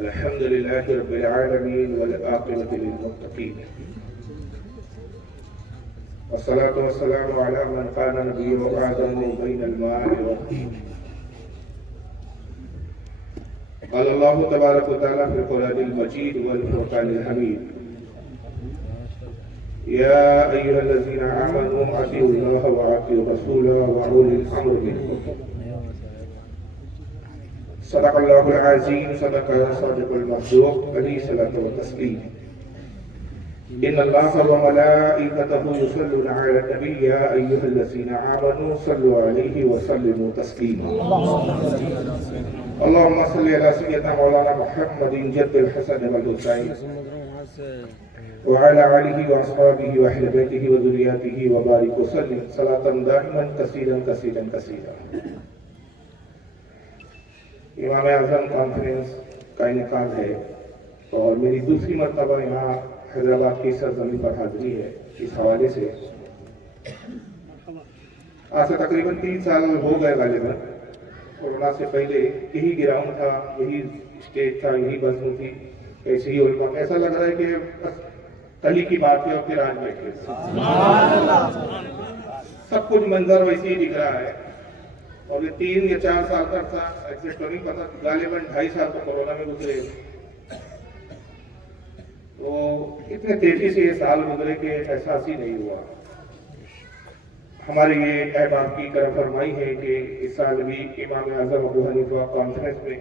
الحمد لله رب العالمين والعاقبة للمتقين والصلاة والسلام على من كان نبيا وآدم بين الماء والطين. قال الله تبارك وتعالى في القرآن المجيد والفرقان الحميد: يا أيها الذين آمنوا أطيعوا الله وأطيعوا رسوله وأولي الأمر منكم. صدق الله العظيم، صدق صادق المصدوق، عليه الصلاة والتسليم. إن الله وملائكته يصلون على النبي يا أيها الذين آمنوا صلوا عليه وسلموا تسليما. اللهم صل على سيدنا مولانا محمد جد الحسن والحسين وعلى آله وأصحابه وأهل بيته وذرياته وبارك وسلم صلاة دائما كثيرا كثيرا كثيرا. امام اعظم کانفرنس کا انعقاد ہے اور میری دوسری مرتبہ یہاں حیدرآباد کی سرزمین پر حاضری ہے. اس حوالے سے آج سے تقریباً 3 سال ہو گئے غالباً. کورونا سے پہلے یہی گراؤنڈ تھا، یہی اسٹیج تھا، یہی بزم تھی، ایسے ہی علماء. ایسا لگ رہا ہے کہ کل کی بات ہے اور پھر آج بیٹھے. سب کچھ منظر ویسے ہی دکھ رہا ہے. اور یہ 3 یا 4 سال کا تھا، ایگزیکٹ تو نہیں پتا، غالباً 2.5 سال تو کورونا میں گزرے. تو اتنے تیزی سے یہ سال گزرے کہ احساس ہی نہیں ہوا. ہمارے یہ احباب کی کرم فرمائی ہے کہ اس سال بھی امام اعظم ابو حنیفہ کانفرنس میں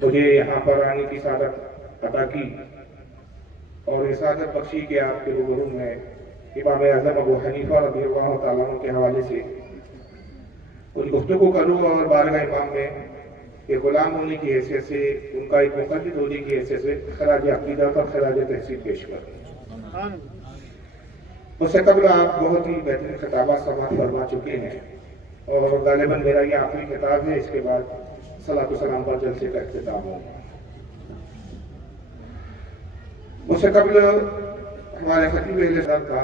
مجھے یہاں پر آنے کی سعادت عطا کی اور یہ سعادت بخشی کہ آپ کے روبرو میں امام اعظم ابو حنیفہ رضی اللہ تعالیٰ عنہ کے حوالے سے کچھ گفتگو کروں اور بارگاہ امام میں ایک غلام ہونے کی حیثیت سے، ان کا ایک مقلد ہونے کی حیثیت سے خراج عقیدت اور خراج تحسین پیش کروں. اس سے قبل آپ بہت ہی بہترین خطابات سماعت فرما چکے ہیں اور غالباً میرا یہ آخری خطاب ہے. اس کے بعد صلاۃ و سلام پر جلسے کا اختتام ہوگا. اس سے قبل ہمارے خطیب اہل حضرت کا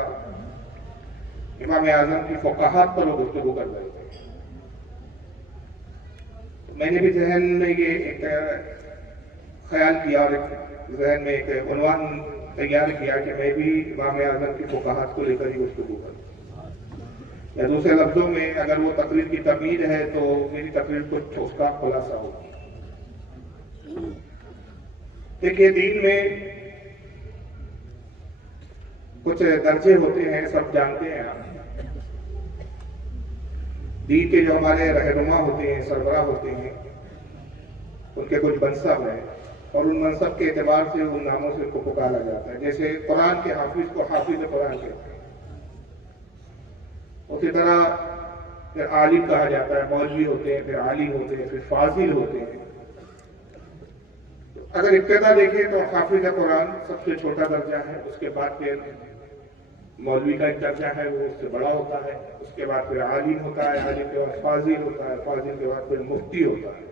امام اعظم کی فقاہت پر وہ گفتگو کر رہے تھے. میں نے بھی ذہن میں یہ ایک خیال کیا اور ذہن میں ایک عنوان تیار کیا کہ میں بھی امام اعظم کی فقاہت کو لے کر ہی گفتگو کروں. یا دوسرے لفظوں میں اگر وہ تقریر کی تمہید ہے تو میری تقریر کچھ اس کا خلاصہ ہوگی. دیکھیے، دین میں کچھ درجے ہوتے ہیں، سب جانتے ہیں آپ. دین کے جو ہمارے رہنما ہوتے ہیں، سربراہ ہوتے ہیں، ان کے کچھ منصب ہیں اور ان منصب کے اعتبار سے ان ناموں سے ان کو پکارا جاتا ہے. جیسے قرآن کے حافظ کو حافظ قرآن کہتے ہیں. اسی طرح پھر عالم کہا جاتا ہے، مولوی ہوتے ہیں، پھر عالم ہوتے ہیں، پھر فاضل ہوتے ہیں. اگر ابتدا دیکھیں تو حافظ قرآن سب سے چھوٹا درجہ ہے. اس کے بعد پھر مولوی کا ایک درجہ ہے، وہ اس سے بڑا ہوتا ہے. اس کے بعد پھر عالم ہوتا ہے، عالم کے بعد فاضل ہوتا ہے، فاضل کے بعد پھر مفتی ہوتا ہے.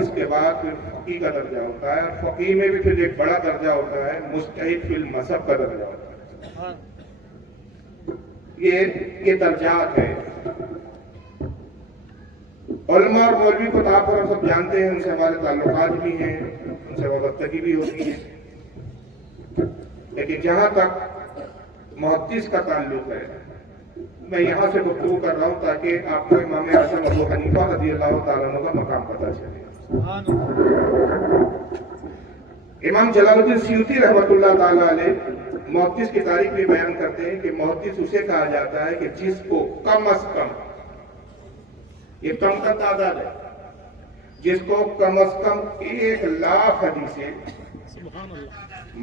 اس کے بعد پھر فقیہ کا درجہ ہوتا ہے. فقیہ میں بھی پھر ایک بڑا درجہ ہوتا ہے، مجتہد فی المذہب کا درجہ ہوتا ہے. یہ درجات ہیں. علماء اور مولوی کو آپ اور ہم سب جانتے ہیں، ان سے ہمارے تعلقات بھی ہیں، ان سے وابستگی بھی ہوتی ہے. لیکن جہاں تک محدث کا تعلق ہے، میں یہاں سے گفتگو کر رہا ہوں تاکہ آپ کو امام اعظم ابو حنیفہ رضی اللہ تعالیٰ عنہ کا مقام پتہ چلے. امام جلال الدین سیوطی رحمۃ اللہ تعالیٰ علیہ محدث کی تاریخ میں بیان کرتے ہیں کہ محدث اسے کہا جاتا ہے کہ جس کو کم از کم، یہ کم کا تعداد ہے، جس کو کم از کم 1,00,000 حدیثیں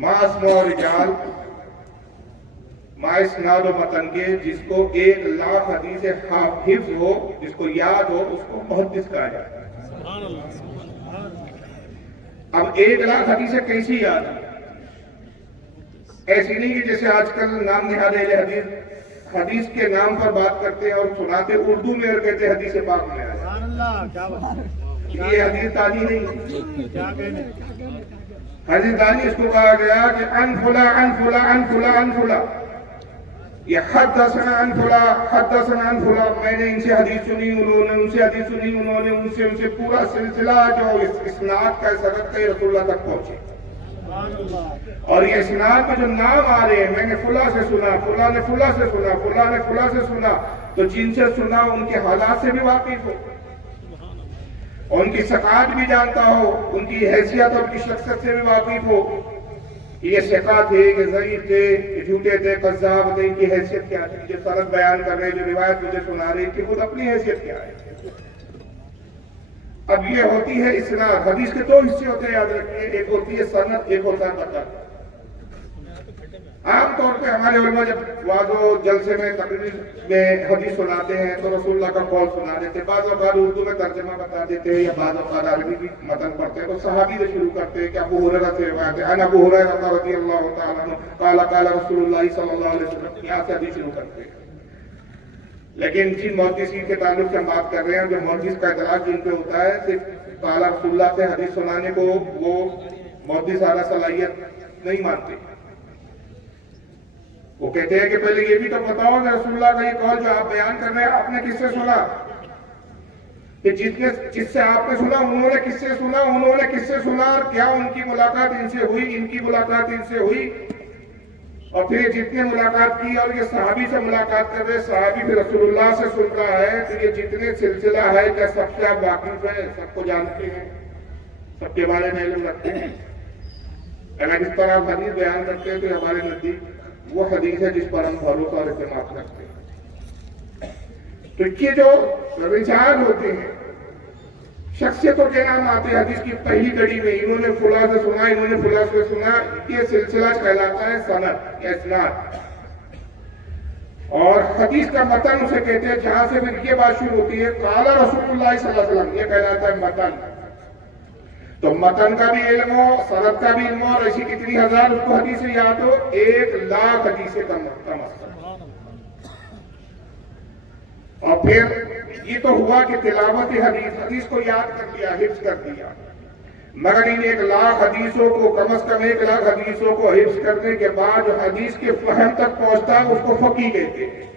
ما اسماء و رجال ما اسناد و متن کے، جس کو 1,00,000 حدیث حافظ ہو، جس کو یاد ہو، اس کو محدث کہا جاتا ہے. اب 1,00,000 حدیثیں کیسی یاد ہیں؟ ایسی نہیں کہ جیسے آج کل نام نہاد اہل حدیث حدیث کے نام پر بات کرتے ہیں اور سناتے اردو میں اور کہتے حدیث پاک میں آیا. یہ حدیث تانی نہیں. حدیث تانی اس کو کہا گیا کہ ان فلا ان فلا ان فلا ان فلا. یہ حدثنا عن فلاں میں نے ان سے حدیث سنی، انہوں نے ان سے حدیث سنی، انہوں نے ان سے پورا سلسلہ جو اسناد کا سند کے رسول اللہ تک پہنچے. اور یہ اسناد میں جو نام آ رہے ہیں، میں نے فلاں سے سنا، فلاں نے فلاں سے سنا، فلاں نے فلاں سے سنا، تو جن سے سنا ان کے حالات سے بھی واقف ہو، اور ان کی ثقات بھی جانتا ہو، ان کی حیثیت اور ان کی شخصیت سے بھی واقف ہو. یہ ثقہ تھے کہ ضعیف تھے کہ جھوٹے تھے، کذاب تھے، ان کی حیثیت کیا تھی، جو سند بیان کر رہے، جو روایت مجھے سنا رہے، کہ خود اپنی حیثیت کیا ہے. اب یہ ہوتی ہے اسناد. حدیث کے دو حصے ہوتے ہیں، یاد رکھیے، ایک ہوتی ہے سند، ایک ہوتا ہے متن. عام طور پہ ہمارے علماء جب وعظ و جلسے میں تقریر میں حدیث سناتے ہیں تو رسول اللہ کا قول سنا دیتے ہیں. بعض اوقات اردو میں ترجمہ بتا دیتے ہیں، یا بعض اوقات عربی بھی متن پڑھتے ہیں. تو صحابی سے شروع کرتے ہیں کہ ابو ہریرہ سے روایت ہے، عن ابو ہریرہ رضی اللہ تعالیٰ عنہ قال قال رسول اللہ صلی اللہ علیہ وسلم، یہاں سے حدیث شروع کرتے ہیں. لیکن جن محدثین کے تعلق سے ہم بات کر رہے ہیں، جو محدث کا ادراک جن پہ ہوتا ہے، صرف قال رسول اللہ سے حدیث سنانے کو وہ محدث اعلیٰ صلاحیت نہیں مانتے. وہ کہتے ہیں کہ پہلے یہ بھی تو بتاؤ کہ رسول اللہ کا یہ قول جو آپ بیان کر رہے ہیں، آپ نے کس سے سنا؟ کہ جس سے آپ نے سنا انہوں نے کس سے سنا، انہوں نے کس سے سنا، اور کیا ان کی ملاقات ان سے ہوئی، ان کی ملاقات ان سے ہوئی. اور پھر جتنے ملاقات کی، اور یہ صحابی سے ملاقات کر رہے، صحابی پھر رسول اللہ سے سن رہا ہے، تو یہ جتنے سلسلہ ہے، کیا سب سے آپ واقف ہیں، سب کو جانتے ہیں، سب کے بارے میں علم رکھتے ہیں؟ اگر اس پر آپ حدیث بیان کرتے ہیں تو ہمارے نزدیک وہ حدیث ہے جس پر ہم بھروسہ اور اعتماد رکھتے ہیں. تو یہ جو رجال ہوتے ہیں، شخصیتوں کے نام آتے ہیں حدیث کی پہلی کڑی میں، انہوں نے فلاں سے سنا، انہوں نے فلاں سے سنا، یہ سلسلہ کہلاتا ہے سند یا اسناد. اور حدیث کا متن اسے کہتے ہیں جہاں سے پھر یہ بات شروع ہوتی ہے قال رسول اللہ صلی اللہ علیہ وسلم، یہ کہلاتا ہے متن. تو متن کا بھی علم ہو، سند کا بھی علم ہو، اور ایسی کتنی ہزار اس کو حدیثیں یاد ہو، 1,00,000 حدیثیں کم از کم. اور پھر یہ تو ہوا کہ تلاوت حدیث کو یاد کر لیا، حفظ کر دیا، مگر ان 1,00,000 حدیثوں کو، کم از کم 1,00,000 حدیثوں کو حفظ کرنے کے بعد جو حدیث کے فہم تک پہنچتا ہے اس کو فقیہ کہتے ہیں.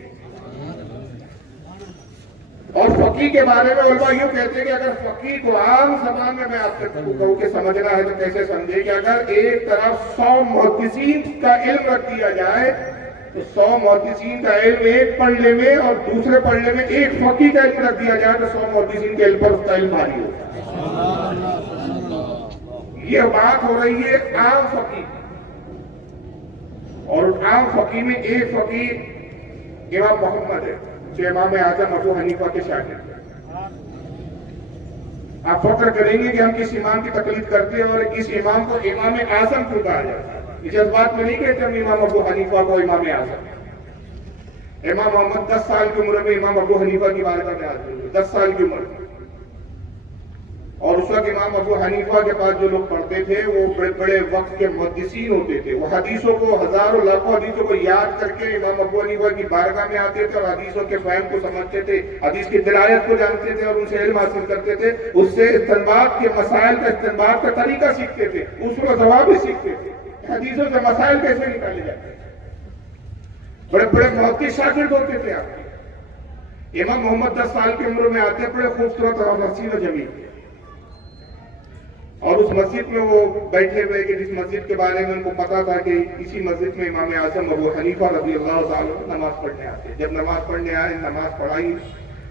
اور فقیہ کے بارے میں علماء یوں کہتے ہیں کہ اگر فقیہ کو عام زبان میں میں آپ سے کہوں کہ سمجھنا ہے تو کیسے سمجھے، کہ اگر ایک طرف 100 محدثین کا علم رکھ دیا جائے تو 100 محدثین کا علم ایک پڑھنے میں، اور دوسرے پڑھنے میں ایک فقیہ کا علم رکھ دیا جائے تو 100 محدثین کے علم پر اس کا علم بھاری ہوتا ہے. یہ بات ہو رہی ہے عام فقیہ، اور عام فقیہ میں ایک فقیہ امام محمد ہے جو امام اعظم ابو حنیفہ کے شاگرد ہیں. آپ فکر کریں گے کہ ہم کس امام کی تقلید کرتے ہیں اور اس امام کو امام اعظم کیوں کہا جاتا ہے. اس جذبات میں نہیں کہتے ہم امام ابو حنیفہ کو امام اعظم. امام محمد 10 سال کی عمر میں امام ابو حنیفہ کی بارگاہ میں حاضر ہوئے، 10 سال کی عمر میں. اور اس وقت امام ابو حنیفہ کے پاس جو لوگ پڑھتے تھے وہ بڑے بڑے وقت کے محدثین ہوتے تھے. وہ حدیثوں کو، ہزاروں لاکھوں حدیثوں کو یاد کر کے امام ابو حنیفہ کی بارگاہ میں آتے تھے اور حدیثوں کے فہم کو سمجھتے تھے، حدیث کی دلالت کو جانتے تھے اور ان سے علم حاصل کرتے تھے. اس سے استنباط کے مسائل کا، استنباط کا طریقہ سیکھتے تھے، اصول و ضوابط بھی سیکھتے تھے، حدیثوں سے مسائل کیسے نکالے جاتے ہیں. بڑے بڑے محدث شاگرد ہوتے تھے آپ کے. امام محمد 10 سال کی عمر میں آتے، بڑے خوبصورت اور حسین و جمیل تھے. اور اس مسجد میں وہ بیٹھے ہوئے کہ جس مسجد کے بارے میں ان کو پتا تھا کہ اسی مسجد میں امام اعظم ابو حنیفہ رضی اللہ تعالیٰ نماز پڑھنے آتے. جب نماز پڑھنے آئے، نماز پڑھائی،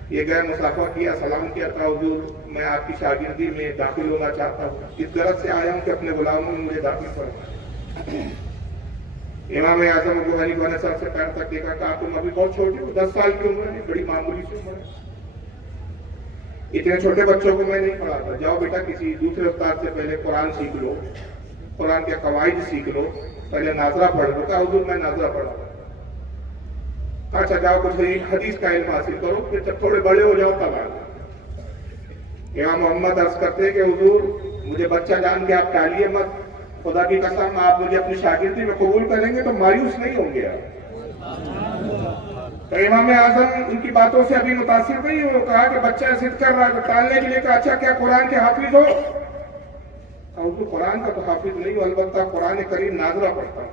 یہ گئے، مسافہ کیا، سلام کیا تھا، حضور میں آپ کی شاگردی میں داخل ہونا چاہتا ہوں، اس غرض سے آیا ہوں کہ اپنے غلاموں میں مجھے داخل کرنا. امام اعظم ابو حنیفہ نے سر سے پیر تک دیکھا، کہا تم ابھی بہت چھوٹے ہو، 10 سال کی عمر ہے، بڑی معمولی سی عمر ہے، اتنے چھوٹے بچوں کو میں نہیں پڑھاتا. جاؤ بیٹا کسی دوسرے استاد سے پہلے قرآن سیکھ لو، قرآن کے قواعد سیکھ لو، پہلے ناظرہ پڑھ لو. کہا حضور میں ناظرہ پڑھا. اچھا جاؤ کچھ حدیث کا علم حاصل کرو، پھر جب تھوڑے بڑے ہو جاؤ تب آ. امام محمد عرض کرتے کہ حضور مجھے بچہ جان کے آپ ٹالیے مت، خدا کی قسم آپ مجھے اپنی شاگردی میں قبول کریں گے تو مایوس نہیں ہوں گے آپ. تو امام اعظم ان کی باتوں سے ابھی متاثر نہیں ہوئے. کہا کہ بچہ ضد کر رہا ہے، ٹالنے کے لیے کہا اچھا کیا قرآن کے حافظ ہو؟ حضور قرآن کا تو حافظ نہیں ہوں، البتہ قرآن کریم ناظرہ پڑھتا ہوں.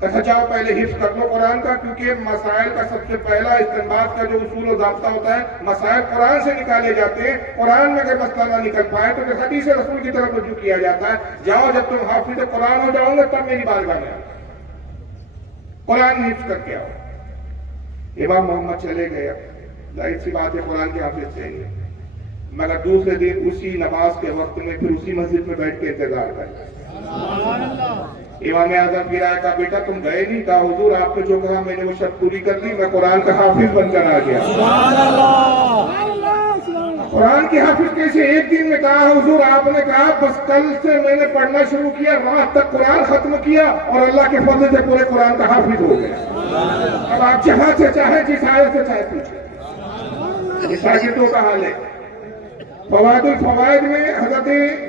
کہا جاؤ پہلے حفظ کر لو قرآن کا، کیونکہ مسائل کا سب سے پہلا استنباط کا جو اصول و ضابطہ ہوتا ہے، مسائل قرآن سے نکالے جاتے ہیں۔ قرآن میں اگر مسئلہ نہ نکل پائے تو پھر حدیث رسول کی طرف رجوع کیا جاتا ہے۔ جاؤ جب تم حافظ قرآن ہو جاؤ گے تب میری بارگاہ میں آؤ، قرآن حفظ کر کے آؤ۔ امام محمد چلے گئے، ظاہر سی بات ہے قرآن کے حافظ سے ہی، مگر دوسرے دن اسی نماز کے وقت میں پھر اسی مسجد میں بیٹھ کے انتظار کر۔ امام اعظم کی رائے کا بیٹا تم گئے نہیں؟ کہا حضور آپ نے جو کہا میں نے وہ شرط پوری کر لی، میں قرآن کا حافظ بن کر آ گیا۔ قرآن کے حافظ کیسے؟ ایک دن میں کہا حضور آپ نے کہا بس کل سے میں نے پڑھنا شروع کیا، رات تک قرآن ختم کیا اور اللہ کے فضل سے پورے قرآن کا حافظ ہو گیا۔ اب آپ جہاں سے چاہے جس آیت سے چاہے پوچھیں۔ اس شاگردوں کا حال ہے۔ فوائد الفوائد میں حضرت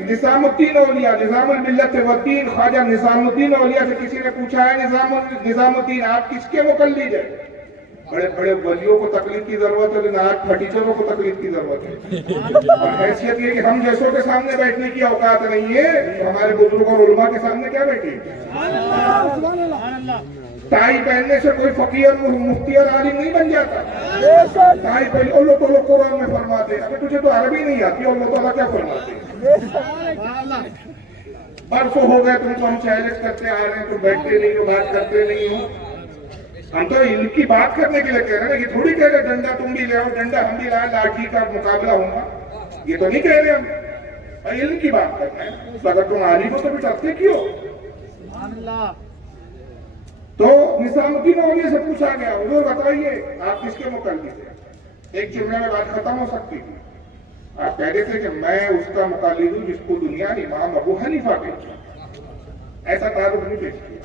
نظام الدین اولیاء، نظام الملت والدین خواجہ نظام الدین اولیاء سے کسی نے پوچھا ہے نظام الدین آپ کس کے مقلد ہیں؟ بڑے بڑے ولیوں کو تقلید کی ضرورت ہے، لیکن آج پھٹیچروں کو تقلید کی ضرورت ہے۔ اور حیثیت یہ کہ ہم جیسوں کے سامنے بیٹھنے کی اوقات نہیں ہے، تو ہمارے بزرگوں اور علماء کے سامنے کیا بیٹھے؟ ٹائی پہننے سے کوئی فقیر اور مفتی اور عالم نہیں بن جاتا۔ ٹائی پہن اللہ تعالیٰ قرآن میں فرماتے ہیں، اگر تجھے تو عربی نہیں آتی اور اللہ تعالیٰ کیا فرماتے ہیں؟ برسوں ہو گئے تم کو ہم چیلنج کرتے آ رہے ہیں، تم بیٹھتے نہیں ہو، بات کرتے نہیں ہو۔ ہم تو علم کی بات کرنے کے لیے کہہ رہے ہیں، یہ تھوڑی کہہ رہے ڈنڈا تم بھی لے آؤ، ڈنڈا ہم بھی لائیں، لاٹھی کا مقابلہ ہوگا، یہ تو نہیں کہہ رہے ہم۔ علم کی بات کرنا ہے، اگر تم عالم ہو تو بھی ڈرتے کیوں؟ تو نظام الدین اولیاء سے پوچھا گیا حضور بتائیے آپ کس کے مقلد ہیں؟ ایک جملے میں بات ختم ہو سکتی تھی، آپ کہہ رہے تھے کہ میں اس کا مقلد ہوں جس کو دنیا امام ابو حنیفہ کہتی ہے، ایسا تعارف نہیں پیش کیا۔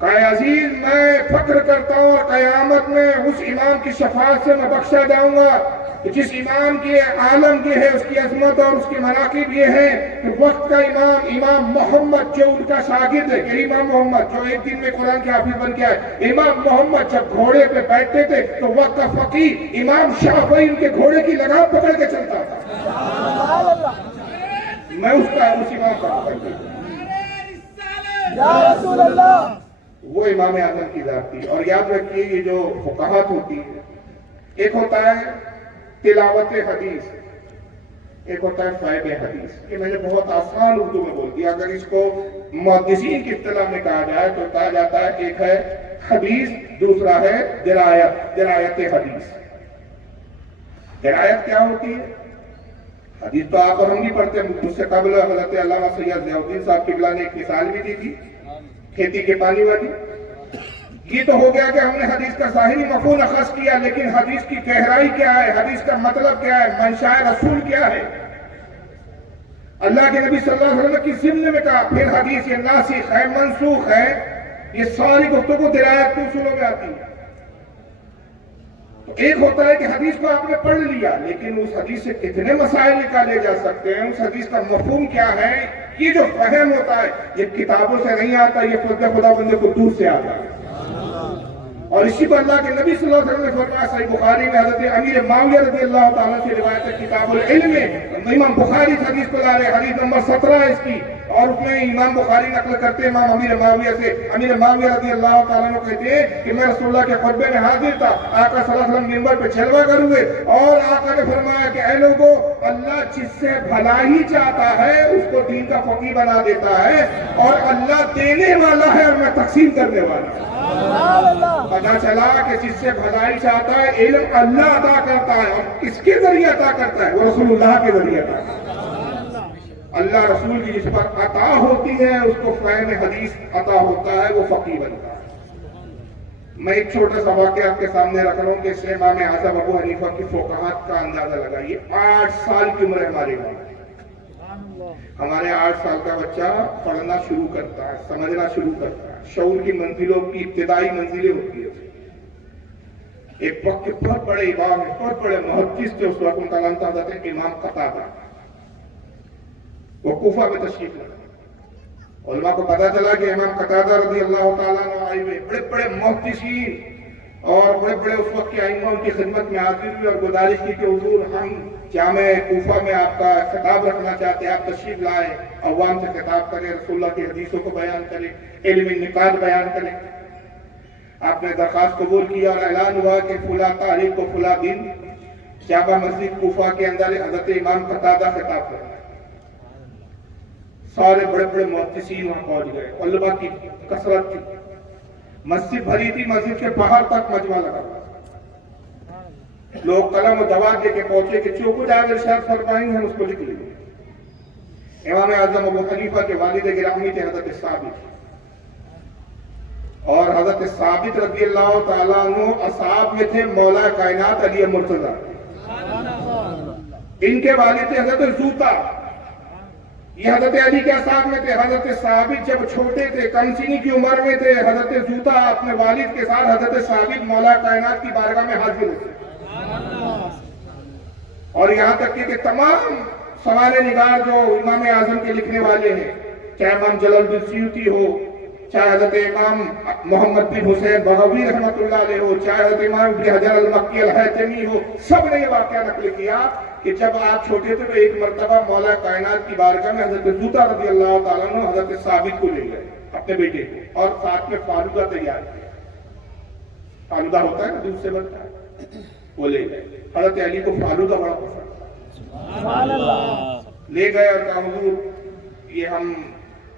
کہا عزیز میں فخر کرتا ہوں اور قیامت میں اس امام کی شفاعت سے میں بخشا جاؤں گا جس امام کی عالم کی ہے، اس کی عظمت اور اس کی مناقب یہ ہے کہ وقت کا امام امام محمد جو ان کا شاگرد ہے، کہ امام محمد جو ایک دن میں قرآن کے حافظ بن کے آئے، امام محمد جب گھوڑے پہ بیٹھتے تھے تو وقت کا فقیہ امام شافعی ان کے گھوڑے کی لگام پکڑ کے چلتا تھا۔ میں اس امام کا مقلد ہوں۔ یا رسول اللہ، وہ امام اعظم کی ذات تھی۔ اور یاد رکھیے یہ جو فقاہت ہوتی ہے، ایک ہوتا ہے تلاوت حدیث، ایک ہوتا ہے فہم حدیث۔ یہ میں نے بہت آسان اردو میں بول دیا، اگر اس کو محدثین کی اصطلاح میں کہا جائے تو کہا جاتا ہے ایک ہے حدیث، دوسرا ہے درایت حدیث۔ درایت کیا ہوتی ہے؟ حدیث تو آپ اور ہم بھی پڑھتے ہیں، مجھ سے قبل حضرت علامہ سید ضیاء الدین صاحب قبلہ نے ایک مثال بھی دی تھی کھیتی کے پانی والی۔ یہ تو ہو گیا کہ ہم نے حدیث کا ظاہری مفہوم اخذ کیا، لیکن حدیث کی گہرائی کیا ہے، حدیث کا مطلب کیا ہے، منشاء رسول کیا ہے، اللہ کے نبی صلی اللہ علیہ وسلم کی ضمن میں کہا۔ پھر حدیث یہ ناسخ ہے، منسوخ ہے، یہ ساری گفتگو درایت کے اصولوں میں آتی ہے۔ تو ایک ہوتا ہے کہ حدیث کو آپ نے پڑھ لیا، لیکن اس حدیث سے کتنے مسائل نکالے جا سکتے ہیں، اس حدیث کا مفہوم کیا ہے، یہ جو فہم ہوتا ہے یہ کتابوں سے نہیں آتا، یہ فضل خدا بندے کو دور سے آتا ہے۔ اور اسی کو اللہ کے نبی صلی اللہ علیہ وسلم نے فرمایا صحیح بخاری میں حضرت امیر معاویہ رضی اللہ تعالیٰ سے روایت ہے کتاب العلم میں، امام بخاری اس حدیث کو لا رہے، حدیث نمبر 17 ہے اس کی، اور اس میں امام بخاری نقل کرتے ہیں امام امیر معاویہ سے۔ امیر معاویہ رضی اللہ تعالیٰ عنہ کہتے ہیں کہ میں رسول اللہ کے خطبے میں حاضر تھا، آقا صلی اللہ علیہ وسلم منبر پہ جلوہ گر ہوئے اور آقا نے فرمایا کہ اے لوگوں، اللہ جس سے بھلا ہی چاہتا ہے اس کو دین کا فقیہ بنا دیتا ہے، اور اللہ دینے والا ہے اور میں تقسیم کرنے والا ہوں۔ پتا چلا کہ جس سے بھلائی چاہتا ہے علم اللہ عطا کرتا ہے، اور کس کے ذریعے عطا کرتا ہے؟ وہ رسول اللہ کے ذریعے عطا کرتا ہے۔ اللہ رسول کی جس پر عطا ہوتی ہے اس کو فہم حدیث عطا ہوتا ہے، وہ فقیہ بنتا ہے۔ میں ایک چھوٹا سا واقعہ آپ کے سامنے رکھ رہا ہوں کہ اس سے امام اعظم ابو حنیفہ کی فقاہت کا اندازہ لگائیے۔ 8 سال کی عمر ہے ہمارے گھر میں، ہمارے 8 سال کا بچہ پڑھنا شروع کرتا ہے، سمجھنا شروع کرتا ہے، شعور کی منزلوں کی ابتدائی منزلیں ہوتی ہیں۔ ایک وقت کے بہت بڑے امام ہیں، بہت بڑے محدث تھے اس وقت، ان کا نام تھا حضرت امام قتادہ، وہ کوفہ میں تشریف لائے۔ علماء کو پتا چلا کہ امام قتادہ رضی اللہ تعالیٰ عنہ آئے ہوئے، بڑے بڑے محدثین، اور بڑے بڑے اس وقت کے ائمہ ان کی خدمت میں حاضر ہوئی اور گزارش کی کہ حضور ہم جامع کوفہ میں آپ کا خطاب رکھنا چاہتے ہیں، آپ تشریف لائیں، عوام سے خطاب کریں، رسول اللہ کی حدیثوں کو بیان کریں، علم نکات بیان کریں۔ آپ نے درخواست قبول کی اور اعلان ہوا کہ فلاں تاریخ کو فلاں دن جامع مسجد کوفہ کے اندر حضرت امام قتادہ خطاب کرنا ہے۔ سارے بڑے بڑے محدثین وہاں پہنچ گئے، علماء کی کثرت تھی، مسجد بھری تھی، مسجد کے باہر تک مجمع لگا ہوا، لوگ قلم و دوات لے کے پہنچے کہ جو کچھ آپ ارشاد فرمائیں گے ہم اس کو لکھ لیں گے۔ امام اعظم ابو حنیفہ کے والد گرامی تھے حضرت ثابت، اور حضرت ثابت رضی اللہ تعالیٰ عنہ اصحاب میں تھے مولا کائنات علی مرتضیٰ، ان کے والد تھے حضرت زوطا، یہ حضرت علی کے اصحاب میں تھے۔ حضرت ثابت جب چھوٹے تھے، کم سنی کی عمر میں تھے، حضرت زوطا اپنے والد کے ساتھ حضرت ثابت مولا کائنات کی بارگاہ میں حاضر ہوتے، اور یہاں تک کہ تمام سوانح نگار جو امام اعظم کے لکھنے والے ہیں، چاہے امام جلال الدین سیوطی ہو، چاہے حضرت امام محمد بن حسین بغوی رحمۃ اللہ علیہ ہو، چاہے حضرت امام ابن حجر المکی الہیثمی ہو، سب نے یہ واقعہ نقل کیا کہ جب آپ چھوٹے تھے تو ایک مرتبہ مولا کائنات کی بارگاہ میں حضرت زوطا رضی اللہ تعالیٰ عنہ حضرت ثابت کو لے گئے، اپنے بیٹے کو، اور ساتھ میں فالودہ تیار کیا۔ فالودہ ہوتا ہے نا، دودھ سے بنتا ہے، وہ لے گئے۔ حضرت علی کو فالودہ بڑا پسند تھا، لے گئے اور کہا حضور یہ ہم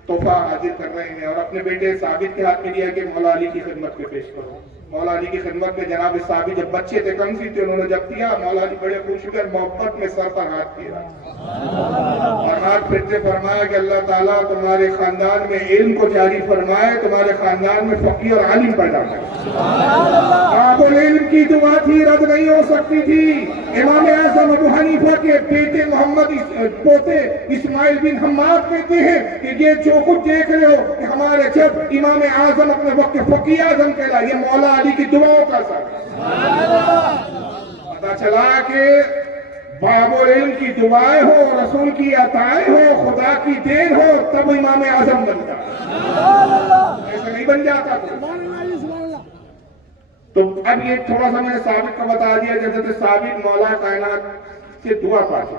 تحفہ حاضر کر رہے ہیں، اور اپنے بیٹے ثابت کے ہاتھ میں دیا کہ مولا علی کی خدمت میں پیش کرو۔ مولا علی کی خدمت میں جناب ثابت جب بچے تھے، کم سی تھے، انہوں نے جب دیا، مولا علی بڑے خوش ہوئے، محبت میں سر پر ہاتھ پھیرا اور ہاتھ پھیرتے فرمایا کہ اللہ تعالیٰ تمہارے خاندان میں علم کو جاری فرمائے، تمہارے خاندان میں فقیہ اور عالم پیدا کرے۔ آپ العلم کی دعا تھی، رد نہیں ہو سکتی تھی۔ امام اعظم ابو حنیفہ کے بیٹے محمد پوتے اسماعیل بن حماد کہتے ہیں کہ یہ جو کچھ دیکھ رہے ہو کہ ہمارے جب امام اعظم اپنے وقت کے فقیہ اعظم کہلا، یہ مولا علی کی دعاؤں کا اثر پتا چلا کہ باب العلم کی دعائیں ہو، رسول کی عطائیں ہو، خدا کی دین ہو، تب امام اعظم بنتا، ایسا نہیں بن جاتا۔ تو اب یہ تھوڑا سا میں نے ثابت کا بتا دیا کہ حضرت ثابت مولا کائنات سے دعا پاتے،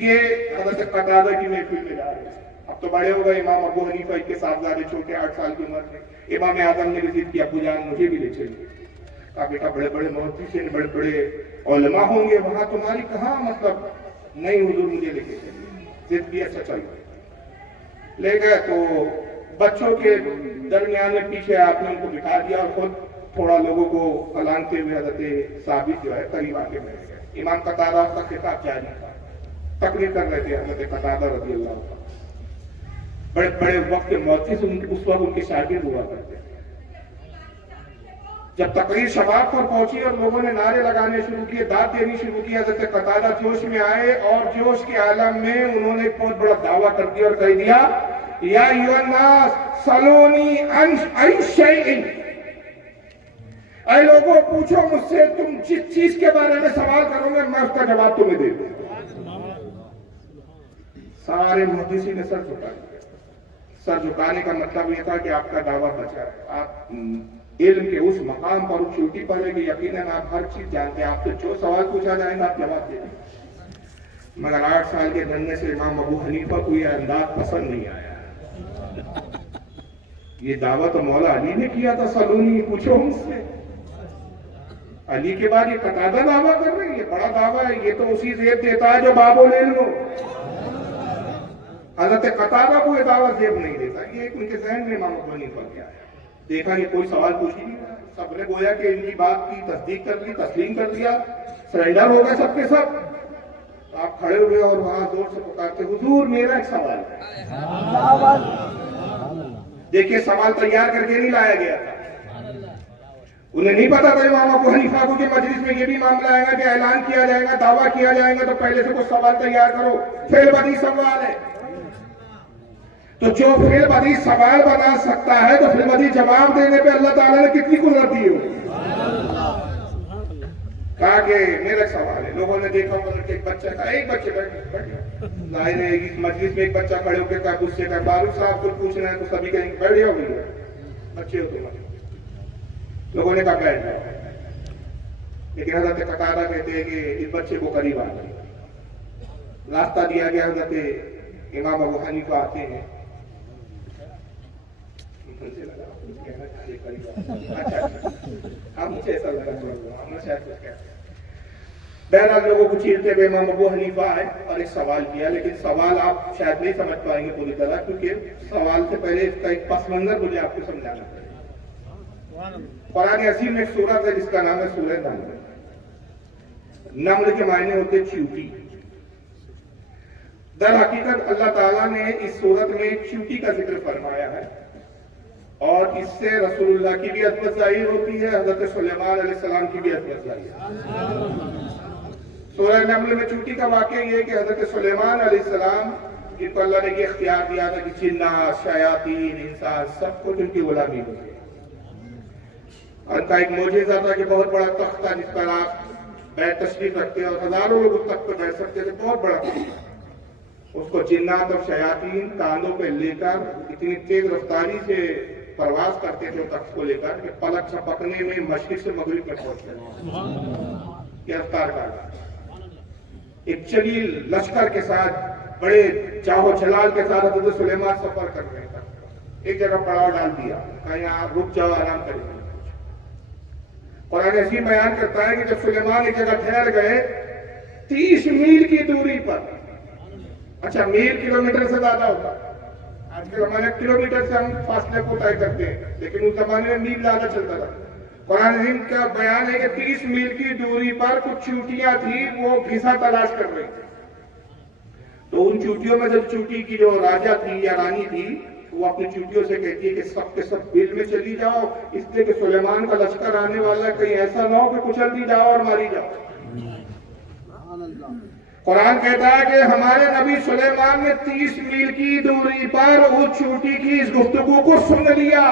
یہ حضرت قتادہ کی محفل میں جا رہے ہیں۔ اب تو بڑے ہو گئے، امام ابو حنیفہ کے ساتھ زیادہ چھوٹے 8 سال کی عمر میں، امام اعظم نے وزٹ کیا، ابو جان مجھے بھی لے چلیے۔ کہا بیٹا بڑے بڑے محدثین، بڑے بڑے علماء ہوں گے وہاں، تمہاری کہاں مطلب نہیں، حضور مجھے لے کے چلیے، ضد بھی اچھا چل گئے، لے گئے۔ تو بچوں کے درمیان میں پیچھے آپ نے ان کو بٹھا دیا اور خود تھوڑا لوگوں کو پلانتے ہوئے حضرت ثابت جو ہے قریب آ کے بیٹھ گئے۔ امام قتادہ کا خطاب جاری تھا، تقریر کر رہے تھے حضرت قتادہ رضی اللہ عنہ، بڑے بڑے وقت کے محدث اس وقت ان کے شاگرد ہوا کرتے تھے۔ جب تقریر شباب پر پہنچی اور لوگوں نے نعرے لگانے شروع کیے، داد دینی شروع کی، حضرت قتادہ جوش میں آئے اور جوش کے عالم میں انہوں نے بہت بڑا دعویٰ کر دیا اور کہہ دیا یا ایھا الناس سلونی عن ای شیء، اے لوگوں پوچھو مجھ سے، تم جس چیز کے بارے میں سوال کرو گے میں اس کا جواب تمہیں دے دوں۔ سارے محدثین نے سر جھکا دیا۔ سر جھکانے کا مطلب یہ تھا کہ آپ کا دعویٰ بچا ہے، آپ علم کے اس مقام پر، اس چوٹی پر ہے کہ یقیناً آپ ہر چیز جانتے ہیں، آپ سے جو سوال پوچھا جائے گا آپ جواب دیں گے۔ مگر 8 سال کے دھرنے سے امام ابو حنیفہ کو یہ انداز پسند نہیں آیا۔ یہ دعویٰ تو مولا علی نے کیا تھا، سلونی پوچھو مجھ سے، علی کے بعد یہ قتادہ دعویٰ کر رہے ہیں، یہ بڑا دعویٰ ہے، یہ تو اسی زیب دیتا ہے جو باب العلم ہو۔ حضرت قتادہ کو یہ دعویٰ زیب نہیں دیتا، یہ ان کے ذہن میں امام ابو حنیفہ کیا ہے، دیکھا یہ کوئی سوال پوچھ ہی نہیں رہا، سب نے گویا کہ ان کی بات کی تصدیق کر لی، تسلیم کر لیا، سرنڈر ہو گئے سب کے سب۔ آپ کھڑے ہوئے اور وہاں زور سے پکارتے حضور میرا ایک سوال ہے۔ دیکھیے سوال تیار کر کے نہیں لایا گیا تھا، انہیں نہیں پتا تھا امام ابو حنیفہ کو کہ مجلس میں یہ بھی معاملہ آئے گا کہ اعلان کیا جائے گا، دعویٰ کیا جائے گا، تو پہلے سے کچھ سوال تیار کرو، فعل بدیع سوال ہے، تو جو فعل بدیع سوال بنا سکتا ہے تو فعل بدیع جواب دینے پہ اللہ تعالیٰ نے کتنی قدرت دی ہو۔ کہا کہ میرا سوال ہے، لوگوں نے دیکھا کہ ایک بچہ کا، ایک بچے بیٹھ گیا، ظاہر ہے اس مجلس میں ایک بچہ کھڑے ہو کے کہا غصے کا فاروق صاحب کو پوچھنا ہے تو سبھی کہیں بیٹھ جاؤ، بچے ہو تو لوگوں نے کہا بیٹھ جاؤ، لیکن حضرت قتادہ کہتے ہیں کہ اس بچے کو قریب آ گئے، راستہ دیا گیا، حضرت امام ابو حنیفہ آتے ہیں، بہرحال لوگوں کو چیرتے ہوئے امام ابو حنیفہ آئے اور ایک سوال کیا، لیکن سوال آپ شاید نہیں سمجھ پائیں گے پوری طرح، کیونکہ سوال سے پہلے اس کا ایک پس منظر مجھے آپ کو سمجھانا پڑے گا۔ قرآن عظیم میں ایک سورت ہے جس کا نام ہے سورہ نمل۔ نمل کے معنی ہوتے چیوٹی۔ در حقیقت اللہ تعالیٰ نے اس سورت میں چیوٹی کا ذکر فرمایا ہے، اور اس سے رسول اللہ کی بھی عظمت ظاہر ہوتی ہے، حضرت سلیمان علیہ السلام کی بھی عظمت ظاہر ہے۔ سورہ نمل میں چوٹی کا واقعہ یہ ہے کہ حضرت سلیمان علیہ السلام جن کو اللہ نے یہ اختیار دیا تھا کہ جنات، شیاطین، انسان سب کچھ ان کی غلامی ہوگی، اور ان کا ایک معجزہ تھا کہ بہت بڑا تخت تھا جس پر آپ بیٹھ تشریف رکھتے اور ہزاروں لوگ اس تخت پر بیٹھ سکتے تھے، بہت بڑا تخت۔ اس کو جنات اور شیاطین کاندھوں پہ لے کر اتنی تیز رفتاری سے پرواز کرتے تھے تخت کو لے کر کہ پلک چھپکنے میں مشرق سے مغرب میں پہنچ گئے، یہ رفتار کا ایک جلیل لشکر کے ساتھ، بڑے چاہو چلال کے ساتھ حضرت سلیمان سفر کر رہے تھے۔ ایک جگہ پڑاؤ ڈال دیا، کہا یہاں رک جاؤ، آرام کریں۔ قرآن عظیم بیان کرتا ہے کہ جب سلیمان ایک جگہ ٹھہر گئے 30 میل کی دوری پر، اچھا میل کلومیٹر سے زیادہ ہوتا، آج کے زمانے کلومیٹر سے ہم فاصلے کو طے کرتے ہیں، لیکن اس زمانے میں میل زیادہ چلتا تھا۔ قرآن عظیم کا بیان ہے کہ 30 میل کی دوری پر کچھ چوٹیاں تھیں، وہ غذا تلاش کر رہی تھی۔ تو ان چوٹیوں میں جب چوٹی کی جو راجا تھی یا رانی تھی، وہ اپنی چوٹیوں سے کہتی ہے کہ سب کے سب بل میں چلی جاؤ، اس لیے کہ سلیمان کا لشکر آنے والا ہے، کہیں ایسا نہ ہو کہ کچل دی جاؤ اور ماری جاؤ۔ قرآن کہتا ہے کہ ہمارے نبی سلیمان نے 30 میل کی دوری پر اس چوٹی کی اس گفتگو کو سن لیا،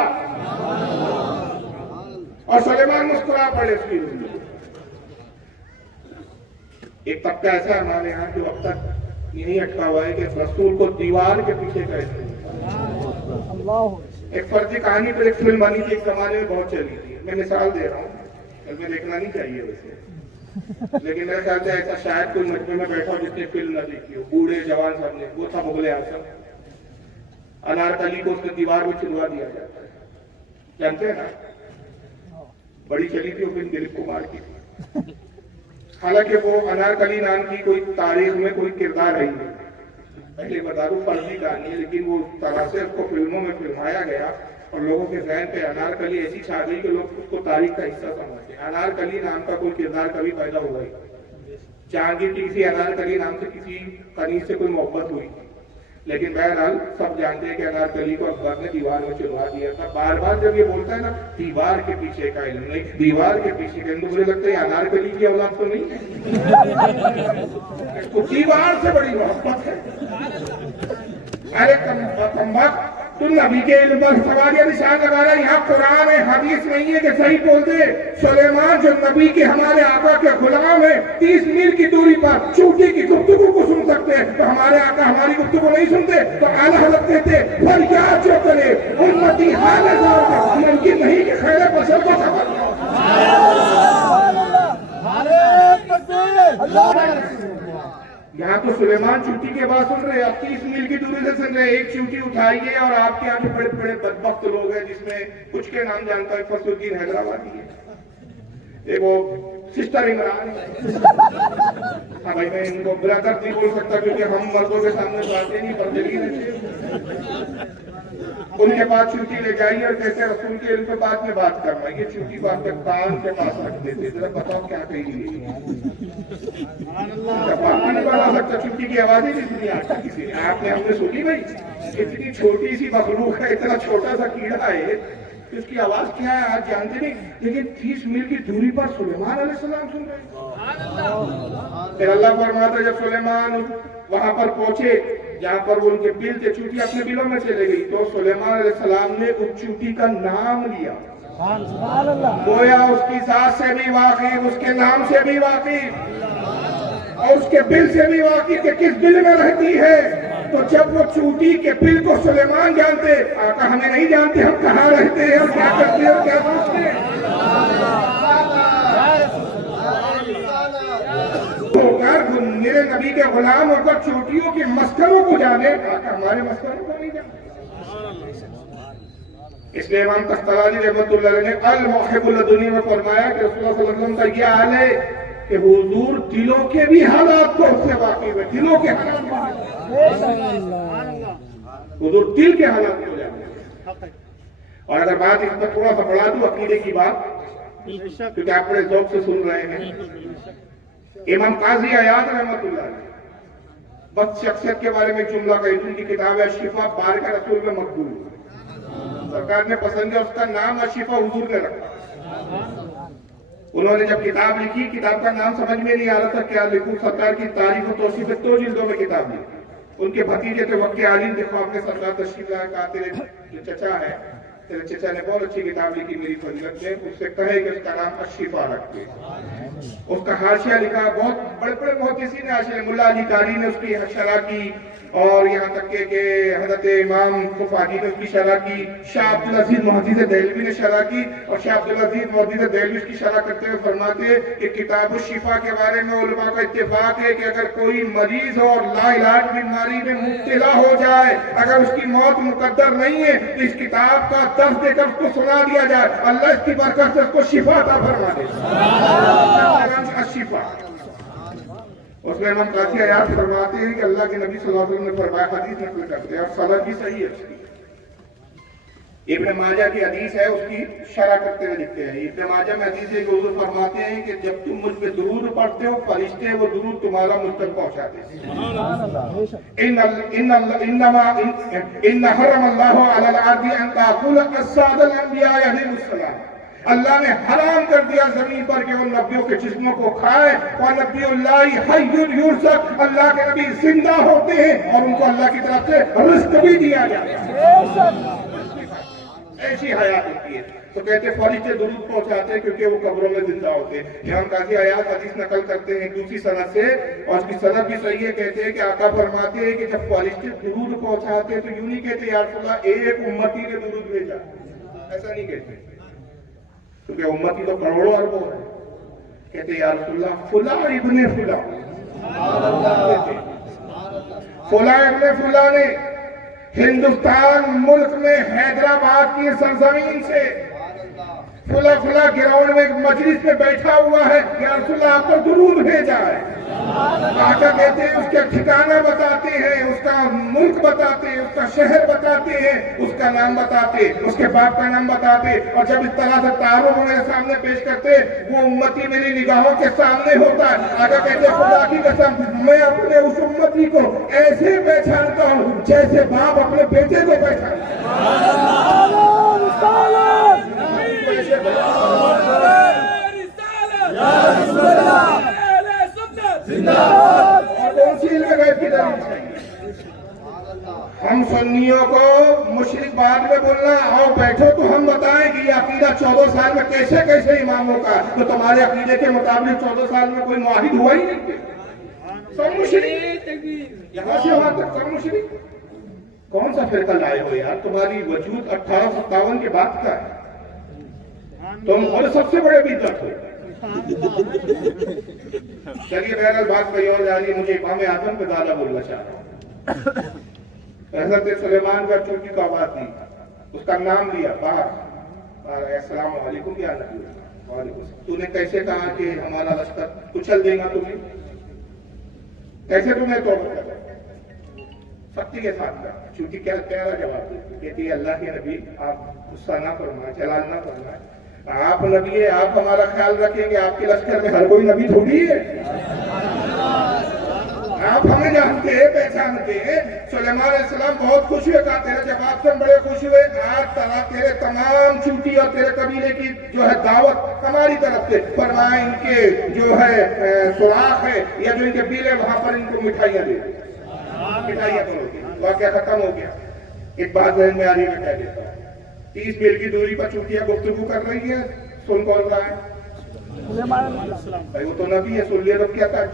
اور سلیمان مسکرا پڑے اس کی گفتگو۔ ایک طبقہ ایسا ہے ہمارے یہاں جو اب تک یہی اٹکا ہوا ہے کہ رسول کو دیوار کے پیچھے کہتے ہیں۔ ایک فرضی کہانی پر ایک فلم بنی تھی، ایک زمانے میں بہت چلی تھی، میں مثال دے رہا ہوں، میں دیکھنا نہیں چاہیے ویسے، لیکن میرے خیال سے ایسا شاید کوئی مجمع میں بیٹھا ہو جس نے فلم نہ دیکھی ہو، بوڑھے جوان سب نے۔ وہ تھا مغل اعظم، انارکلی کو اس نے دیوار میں چلوا دیا جاتا ہے، جانتے ہیں نا، بڑی چلی تھی وہ فلم دلیپ کمار کی تھی۔ حالانکہ وہ انارکلی نام کی کوئی تاریخ میں کوئی کردار رہی نہیں، پہلے بتا دوں فرضی کہانی ہے، لیکن وہ طرح سے اس کو فلموں میں فلمایا گیا اور لوگوں کے ذہن پہ انارکلی ایسی چھا گئی کہ لوگ اس کو تاریخ کا حصہ سمجھتے ہیں۔ انارکلی نام کا کوئی کردار کبھی پیدا ہوا ہی، جہانگیر کی کسی انارکلی نام سے کسی کنیز سے کوئی محبت ہوئی، لیکن بہرحال سب جانتے ہیں کہ انارکلی کو اکبر نے دیوار میں چلوا دیا تھا۔ بار بار جب یہ بولتا ہے نا دیوار کے پیچھے کا علم نہیں، دیوار کے پیچھے کا علم، مجھے لگتا ہے انارکلی کی اولاد تو نہیں ہے، اس کو دیوار سے بڑی محبت ہے۔ ارے کمبخت، تم نبی کے علم پر سوالیہ نشان لگا رہا ہے، یہاں قرآن ہے، حدیث نہیں ہے کہ صحیح بول دے۔ سلیمان جو نبی کے ہمارے آقا کے غلام ہے، 30 میل کی دوری پر چوٹی کی گفتگو کو سن سکتے ہیں، تو ہمارے آقا ہماری گفتگو نہیں سنتے؟ تو اعلیٰ حضرت کہتے فریاد جو کرے امتی حال زار ممکن نہیں کہ خیر بشر کو خبر۔ یہاں تو سلیمان چوٹی کے بعد سن رہے ہیں، آپ 30 میل کی دوری سے سن رہے ہیں، ایک چوٹی اٹھائیے اور آپ کے یہاں بڑے بڑے بدبخت لوگ ہیں جس میں کچھ کے نام جانتا ہے، فصل الدین حیدرآبادی ہے، ایک وہ سسٹر عمران ہے۔ ہاں بھائی میں ان کو برادر نہیں بول سکتا کیونکہ ہم مردوں کے سامنے تو آتے نہیں، پر دلیل ہے، ان کے پاس چوٹی لے جائیے اور کہتے ہیں رسول کے علم پہ بعد میں بات کرنا، یہ چوٹی کو آپ کے کان کے پاس رکھ دیتے، ذرا بتاؤ کیا کہیں گے؟ چوٹی کی آوازیں نہیں سنی آج تک کسی نے، آپ نے ہم نے سنی بھائی؟ اتنی چھوٹی سی مخلوق ہے، اتنا چھوٹا سا کیڑا ہے، اس کی آواز کیا ہے آج جانتے نہیں، لیکن 30 میل کی دوری پر سلیمان علیہ السلام سن رہے ہیں۔ پھر اللہ فرماتا ہے جب سلیمان وہاں پر پہنچے جہاں پر وہ ان کے بل تھے، چوٹی اپنے بلوں میں چلے گئی، تو سلیمان علیہ السلام نے اس چوٹی کا نام لیا، گویا اس کی ذات سے بھی واقف، اس کے نام سے بھی واقف اور اس کے بل سے بھی واقف کہ کس بل میں رہتی ہے۔ تو جب وہ چوٹی کے بل کو سلیمان جانتے، آقا ہمیں نہیں جانتے ہم کہاں رہتے ہیں، ہم کیا کرتے ہیں اور کیا سوچتے ہیں۔ میرے نبی کے غلام ہو کر چوٹیوں کے مسکروں کو جانے، ہمارے مسکروں کو نہیں جانے۔ اس لیے امام قسطلانی رحمۃ اللہ علیہ نے المحب لدنی میں فرمایا کہ رسول اللہ صلی اللہ علیہ وسلم کا یہ حال ہے کہ حضور دلوں کے بھی حالات کو اس سے واقف ہے، دلوں کے حالات، حضور دل کے حالات کو جانتے ہیں۔ اور اگر بات اس پر تھوڑا سا بڑھا دوں عقیدے کی بات، کیونکہ آپ بڑے ذوق سے سن رہے ہیں، امام قاضی عیاض رحمۃ اللہ علیہ بس شخصیت کے بارے میں جملہ کہی، ان کی کتاب ہے شفا بارکہ رسول میں مقبول، سرکار نے پسند کیا، اس کا نام اشفا حضور نے رکھا۔ انہوں نے جب کتاب لکھی، کتاب کا نام سمجھ میں نہیں آ رہا تھا کیا لکھوں، سرکار کی تعریف و توصیف 2 جلدوں میں کتاب لکھی۔ ان کے بھتیجے تھے وقت عالم، دیکھو آپ نے سرکار تشریف لایا، کہا تیرے جو چچا ہے، تیرے چچا نے بہت اچھی کتاب لکھی میری فضیلت میں، اس سے کہے کہ اس کا نام اشفا رکھ دے۔ اس کا حاشیہ لکھا، بہت بڑے بڑے محدثین نے حاشیہ، ملا علی قاری نے اس کی شرح کی، اور یہاں تک کہ حضرت امام خفاجی نے اس کی شرح کی، شاہ عبدالعزیز محدث دہلوی نے شرح کی، اور شاہ عبدالعزیز محدث دہلوی اس کی شرح کرتے ہوئے فرماتے ہیں کہ کتاب الشفا کے بارے میں علماء کا اتفاق ہے کہ اگر کوئی مریض اور لا علاج بیماری میں مبتلا ہو جائے، اگر اس کی موت مقدر نہیں ہے تو اس کتاب کا درس دے کر اس کو سنا دیا جائے، اللہ اس کی برکت سے اس کو شفا عطا فرما دے۔ الشفا اس میں امام قاضی عیاض فرماتے ہیں کہ اللہ کے نبی صلی اللہ علیہ وسلم نے فرمایا، حدیث نقل کرتے ہیں اور سند بھی صحیح ہے اس کی، ابن ماجہ کی حدیث ہے، اس کی شرح کرتے ہوئے لکھتے ہیں، ابن ماجہ میں حدیث ہے کہ حضور فرماتے ہیں کہ جب تم مجھ پہ درود پڑھتے ہو، فرشتے وہ درود تمہارا مجھ تک پہنچاتے ہیں۔ ان حرم اللہ علی الارض ان تاکل اجساد الانبیاء علیہم السلام، اللہ نے حرام کر دیا زمین پر کہ ان نبیوں کے جسموں کو کھائے، وَنَبِيُّ اللَّهِ حَيٌّ يُرْزَقُ، اللہ کے نبی زندہ ہوتے ہیں اور ان کو اللہ کی طرف سے رزق بھی دیا جاتا ہے، ایسی حیات ہوتی ہے۔ تو کہتے ہیں فرشتے درود پہنچاتے ہیں کیونکہ وہ قبروں میں زندہ ہوتے ہیں۔ امام قاضی عیاض حدیث نقل کرتے ہیں دوسری سند سے، اور اس کی سند بھی صحیح ہے، کہتے ہیں کہ آقا فرماتے ہیں کہ جب فرشتے درود پہنچاتے ہیں تو یوں نہیں کہتے یا رسول اللہ ایک امتی نے درود بھیجا، ایسا نہیں کہتے، کیونکہ امتی تو کروڑوں اربوں ہے، کہتے یا رسول اللہ فلاں ابن فلاں، فلاں ابن فلاں نے ہندوستان ملک میں حیدرآباد کی سرزمین سے فلاں فلاں گراؤنڈ میں ایک مجلس میں بیٹھا ہوا ہے، یا رسول اللہ آپ پر درود بھیجا ہے۔ آقا کہتے ہیں اس کا ٹھکانہ بتاتے ہیں، اس کا ملک بتاتے ہیں، اس کا شہر بتاتے ہیں، اس کا نام بتاتے، اس کے باپ کا نام بتاتے، اور جب اس طرح سے تعارف میرے سامنے پیش کرتے، وہ امتی میری نگاہوں کے سامنے ہوتا ہے۔ آقا کہتے ہیں خدا کی قسم میں اپنے اس امتی کو ایسے پہچانتا ہوں جیسے باپ اپنے بیٹے کو پہچانتا ہے۔ ہم سنیوں کو مشرک بعد میں بولنا، آؤ بیٹھو تو ہم بتائیں کہ یہ عقیدہ 14 سال میں کیسے کیسے اماموں کا، تو تمہارے عقیدے کے مطابق 14 سال میں کوئی معاہد ہوا ہی نہیں، سب مشرک، یہاں سے وہاں تک سب مشرک۔ کون سا فرقہ لائے ہو یار، تمہاری وجود 1857 کے بعد کا ہے، تم اور سب سے بڑے بدعت ہو۔ چلیے بہرحال بات کہیں اور جا رہی ہے، مجھے امام اعظم پہ زیادہ بولنا چاہ رہا ہوں۔ حضرت سلیمان کا چوٹی کا آواز دی، اس کا نام لیا، باہر السلام علیکم یا نبی، وعلیکم السلام، تو نے کیسے کہا کہ ہمارا لشکر کچل دے گا تمہیں، کیسے تمہیں توبہ کرا، سختی کے ساتھ کہا، چوٹی کیا پیارا جواب دیتی، کہتی ہے اللہ کے نبی آپ غصہ نہ فرمائیں، جلال نہ فرمائیں، آپ نبی ہے، آپ ہمارا خیال رکھیں گے، آپ کے لشکر میں ہر کوئی نبی تھوڑی ہے، آپ ہمیں جانتے ہیں پہچانتے ہیں۔ سلیمان علیہ السلام بہت خوش ہوئے، کہا تیرے جواب سے ہم بڑے خوش ہوئے، آج تیرے تمام چوٹی اور تیرے قبیلے کی جو ہے دعوت ہماری طرف سے، فرمایا ان کے جو ہے سوراخ ہے یا جو ان کے بیل ہے وہاں پر ان کو مٹھائیاں دے، مٹھائیاں دو، واقعہ ختم ہو گیا۔ ایک بات ذہن میں آ رہی ہے، کہہ دیتا ہوں، 30 میل کی دوری پر چوٹیاں گفتگو کر رہی ہیں، سن کون رہا ہے؟ بھائی وہ تو نبی ہے، سن لیا تو کیا تھا؟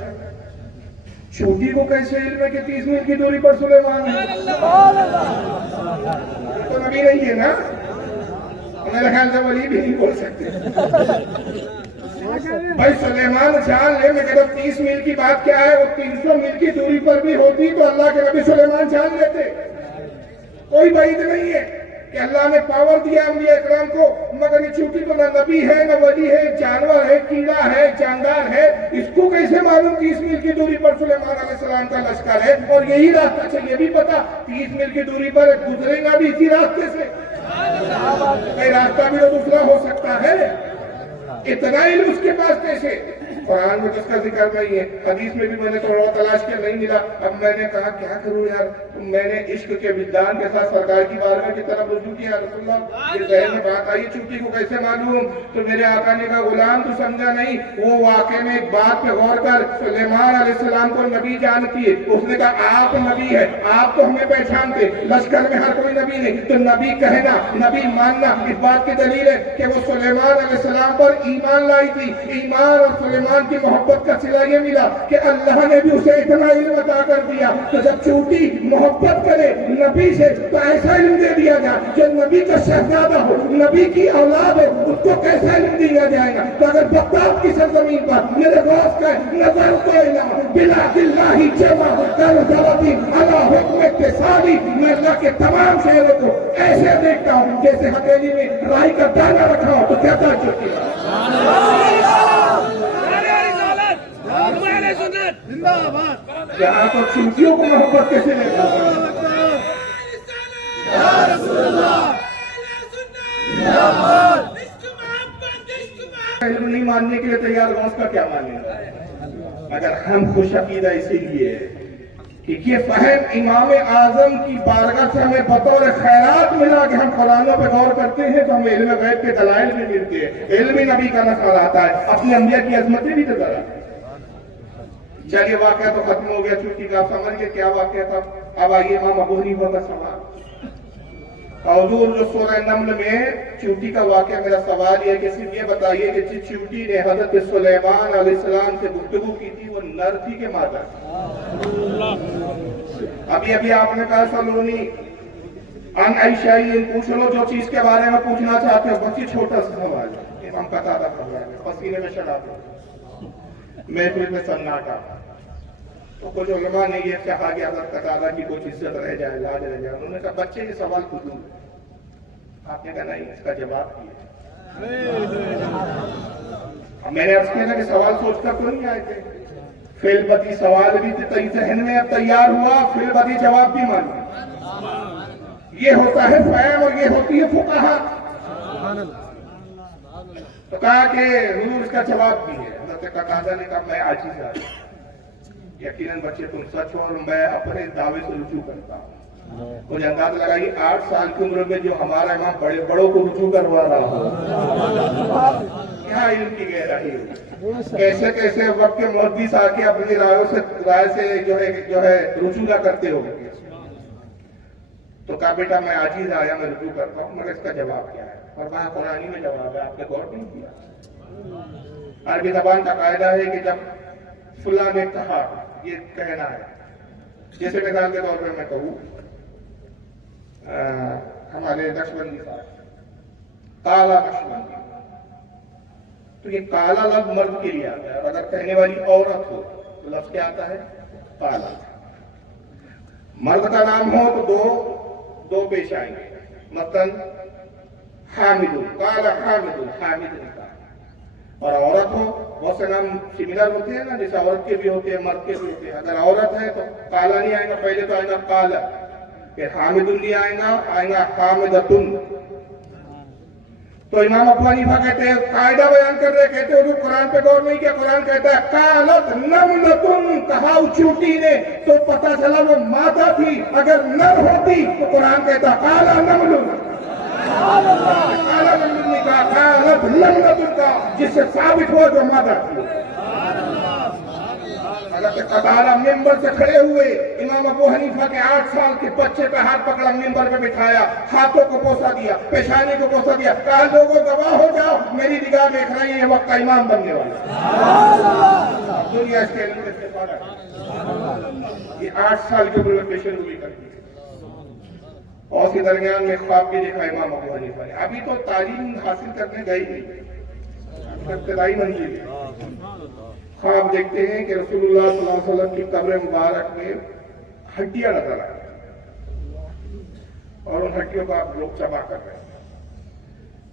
چوٹی کو کیسے علم ہے کہ 30 میل کی دوری پر سلیمان ہے؟ تو نبی نہیں ہے نا، میرے خیال سے ولی بھی نہیں بول سکتے۔ بھائی سلیمان جان لے، میں کہتا 30 میل کی بات کیا ہے، وہ 300 میل کی دوری پر بھی ہوتی تو اللہ کے نبی سلیمان جان لیتے. کوئی بعید نہیں ہے کہ اللہ نے پاور دیا انبیاء اکرام کو، مگر یہ چونکہ تو نہ نبی ہے نہ ولی ہے، جانور ہے، کیڑا ہے، جاندار ہے، اس کو کیسے معلوم 30 میل کی دوری پر سلیمان علیہ السلام کا لشکر ہے اور یہی راستہ سے یہ بھی پتا 30 میل کی دوری پر گزرے گا بھی اسی راستے سے. کوئی راستہ بھی تو دوسرا ہو سکتا ہے. اتنا علم اس کے پاس کیسے؟ قرآن میں جس کا ذکر نہیں ہے، حدیث میں بھی میں نے تھوڑا تلاش کیا نہیں ملا. اب میں نے کہا کیا کروں یار، میں نے عشق کے وجدان کے ساتھ سرکار کی بارگاہ کی طرف رجوع کیا. رسول اللہ یہ ذہن میں بات آئی چوٹی کو کیسے معلوم؟ تو میرے آقا نے کہا غلام تو سمجھا نہیں، وہ واقعے میں ایک بات پہ غور کر. سلیمان علیہ السلام کو نبی جانتی ہے، اس نے کہا آپ نبی ہے، آپ تو ہمیں پہچانتے، لشکر میں ہر کوئی نبی نہیں، تو نبی کہنا نبی ماننا اس بات کی دلیل ہے کہ وہ سلیمان علیہ السلام پر ایمان لائی تھی. ایمان اور سلیمان کی محبت کا صلہ یہ ملا کہ اللہ نے بھی اسے اتنا علم عطا کر دیا کہ جب چوٹی محبت کرے نبی سے تو ایسا علم دے دیا جائے جو نبی کا شہزادہ ہو، نبی کی اولاد ہو، اس کو کیسا علم دیا جائے گا. تو اگر بغداد کی سرزمین پر میرے دوست کا نظر کو علم بلا اللہ جمع کر ضربی علی حکم اتصالی، میں اللہ کے تمام شہروں کو ایسے دیکھتا ہوں جیسے ہتھیلی میں رائی کا دانہ رکھا ہوں. تو کہتا چوٹی یہاں تو چوٹیوں کو محبت کیسے لیتا نہیں ماننے کے لیے تیار ہوں، اس کا کیا مانے گا؟ اگر ہم خوش عقیدہ اسی لیے کہ یہ فہم امام اعظم کی بارگاہ سے ہمیں بطور خیرات ملا کہ ہم قرآنوں پہ غور کرتے ہیں تو ہمیں علم غیب کے دلائل بھی ملتے ہیں، علم نبی کا نقل آتا ہے، اپنے انبیاء کی عظمتیں بھی نظر آتی ہیں. چلیے واقعہ تو ختم ہو گیا چوٹی کا، سمجھ گئے کیا واقعہ تھا. اب آئیے امام ابو حنیفہ کا سوال. حضور جو سورہ نمل میں چوٹی کا واقعہ، میرا سوال یہ کہ صرف یہ بتائیے کہ جس چوٹی نے حضرت سلیمان علیہ السلام سے گفتگو کی تھی وہ نر تھی کہ مادہ تھی؟ ابھی آپ نے کہا سلونی ان عیشائی پوچھ لو جو چیز کے بارے میں پوچھنا چاہتے ہو. بس یہ چھوٹا سا سوال ہے، امام قتادہ فرماتے ہیں، پسینے میں شراب محفل میں سناٹا. تو کچھ علماء نے یہ کہا کہ حضرت قتادہ کی کچھ عزت رہ جائے، لاج رہ جائے. انہوں نے کہا بچے یہ سوال فضول ہے. آپ نے کہا نہیں، اس کا جواب کیا. میں نے عرض کیا کہ سوال سوچ کر تو نہیں آئے تھے، فعل بدی سوال بھی ذہن میں اب تیار ہوا، فعل بدی جواب بھی معلوم. یہ ہوتا ہے فہم اور یہ ہوتی ہے فقہا. تو کہا کہ حضور اس کا جواب بھی ہے. حضرت قتادہ نے کہا میں عاجز ہوں، یقیناً بچے تم سچ ہو اور میں اپنے دعوے سے رجوع کرتا ہوں. مجھے اندازہ لگائی 8 سال کی عمر میں جو ہمارا امام بڑوں کو رجوع کروا رہا ہو، کیا علم کی گہرائی ہے. کیسے کیسے وقت کے محدث آ کے اپنی رائے سے جو ہے رجوع نہ کرتے ہو. تو کہا بیٹا میں عاجز آیا، میں رجوع کرتا ہوں، مگر اس کا جواب کیا ہے؟ اور وہاں قرآنی میں جواب ہے، آپ نے غور نہیں کیا. عربی زبان کا قاعدہ ہے کہ جب فلاں نے کہا یہ کہنا ہے، جیسے مثال کے طور پر میں کہوں ہمارے نقشبندی صاحب کالا نقشبندی، تو یہ کالا لفظ مرد کے لیے آتا ہے، اور اگر کہنے والی عورت ہو تو لفظ کیا آتا ہے؟ کالا. مرد کا نام ہو تو دو پیش آئیں گے، مثلاً حامد، کالا حامد، حامد کا. اور عورت ہو بہت سے نام سملر ہوتے ہیں نا، جیسے عورت کے بھی ہوتے ہیں مرد کے بھی ہوتے ہیں. اگر عورت ہے تو کالا نہیں آئے گا، پہلے تو آئے گا کالا، پھر حامد نہیں آئے گا حامدتن. تو امام ابو حنیفہ کہتے ہیں، قاعدہ بیان کر رہے، کہتے ہیں قرآن پہ غور نہیں کیا. قرآن کہتا ہے قالت نملتن، کہا چوٹی نے، تو پتہ چلا وہ مادہ تھی. اگر نر ہوتی تو قرآن کہتا قالا نملن، قالا نملن نے کہا قالت نملتن کا، جس سے ثابت ہوا جو مادہ تھی. حضرت قتادہ ممبر سے کھڑے ہوئے، امام ابو حنیفہ کے 8 سال کے بچے کا ہاتھ پکڑا، ممبر پہ بٹھایا، ہاتھوں کو بوسہ دیا، پیشانی کو بوسہ دیا، کہا لوگوں گواہ ہو جاؤ، میری نگاہ دیکھ رہی ہے، یہ وقت کا امام بننے والا. دنیا اس کے علم میں استفادہ کرتی. یہ 8 سال کی عمر میں پیشن گوئی کرتی ہے. اور اس کے درمیان میں خواب بھی دیکھا امام ابو حنیفہ نے. ابھی تو تعلیم حاصل کرنے گئے نہیں، ابتدائی منزل ہے. خواب دیکھتے ہیں کہ رسول اللہ صلی اللہ علیہ وسلم کی قبر مبارک میں ہڈیاں نظر آئیں اور ان ہڈیوں کا لوگ جمع کر رہے ہیں.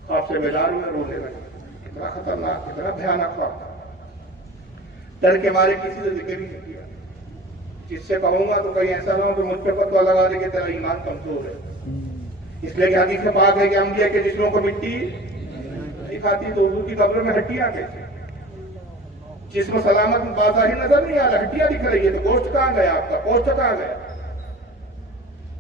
خواب سے بیدار ہوئے, رونے لگے. کتنا خطرناک, کتنا بھیانک خواب تھا. ڈر کے مارے کسی سے ذکر ہی نہیں کیا. جس سے کہوں گا تو کہیں ایسا نہ ہو کہ مجھ پہ فتویٰ لگا دے کہ تیرا ایمان کمزور ہے. اس لیے کہ حدیث میں پاک ہے کہ انبیاء کے جسموں کو مٹی نہیں کھاتی, تو حضور کی قبر میں ہڈیاں کیسے؟ جسم سلامت بظاہر نظر نہیں آ رہا, ہڈیاں دکھ رہی ہے, تو گوشت کہاں گیا آپ کا, گوشت کہاں گیا؟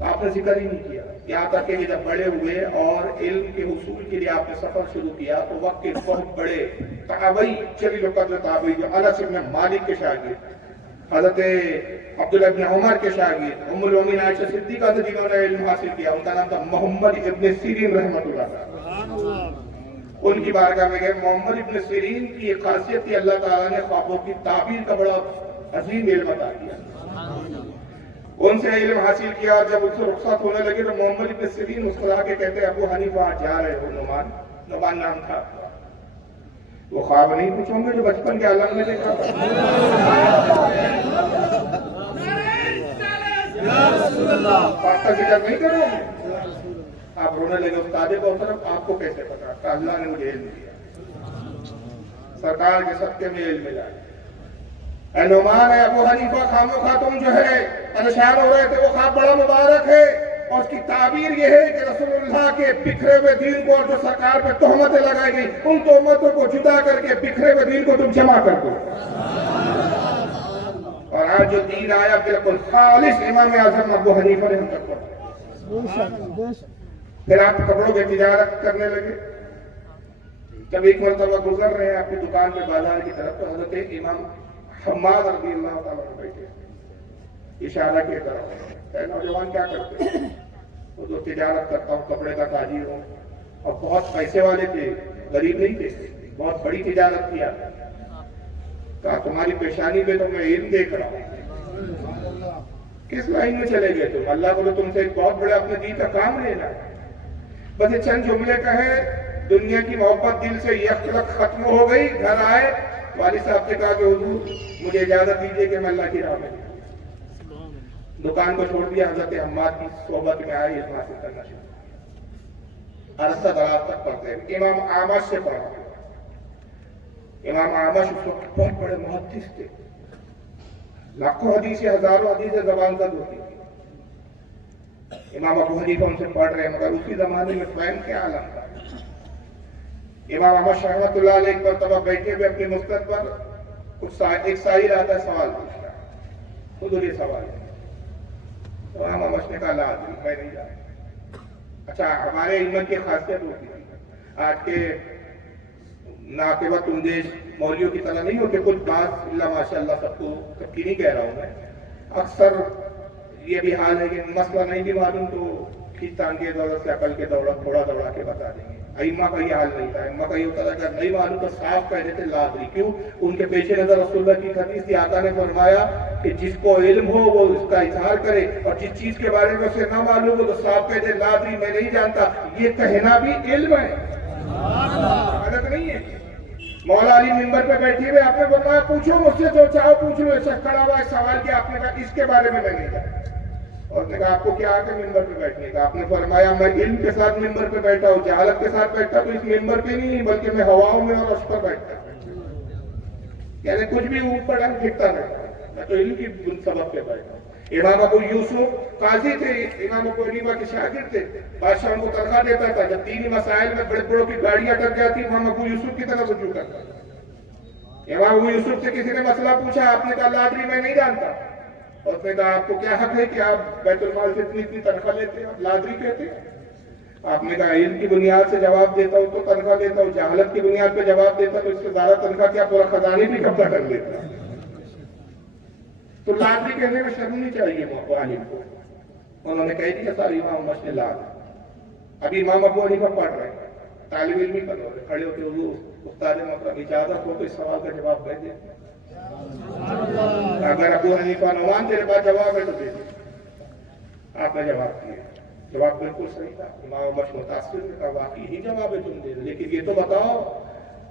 آپ نے ذکر ہی نہیں کیا. یہاں تک کہ جب بڑے ہوئے اور علم کے حصول کے لیے آپ نے سفر شروع کیا تو وقت کے بہت بڑے تابعی, جلیل القدر تابعی, جو انس بن مالک کے شاگرد, حضرت عبداللہ ابن عمر کے شاگرد, ام المؤمنین عائشہ صدیقہ سے جنہوں نے علم حاصل کیا, ان کا نام تھا محمد ابن سیرین رحمۃ اللہ علیہ. ان کی بارگاہ میں گئے. محمد ابن سیرین کی ایک خاصیت تھی, اللہ تعالیٰ نے خوابوں کی تعبیر کا بڑا عظیم علم عطا کیا. ان سے علم حاصل کیا, اور جب ان سے رخصت ہونے لگے تو محمد ابن سیرین مسکرا کے کہتے ہیں, ابو حنیفہ آج جا رہے ہو, نعمان نام تھا. وہ خواب نہیں پوچھوں گے جو بچپن کے عالم میں دیکھا تھا. خواب کا ذکر نہیں کرو گے. آپ رونے لگے. استاد کو طرف آپ کو کیسے پتا؟ اللہ نے مجھے علم دیا, سرکار کے صدقے میں علم ملا. اے نعمان, اے ابو حنیفہ, خاموخواہ تم جو ہے پریشان ہو رہے تھے, وہ خواب بڑا مبارک ہے, اور اس کی تعبیر یہ ہے کہ رسول اللہ کے بکھرے ہوئے دین کو, اور جو سرکار پہ تہمتیں لگائی گئی, ان تہمتوں کو جدا کر کے بکھرے ہوئے دین کو تم جمع کر دو. اور آج جو دین آیا بالکل خالص امام اعظم ابو حنیفہ نے ہم تک پہنچا. پھر آپ کپڑوں کی تجارت کرنے لگے. جب ایک مرتبہ گزر رہے ہیں آپ کی دکان پہ بازار کی طرف, تو حضرت امام حماد رضی اللہ تعالیٰ عنہ بیٹھے, اشارہ کی طرف. نوجوان کیا کرتے ہیں؟ وہ تو تجارت کرتا ہوں, کپڑے کا تاجر ہوں, اور بہت پیسے والے تھے, غریب نہیں تھے, بہت بڑی تجارت کیا. کہا تمہاری پیشانی پہ تو میں علم دیکھ رہا ہوں, کس لائن میں چلے گئے تم؟ اللہ کو تم سے ایک بہت بڑے اپنے دین کا کام لینا ہے. بس یہ چند جملے کہے, دنیا کی محبت دل سے یک لک ختم ہو گئی. گھر آئے, والد صاحب سے کہا کہ حضور مجھے اجازت دیجیے کہ میں اللہ کی راہ میں. دکان کو چھوڑ دیا, حضرت حماد کی صحبت میں آئے, علم حاصل کرنا شروع. عرصہ دراز تک پڑھتے ہیں. امام اعمش سے پڑھا. امام اعمش اس وقت بہت بڑے محدث تھے, لاکھوں حدیثیں, ہزاروں حدیثیں زبان زد ہوتی تھی. امام ابو حنیفہ ان سے پڑھ رہے ہیں, مگر اسی زمانے میں فہم کے عالم تھا. امام احمد رحمۃ اللہ علیہ ایک مرتبہ بیٹھے ہوئے اپنی مستند پر, ایک سائل آتا ہے, سوال پوچھتا ہے, حضور یہ سوال ہے. تو امام احمد نے کہا لا ادری, میں نہیں جانتا. اچھا, ہمارے علم کی خاصیت ہوتی ہے, آج کے ناقبت اندیش مولویوں کی طرح نہیں ہوتے. کچھ بات اللہ ماشاء اللہ سب کو سب کی نہیں کہہ رہا ہوں میں, اکثر یہ بھی حال ہے کہ مسئلہ نہیں بھی معلوم تو کھینچتان کی دولت سے عقل کے دولت تھوڑا دوڑا کے بتا دیں گے. ائمہ کا یہ حال نہیں تھا. ائمہ کا یہ ہوتا تھا کہ نہیں معلوم تو صاف کہہ دیتے لا ادری. کیوں؟ ان کے پیش نظر رسول اللہ کی حدیث تھی, آقا نے فرمایا کہ جس کو علم ہو وہ اس کا اظہار کرے, اور جس چیز کے بارے میں اسے نہ معلوم ہو تو صاف کہہ دے لا ادری, میں نہیں جانتا. یہ کہنا بھی علم ہے, غلط نہیں ہے. مولا علی منبر پہ بیٹھے ہوئے, آپ نے فرمایا پوچھو مجھ سے جو چاہو پوچھ لو. ایسا کھڑا ہوا ایک سوال کیا, آپ نے کہا اس کے بارے میں نہیں جانتا. اور نے کہا آپ کو کیا آ کے منبر پہ بیٹھنے کا؟ آپ نے فرمایا میں علم کے ساتھ منبر پہ بیٹھا ہوں, جہالت کے ساتھ بیٹھا تو اس منبر پہ نہیں بلکہ میں ہواؤں میں اور عرش پر بیٹھتا ہوں. یعنی کچھ بھی اوپر ڈھنگ پھرتا رہتا, میں تو علم کی سبب پہ بیٹھا ہوں. امام ابو یوسف قاضی تھے, امام ابو حنیفہ کے شاگرد تھے. بادشاہ ان کو تنخواہ دیتا تھا. جب دینی مسائل میں بڑے بڑوں کی گاڑی اٹک جاتی, امام ابو یوسف کی طرف رجوع کرتا. امام ابو یوسف سے کسی نے مسئلہ پوچھا, آپ نے کہا لا ادری, میں نہیں جانتا. اور اس نے کہا آپ کو کیا حق ہے کہ آپ بیت المال سے اتنی تنخواہ لیتے ہیں, آپ لا ادری کہتے ہیں؟ آپ نے کہا علم کی بنیاد سے جواب دیتا ہوں تو تنخواہ دیتا ہوں, جہالت کی بنیاد پہ جواب دیتا تو اس سے زیادہ تنخواہ کیا پورا خزانے بھی قبضہ کر لیتا. تو لا ادری کہنے میں شرم نہیں چاہیے عالم کو. انہوں نے کہہ دیا ساری امام احمد نے لا ادری. ابھی امام ابو حنیفہ پڑھ رہے ہیں, طالب علم ہی کھڑے ہوتے, حضور استاد محترم اجازت ہو تو اس سوال کا جواب دے دیں. اگر ابو حنیفہ نعمان تیرے پاس جواب ہے تو دے دیں. آپ نے جواب دیا, جواب بالکل صحیح تھا. امام احمد متاثر نے کہا واقعی ہی جواب ہے تم دے, لیکن یہ تو بتاؤ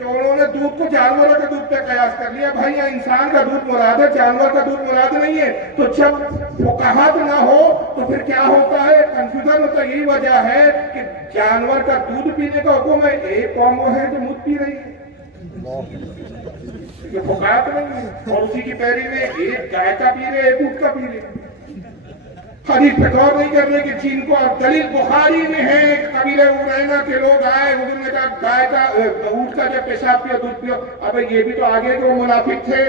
کہ انہوں نے دودھ کو جانوروں کے دودھ پہ قیاس کر لیا. بھائی یہاں انسان کا دودھ مراد ہے، جانور کا دودھ مراد نہیں ہے. تو جب فقاہت نہ ہو تو پھر کیا ہوتا ہے؟ کنفیوژن ہوتا ہے. یہی وجہ ہے کہ جانور کا دودھ پینے کا حکم ہے. ایک قوم وہ ہے جو مجھ پی رہی ہے، یہ فقاہت نہیں ہے، اور اسی کی پیروی میں ایک گائے کا پی رہے، ایک اونٹ کا پی رہے. حدیث پہ غور نہیں کر رہے کہ جن کو دلیل بخاری میں ہے، قبیلہ عرینا کے لوگ آئے، حضور نے کہا گائے کا اونٹ کا جب پیشاب پیو دودھ پیو. ابے یہ بھی تو آگے کے وہ منافق تھے،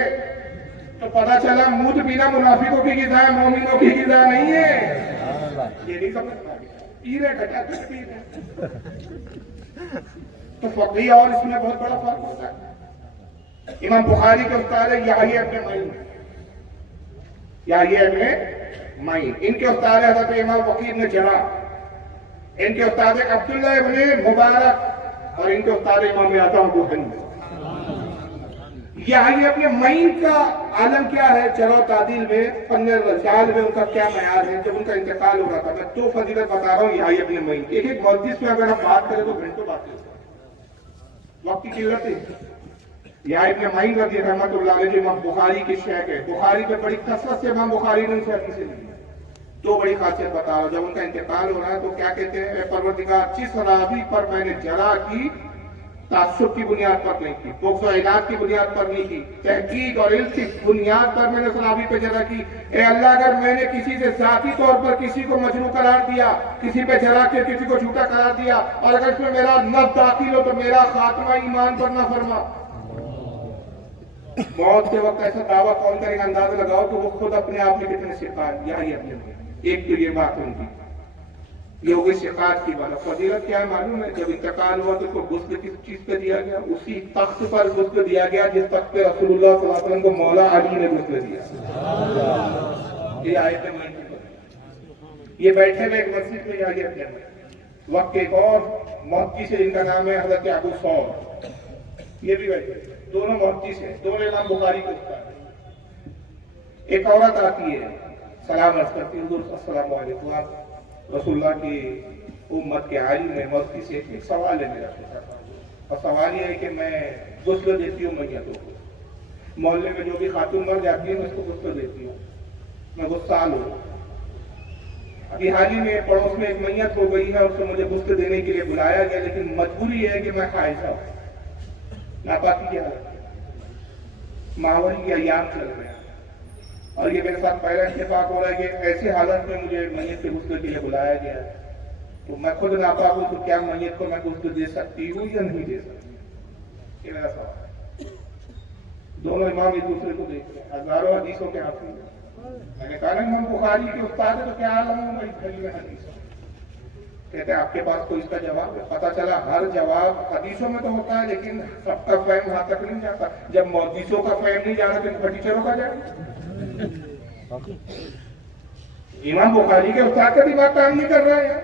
تو پتا چلا مودھ پینا منافقوں کی غذا ہے، مومنوں کی غذا نہیں ہے. یہ نہیں سمجھ پی رہے گھٹا کر پی رہے. تو فقہی اور اس میں بہت بڑا فرق ہوتا ہے. امام بخاری کے استاد یحییٰ ابن معین، یحییٰ ابن معین، ان کے استاد حضرت امام وکیع بن جراح، ان کے استاد عبداللہ ابن مبارک، اور ان کے استاد امام اعظم ابو حنیفہ. یحییٰ ابن معین کا عالم کیا ہے؟ جرح و تعدیل میں، فن رجال میں ان کا کیا معیار ہے؟ جب ان کا انتقال ہو رہا تھا، میں دو فضیلت بتا رہا ہوں یحییٰ ابن معین. ایک ایک محدث میں اگر ہم بات کریں تو گھنٹوں بات کریں، وقت کی قلت ہے. یحییٰ ابن معین رضی رحمۃ اللہ علیہ جو امام بخاری کے شیخ ہے، بخاری پہ بڑی کثرت سے امام بخاری نے ان سے حدیثیں لی. دو بڑی خاصیت بتا رہا ہوں. جب ان کا انتقال ہو رہا ہے تو کیا کہتے ہیں؟ اے پروردگار، جس راوی پر میں نے جرح کی، تعصب کی بنیاد پر نہیں کی، بغض و عناد کی بنیاد پر نہیں کی، تحقیق اور علم کی بنیاد پر میں نے اس راوی پہ جرح کی. اے اللہ، اگر میں نے کسی سے ذاتی طور پر کسی کو مجروح قرار دیا، کسی پہ جرح کے کسی کو جھوٹا قرار دیا، اور اگر اس میں میرا نفس داخل ہو تو میرا خاتمہ ایمان پر نہ فرما. موت کے وقت ایسا دعویٰ کون کرے گا؟ اندازہ لگاؤ کہ وہ خود اپنے آپ میں کتنے شفاعت. یہی اپنے ایک تو یہ بات ان کی، یہ ہوگی شفاعت کی بات. فضیلت کیا ہے معلوم ہے؟ جب انتقال ہوا تو کو غسل کس چیز پہ دیا گیا؟ اسی تخت پر غسل دیا گیا جس تخت پہ رسول اللہ صلی اللہ علیہ وسلم کو مولا علی نے غسل دیا. یہ آیت میں یہ بیٹھے ہوئے ایک مسجد میں یہی اپنے وقت ایک اور محدث سے، ان کا نام ہے حضرت ابو ثور، یہ بھی بیٹھے، دونوں محدث ہیں، دونوں امام بخاری کے استاد ہیں. ایک عورت آتی ہے، سلام عرض کرتی ہے، حضور السلام علیکم، آپ رسول اللہ کی امت کے عالم ہیں، محدث سے. ایک سوال ہے میرا، اور سوال یہ ہے کہ میں غسل دیتی ہوں میتوں کو، محلے میں جو بھی خاتون مر جاتی ہے میں اس کو غسل دیتی ہوں، میں غسال ہوں. ابھی حال ہی میں پڑوس میں ایک میت ہو گئی ہے، اس کو مجھے غسل دینے کے لیے بلایا گیا، لیکن مجبوری ہے کہ میں حائضہ ہوں. ناپاکی کیا ہے؟ ماحولی کے ایام چل رہے ہیں، اور یہ میرے ساتھ پہلا اتفاق ہو رہا ہے کہ ایسی حالت میں مجھے میت کے غسل کے لیے بلایا گیا ہے، تو میں خود ناپاک ہوں، تو کیا میت کو میں غسل دے سکتی ہوں یا نہیں دے سکتی؟ یہ میرا سوال ہے. دونوں امام ایک دوسرے کو دیکھ رہے ہیں، ہزاروں حدیثوں کے حافظ ہیں. میں نے کہا نا امام بخاری کے استاد ہے تو کیا عالم ہوں میں اس میں حدیث. کہتے ہیں آپ کے پاس کوئی اس کا جواب ہے؟ پتا چلا ہر جواب حدیثوں میں تو ہوتا ہے، لیکن سب کا فہم وہاں تک نہیں جاتا. جب محدثوں کا فہم نہیں جانا تو ٹیچروں کا جائے. امام بخاری کے استاد کا دماغ کام نہیں کر رہا ہے.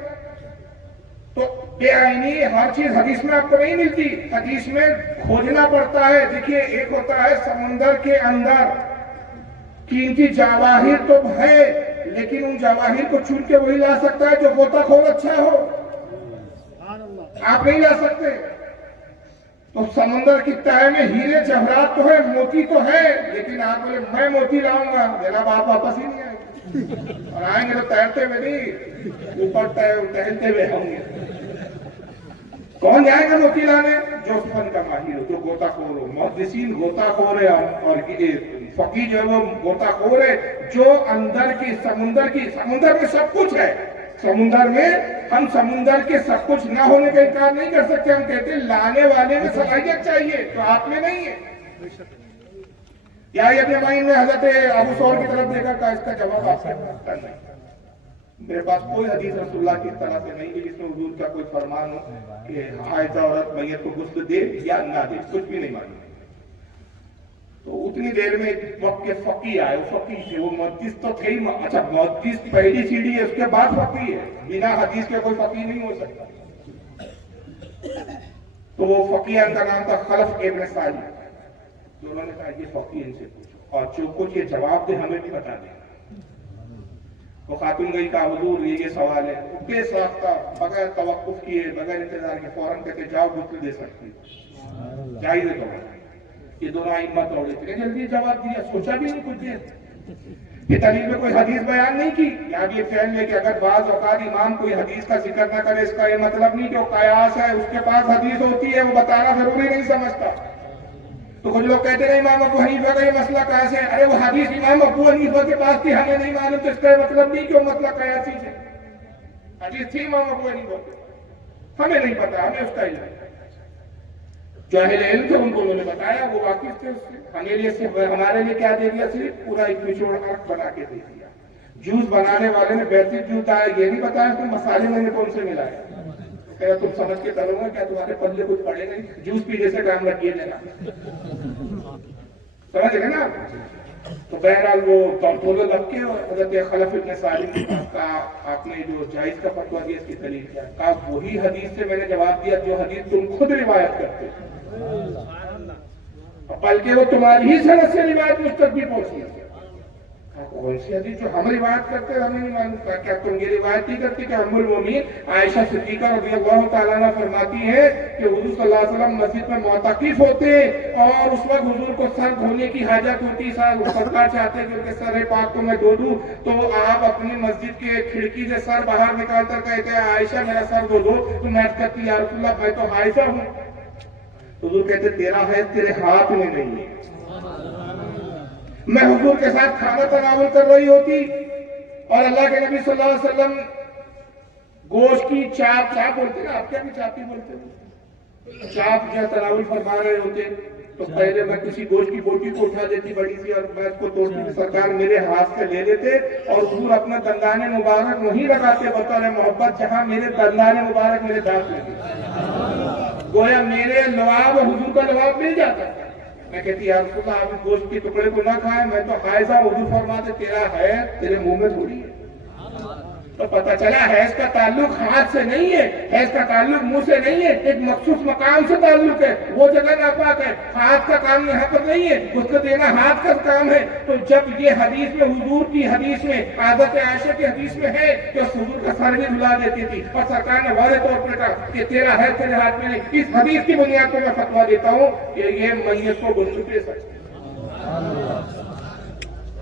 تو بے آئینی ہر چیز حدیث میں آپ کو نہیں ملتی، حدیث میں کھوجنا پڑتا ہے. دیکھیے ایک ہوتا ہے سمندر کے اندر قیمتی جواہر تو ہے، لیکن ان جواہر کو چن کے وہی لا سکتا ہے جو غوطہ خور اچھا ہو، آپ نہیں لا سکتے. تو سمندر کی تہہ میں ہیرے جواہرات تو ہے، موتی تو ہے، لیکن آپ بولے میں موتی لاؤں گا، جناب آپ واپس ہی نہیں آئیں گے، اور آئیں گے تو تیرتے ہوئے نہیں، اوپر ٹہلتے ہوئے ہوں گے. کون جائے گا موتی لانے؟ جو فن کا ماہر ہو، جو غوطہ خور ہو. محدثین غوطہ خور ہے، اور فقیہ جو ہے وہ غوطہ خور ہے، جو اندر کی سمندر میں سب کچھ ہے. سمندر میں ہم سمندر کے سب کچھ نہ ہونے کا انکار نہیں کر سکتے. ہم کہتے ہیں لانے والے میں صلاحیت چاہیے، تو آپ میں نہیں ہے. یحییٰ ابن معین نے حضرت ابو ثور کی طرف دیکھا، کہا اس کا جواب آپ کے پاس نہیں. میرے پاس کوئی حدیث رسول اللہ کی طرح سے نہیں ہے جس میں حضور کا کوئی فرمان ہو کہ حائضہ عورت میت کو غسل دے یا نہ دے، کچھ بھی نہیں معلوم. تو اتنی دیر میں وقت کے فقیہ آئے، وہ فقیہ تھے، وہ محدث تو تھے ہی. اچھا محدث پہلی سیڑھی ہے، اس کے بعد فقیہ ہے، بنا حدیث کے کوئی فقیہ نہیں ہو سکتا. تو وہ فقیہ ان کا نام تھا خلف ابن سعدی. تو انہوں نے کہا یہ فقیہ ان سے پوچھو، اور جو کچھ یہ جواب دے ہمیں بھی بتا دیں. وہ خاتون گئی کہا حضور یہ سوال ہے، بے ساختہ بغیر توقف کیے بغیر انتظار کے فوراً کہتے جاؤ غسل دے سکتی، جائز ہے تو یہ دونوں ائمہ توڑے تھے، جلدی جواب دیا، سوچا بھی نہیں کچھ دیر، یہ دلیل میں کوئی حدیث بیان نہیں کی۔ یاد یہ فہم ہے کہ اگر بعض اوقات امام کوئی حدیث کا ذکر نہ کرے اس کا یہ مطلب نہیں کہ وہ قیاس ہے، اس کے پاس حدیث ہوتی ہے وہ بتانا ضروری نہیں سمجھتا۔ تو کچھ لوگ کہتے ہیں امام ابو حنیفہ کا یہ مسئلہ قیاس ہے، ارے وہ حدیث امام ابو حنیفہ کے پاس تھی ہمیں نہیں معلوم، تو اس کا یہ مطلب نہیں کہ وہ مسئلہ قیاسی ہے، حدیث تھی امام ابو حنیفہ کے، ہمیں نہیں پتا، ہمیں اس کا علم ہے۔ جو اہل علم تھے ان کو انہوں نے بتایا، وہ واقف تھے اس سے، ہمارے لیے کیا دے دیا، صرف پورا ایک نچوڑ عرق بنا کے دے دیا۔ جوس بنانے والے نے بہترین جوس آیا یہ نہیں بتایا کہ مسالے میں نے کون سے ملائے، کہا تم سمجھ کے کرو گا کیا، تمہارے پلے کچھ پڑے گا، جوس پینے سے کام رکھیے لینا، سمجھ گئے نا۔ تو بہرحال وہ دونوں لگ کے حضرت خلف ابن سالم کا آپ نے جو جائز کا فتویٰ دیا اس کی دلیل کیا، کہا وہی حدیث سے میں نے جواب دیا جو حدیث تم خود روایت کرتے، بلکہ وہ تمہاری ہی سند سے روایت مجھ تک بھی پہنچی ہے۔ کون سی حدیث جو ہم روایت کرتے ہیں ہمیں نہیں معلوم، کیا تم یہ روایت نہیں کرتے کہ ام المومنین عائشہ صدیقہ رضی اللہ تعالیٰ عنہ فرماتی ہے کہ حضور صلی اللہ علیہ وسلم مسجد میں معتکف ہوتے اور اس وقت حضور کو سر دھونے کی حاجت ہوتی، سرکار چاہتے کہ ان کے سر پاک کو میں دھو دوں، تو آپ اپنی مسجد کے کھڑکی سے سر باہر نکال کر کہتے ہیں عائشہ میرا سر دھو دو، تو میں کہتی یا رسول اللہ میں تو حائضہ ہوں، حضور کہتے تیرا حیض تیرے ہاتھ میں نہیں ہے، میں حضور کے ساتھ کھانا تناول کر رہی ہوتی اور اللہ کے نبی صلی اللہ علیہ وسلم گوشت کی چاپ بولتے ہیں، آپ کیا بھی چاپی بولتے ہیں، چاپ جو تناول فرما رہے ہوتے، تو پہلے میں کسی گوشت کی بوٹی کو اٹھا دیتی بڑی سی اور میں اس کو توڑتی، سرکار میرے ہاتھ سے لے لیتے اور حضور اپنا دندان مبارک وہیں لگاتے بطور محبت جہاں میرے دندان مبارک میرے دانت لگے، گویا میرے لعاب حضور کا لعاب مل جاتا ہے۔ میں کہتی یا رسول اللہ آپ اس گوشت کے ٹکڑے کو نہ کھائیں، میں تو حائضہ، حضور فرماتے تیرا ہے تیرے منہ میں تھوڑی ہے۔ تو پتہ چلا حیض کا تعلق ہاتھ سے نہیں ہے، حیض کا تعلق منہ سے نہیں ہے، ایک مخصوص مقام سے تعلق ہے، وہ جگہ ناپاک ہے، ہاتھ کا کام یہاں پر نہیں ہے، اس کو دینا ہاتھ کا کام ہے۔ تو جب یہ حدیث میں حضور کی حدیث میں حضرت عائشہ کی حدیث میں ہے کہ حضور کا سر بھی دھلا دیتی تھی اور سرکار نے واضح طور پر کہا کہ تیرا ہے تیرے ہاتھ میں نہیں، اس حدیث کی بنیاد پر میں فتویٰ دیتا ہوں کہ یہ میت کو غسل دے سکتے ہیں۔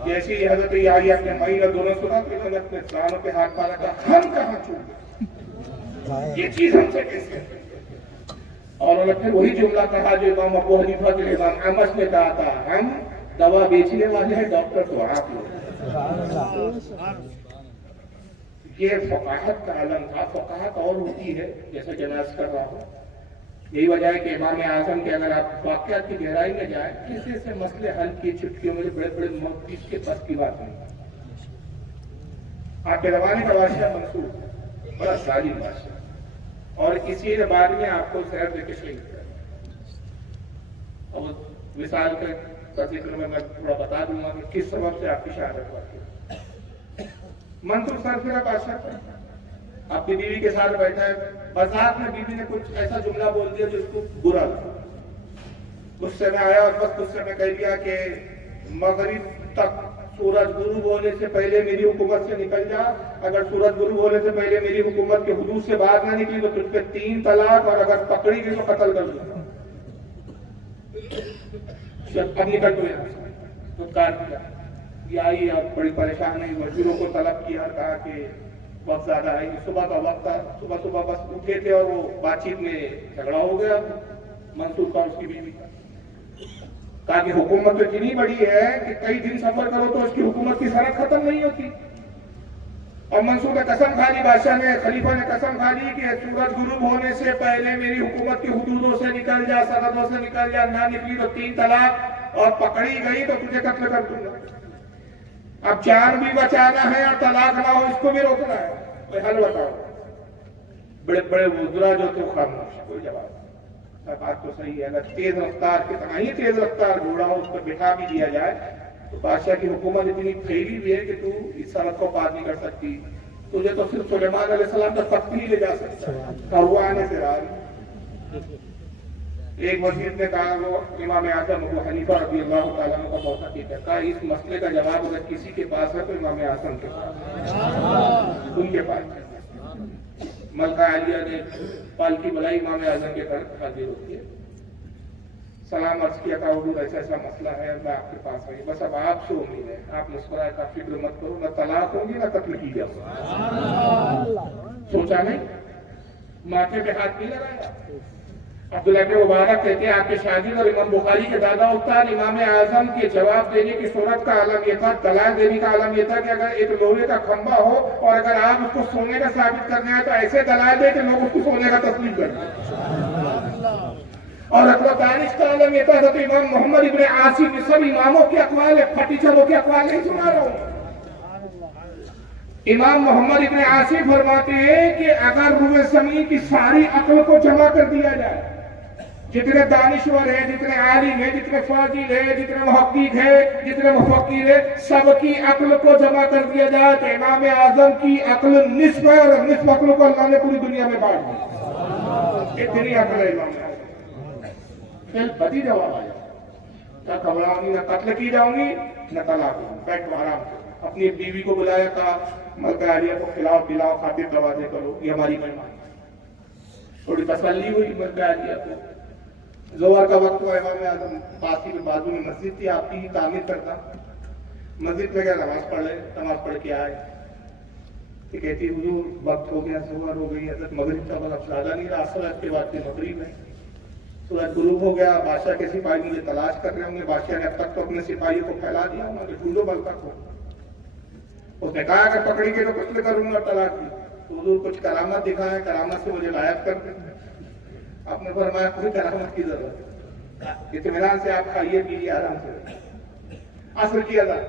جیسے یہ حضرت یحییٰ اپنے معینہ دونوں سنا تو انہوں نے اپنے دانوں پہ ہاتھ مارا تھا، ہم کہاں چھوڑ یہ چیز ہم سے کیسے، اور انہوں نے پھر وہی جملہ کہا جو امام ابو حنیفہ کے امام احمد نے کہا تھا، ہم دوا بیچنے والے ہیں، ڈاکٹر تو آپ لوگ۔ یہ فقاہت کا علم تھا، فقاہت اور ہوتی ہے جیسے جناز کر رہا ہوں، یہی وجہ ہے کہ امام اعظم کے اگر آپ واقعات کی گہرائی میں جائیں کسی سے مسئلے حل کی چھٹکیوں میں بڑے بڑے موقف کے بس کی بات نہیں۔ آپ کے زمانے کا بادشاہ منصور بڑا ظالم بادشاہ، اور اسی نے بعد میں آپ کو شہر دے کے شہید کیا، اور مثال کا ذکر میں تھوڑا بتا دوں گا کہ کس سبب سے آپ کی شہادت ہوئی۔ منصور سرفراز بادشاہ تھا، اپنی بیوی کے ساتھ بیٹھا ہے، بذات میں بیوی نے کچھ ایسا جملہ بول دیا جو اس کو برا لگا، غصے میں آیا اور بس غصے میں کہہ دیا کہ مغرب تک سورج غروب ہونے سے پہلے میری حکومت سے نکل جا، اگر سورج غروب ہونے سے پہلے میری حکومت کے حدود سے باہر نہ نکلی تو تجھ پہ 3 طلاق، اور اگر پکڑی گئی تو قتل کر دوں گا۔ اب نکل تو یہاں تو کار کیا، یہ آئی اور بڑی پریشان ہوئی، وزیروں کو طلب کیا اور کہا کہ وقت زیادہ ہے، صبح کا وقت تھا، صبح بس اٹھے تھے اور وہ بات چیت میں جھگڑا ہو گیا منصور کا اس کی بیوی کا، کہا کہ حکومت تو اتنی بڑی ہے کہ کئی دن سفر کرو تو اس کی حکومت کی سرحد ختم نہیں ہوتی، اور منصور نے قسم کھا لی، بادشاہ نے خلیفہ نے قسم کھا لی کہ سورج غروب ہونے سے پہلے میری حکومت کی حدودوں سے نکل جا، سرحدوں سے نکل جا، نہ نکلی تو 3 طلاق، اور پکڑی گئی تو تجھے قتل کر دوں گا۔ اب جان بھی بچانا ہے اور طلاق نہ ہو اس کو بھی روکنا ہے، کوئی حل بتاؤ۔ بڑے بڑے وزراء جو تھے خاموش، کوئی جواب نہیں۔ بات تو صحیح ہے، اگر تیز رفتار کتنا ہی تیز رفتار گھوڑا ہو اس پر بٹھا بھی دیا جائے تو بادشاہ کی حکومت اتنی پھیلی بھی ہے کہ تو اس سڑک کو پار نہیں کر سکتی، تجھے تو صرف سلیمان علیہ السلام کا تخت ہی لے جا سکتا ہے، اور وہ آنے سے رہا۔ ایک وزیر نے کہا وہ امام اعظم ابو حنیفہ رضی اللہ تعالیٰ عنہ کا بہت حقیق ہے، کہا اس مسئلے کا جواب اگر کسی کے پاس ہے تو امام اعظم کے پاس، ان کے پاس۔ ملکہ عالیہ نے پالکی بلائی، امام اعظم کے گھر حاضر ہوتی ہے، سلام عرض کیا، کہا حضور ایسا ایسا مسئلہ ہے، میں آپ کے پاس آئی، بس اب آپ سے امید ہے۔ آپ مسکرائے، کہا فکر مت کرو، نہ طلاق ہوگی نہ قتل کی جاؤ۔ سوچا نہیں، ماتھے پہ ہاتھ نہیں لگایا۔ عبداللہ بن مبارک کہتے ہیں آپ کے شاگرد اور امام بخاری کے دادا استاد امام اعظم کے جواب دینے کی صورت کا عالم یہ تھا، دلائل دینے کا عالم یہ تھا کہ اگر ایک لوہے کا کھمبا ہو اور اگر آپ اس کو سونے کا ثابت کرنا ہے تو ایسے دلائل دے کہ لوگ اس کو سونے کا تسلیم کریں۔ اور اکبر دانش کا عالم یہ تھا کہ امام محمد ابن عاصم، سب اماموں کے اقوال ہے، پھٹیچروں کے اقوال نہیں سنا رہا ہوں۔ امام محمد ابن عاصم فرماتے ہیں کہ اگر روح زمین کی ساری عقل کو جمع کر دیا جائے، جتنے دانشور ہیں، جتنے عالم ہیں، جتنے فاضل ہیں، جتنے محقق ہیں، جتنے مفکر ہیں، سب کی عقل کو جمع کر دیا جائے تو امام اعظم کی عقل نصف ہے، اور نصف عقل کو اللہ نے پوری دنیا میں بانٹ دی۔ اتنی عقل ہے امام اعظم۔ پھر بدی جواب آیا، نہ گھبراؤں گی، نہ قتل کی جاؤں گی، نہ طلاق ہوں، بیٹھو آرام سے۔ اپنی بیوی کو بلایا، کہا ملکہ عالیہ کو کھلاؤ پلاؤ، خاطر نوازی کرو، یہ ہماری مہمان۔ تھوڑی تسلی ہوئی ملکہ عالیہ کو۔ ظہر کا وقت ہوا، امام اعظم پاس ہی بازو میں مسجد تھی، آپ کی ہی تعمیر کرتا، مسجد میں گیا، نماز پڑھ لے، نماز پڑھ کے آئے کہ کہتی حضور وقت ہو گیا، ظہر ہو گئی، حضرت مغرب کا وقت زیادہ نہیں رہا، اصل کے بعد سے مغرب ہے، سورج غروب ہو گیا، بادشاہ کے سپاہی مجھے تلاش کر رہے ہوں گے، بادشاہ نے اب تک تو اپنے سپاہیوں کو پھیلا دیا ہوگا کہ ڈھونڈو ملکہ کو۔ اس نے کہا اگر پکڑی کے تو قتل کروں گا، طلاق کی۔ حضور کچھ کرامت دکھائے، کرامت سے مجھے غائب کر دیں۔ آپ نے فرمایا کوئی کرامت کی ضرورت ہے، اطمینان سے آپ کھائیے پیجیے آرام سے۔ عصر کی اذان،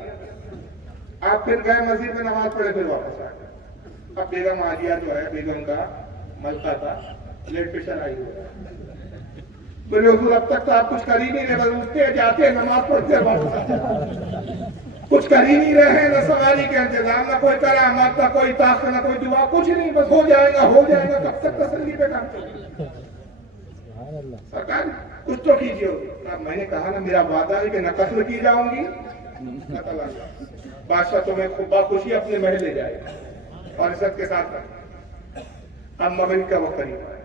آپ پھر گئے مسجد میں نماز پڑھے، پھر واپس آ گئے۔ اب بیگم عالیہ جو ہے، بیگم کا ملکہ تھا، بلڈ پریشر آئی ہوا ہے۔ بولے حضور اب تک تو آپ کچھ کر ہی نہیں رہے، بس اٹھتے جاتے نماز پڑھتے واپس آتے، کچھ کر ہی نہیں رہے ہیں، نہ سواری کا انتظام، نہ کوئی کرامت، نہ کوئی طاقت، نہ کوئی دعا، کچھ نہیں، بس ہو جائے گا ہو جائے گا، کب تک تسلی پہ کام چلے گا؟ سرکار کچھ تو کیجیے۔ میں نے کہا نا میرا وعدہ ہے کہ نہ قتل کی جاؤں گی نہ طلاق۔ بادشاہ تمہیں خوبا خوشی اپنے محل لے جائے گا اور عزت کے ساتھ رکھے۔ اب مغرب کا وقت قریب آئے،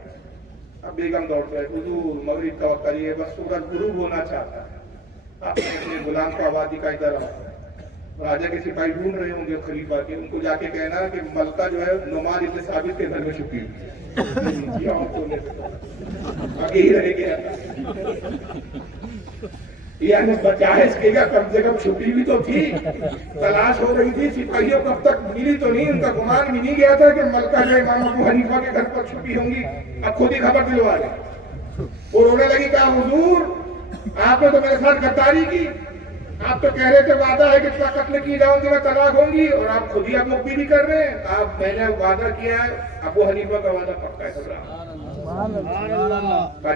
اب بیگم دوڑ گئے، حضور مغرب کا وقت قریب ہے، بس سورج غروب ہونا چاہتا ہے۔ آپ نے اپنے غلام کو آواز دکھائی، ادھر آؤ۔ راجہ کے سپاہی ڈھونڈ رہے ہوں گے خلیفہ کے، ان کو جا کے کہنا کہ ملکہ جو ہے نعمان ابن ثابت کے گھر میں چھپی ہوئی ہے، آگے ہی رہ گیا، یعنی جاہز کے گا، کم سے کم چھپی بھی تو تھی، تلاش ہو رہی تھی، سپاہیوں کب تک ملی تو نہیں، ان کا گمان بھی نہیں گیا تھا کہ ملکہ جو امام ابو حنیفہ کے گھر پر چھپی ہوں گی۔ اب خود ہی خبر دلوا رہے، وہ رونے لگی، کہا حضور آپ نے تو میرے ساتھ غداری کی، آپ تو کہہ رہے تھے وعدہ ہے کہ نہ قتل کی جاؤں گی نہ طلاق ہوں گی، اور آپ خود ہی اب مخبری بھی کر رہے ہیں۔ آپ میں نے وعدہ کیا ہے، ابو حنیفہ کا وعدہ پکا ہے، سبحان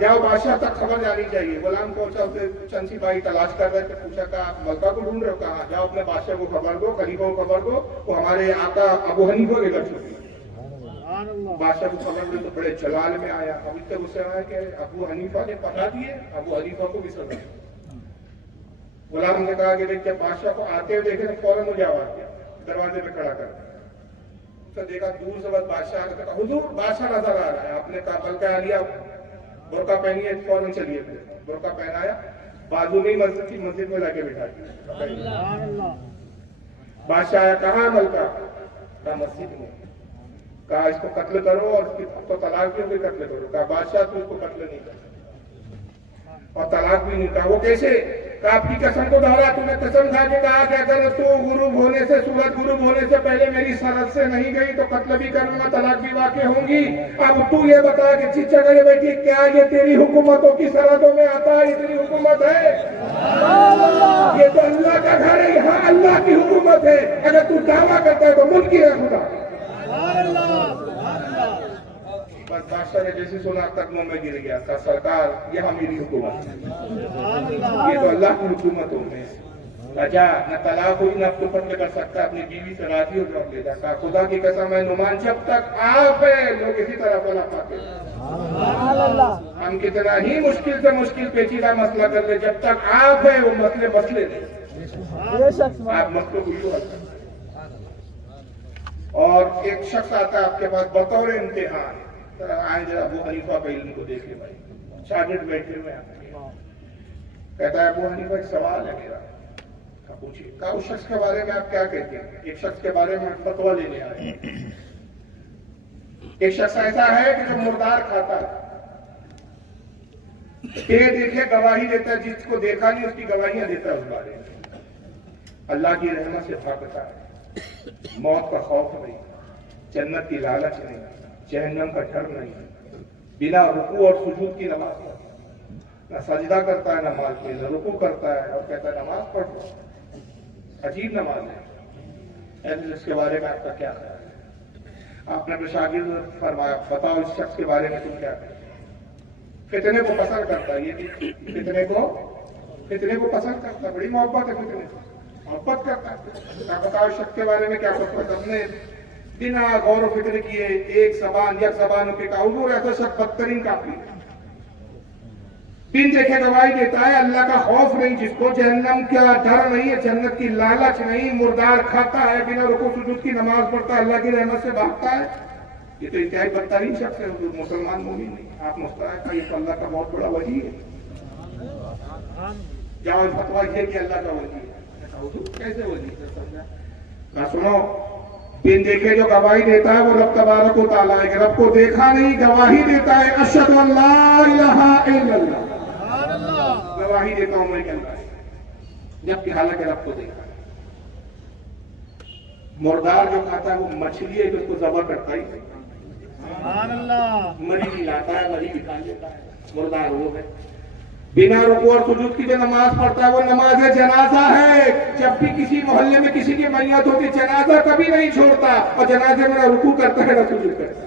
جاؤ بادشاہ تک خبر جانی چاہیے۔ غلام پہنچا، اسے چند سپاہی تلاش کر رہے تھے، پوچھا کہ آپ ملکہ کو ڈھونڈ رہے ہو؟ کہا جاؤ اپنے بادشاہ کو خبر دو، خلیفہ کو خبر دو، وہ ہمارے آقا ابو حنیفہ کے گھر چھپی۔ بادشاہ کو خبر دے تو بڑے جلال میں آیا، ابھی تک اسے آیا کہ ابو حنیفہ نے پتا دیے، ابو حنیفہ کو بھی سزا۔ غلام نے کہا کہ جب بادشاہ کو آتے ہوئے دیکھے تو فوراً مجھے آواز دیا، دروازے پہ کھڑا کر تو دیکھا دور سے بس بادشاہ آ کہا حضور بادشاہ نظر آ رہا ہے۔ آپ نے کہا ملکہ عالیہ برقع پہنیے، فوراً چلیے، برقع پہنایا، بازو نہیں مسجد کی، مسجد میں لا کے بٹھا دیا۔ بادشاہ آیا، کہاں ملکہ؟ کہا مسجد میں۔ کہا اس کو قتل کرو، اور اس کی تو طلاق بھی ہوگی، قتل کرو۔ کہا بادشاہ تو اس کو قتل نہیں کرتا اور طلاق بھی نہیں۔ کہا وہ کیسے؟ کہ آپ کی قسم کو دہرا، تم نے قسم کھا کے کہا کہ اگر تو غروب ہونے سے، سورج غروب ہونے سے پہلے میری سرحد سے نہیں گئی تو قتل بھی کروں گا، طلاق بھی واقع ہوں گی۔ اب تو یہ بتا کہ چچا گئے بیٹھی، کیا یہ تیری حکومتوں کی سرحدوں میں آتا ہے؟ یہ تیری حکومت ہے؟ یہ تو اللہ کا گھر ہے، یہاں اللہ کی حکومت ہے۔ اگر تو دعویٰ کرتا ہے تو ملکی ہے خدا۔ بس بادشاہ نے جیسے سنا قدموں میں گر گیا تھا، سرکار یہاں میری حکومت ہے، یہ تو اللہ کی حکومت ہو گئی۔ رجا نہ طلاق ہوئی نہ دوپٹے کر سکتا، اپنی بیوی سے راضی ہو جاؤ لے جاتا. خدا کی قسم ہے نعمان جب تک آپ ہے لوگ اسی طرح فلاح پاتے ہیں. ہم کتنا ہی مشکل سے مشکل پیچیدہ مسئلہ کر لیں، جب تک آپ ہے وہ مسئلے نہیں. آپ مسئلے کو یوں حل کرتے ہیں. اور ایک شخص آتا ہے آپ کے پاس بطور امتحان، آئیں ذرا ابو حنیفہ کا علم کو دیکھ لیں بھائی. شاگرد بیٹھے ہوئے ہیں، کہتا ہے ابو حنیفہ ایک سوال ہے میرا. پوچھیے. کہا اس شخص کے بارے میں آپ کیا کہتے ہیں؟ ایک شخص کے بارے میں فتویٰ لینے آئے. ایک شخص ایسا ہے کہ جو مردار کھاتا ہے، دیکھے گواہی دیتا ہے، جس کو دیکھا نہیں اس کی گواہیاں دیتا ہے اس بارے میں. اللہ کی رحمت سے بھاگتا ہے، موت کا خوف نہیں، جنت کی لالچ نہیں، جہنم کا ڈر نہیں، بنا رکوع اور سجود کی نماز پڑھتا، نہ سجدہ کرتا ہے نماز میں، نہ رکوع کرتا ہے اور کہتا ہے نماز پڑھ. عجیب نماز ہے. اس کے بارے میں آپ کا کیا خیال ہے؟ آپ نے اپنے شاگرد فرمایا بتاؤ اس شخص کے بارے میں تم کیا کہتے؟ فتنے کو پسند کرتا ہے، یہ فتنے کو پسند کرتا ہے، بڑی محبت ہے فتنے سے، محبت کرتا ہے. بتاؤ اس شخص کے بارے میں کیا پسند؟ ہم نے بنا غور و فکر کیے ایک زبان یک زبانوں کے کہا حضور ایسا شخص بدترین کافی ہے، بن دیکھے گواہی دیتا ہے، اللہ کا خوف نہیں جس کو، جہنم کا ڈر نہیں ہے، جنت کی لالچ نہیں، مردار کھاتا ہے، بنا رکوع سجود کی نماز پڑھتا ہے، اللہ کی رحمت سے بھاگتا ہے. یہ تو انتہائی بدترین شخص ہے حضور، مسلمان مومن نہیں. آپ مسکرائے کہا یہ تو اللہ کا بہت بڑا ولی ہے. جاؤ فتویٰ یہ کہ اللہ کا ولی ہے. حضور کیسے ولی ہے؟ نہ سنو، بن دیکھے جو گواہی دیتا ہے وہ رب تبارک و تعالیٰ ہے. رب کو دیکھا نہیں گواہی دیتا ہے اشہد ان لا الہ الا اللہ، گواہی دیتا ہوں میں کہ اللہ ہے، جبکہ حالانکہ رب کو دیکھا. مردار جو کھاتا ہے وہ مچھلی ہے جو اس کو ذبح کرتا ہی نہیں، مری بھی لاتا ہے، مری بھی کھا لیتا ہے. مردار وہ ہے. بنا رکوع اور سجود کی جو نماز پڑھتا ہے وہ نماز جنازہ ہے. جب بھی کسی محلے میں کسی کی میت ہوتی جنازہ کبھی نہیں چھوڑتا، اور جنازے میں نہ رکوع کرتا ہے نہ سجود کرتا ہے.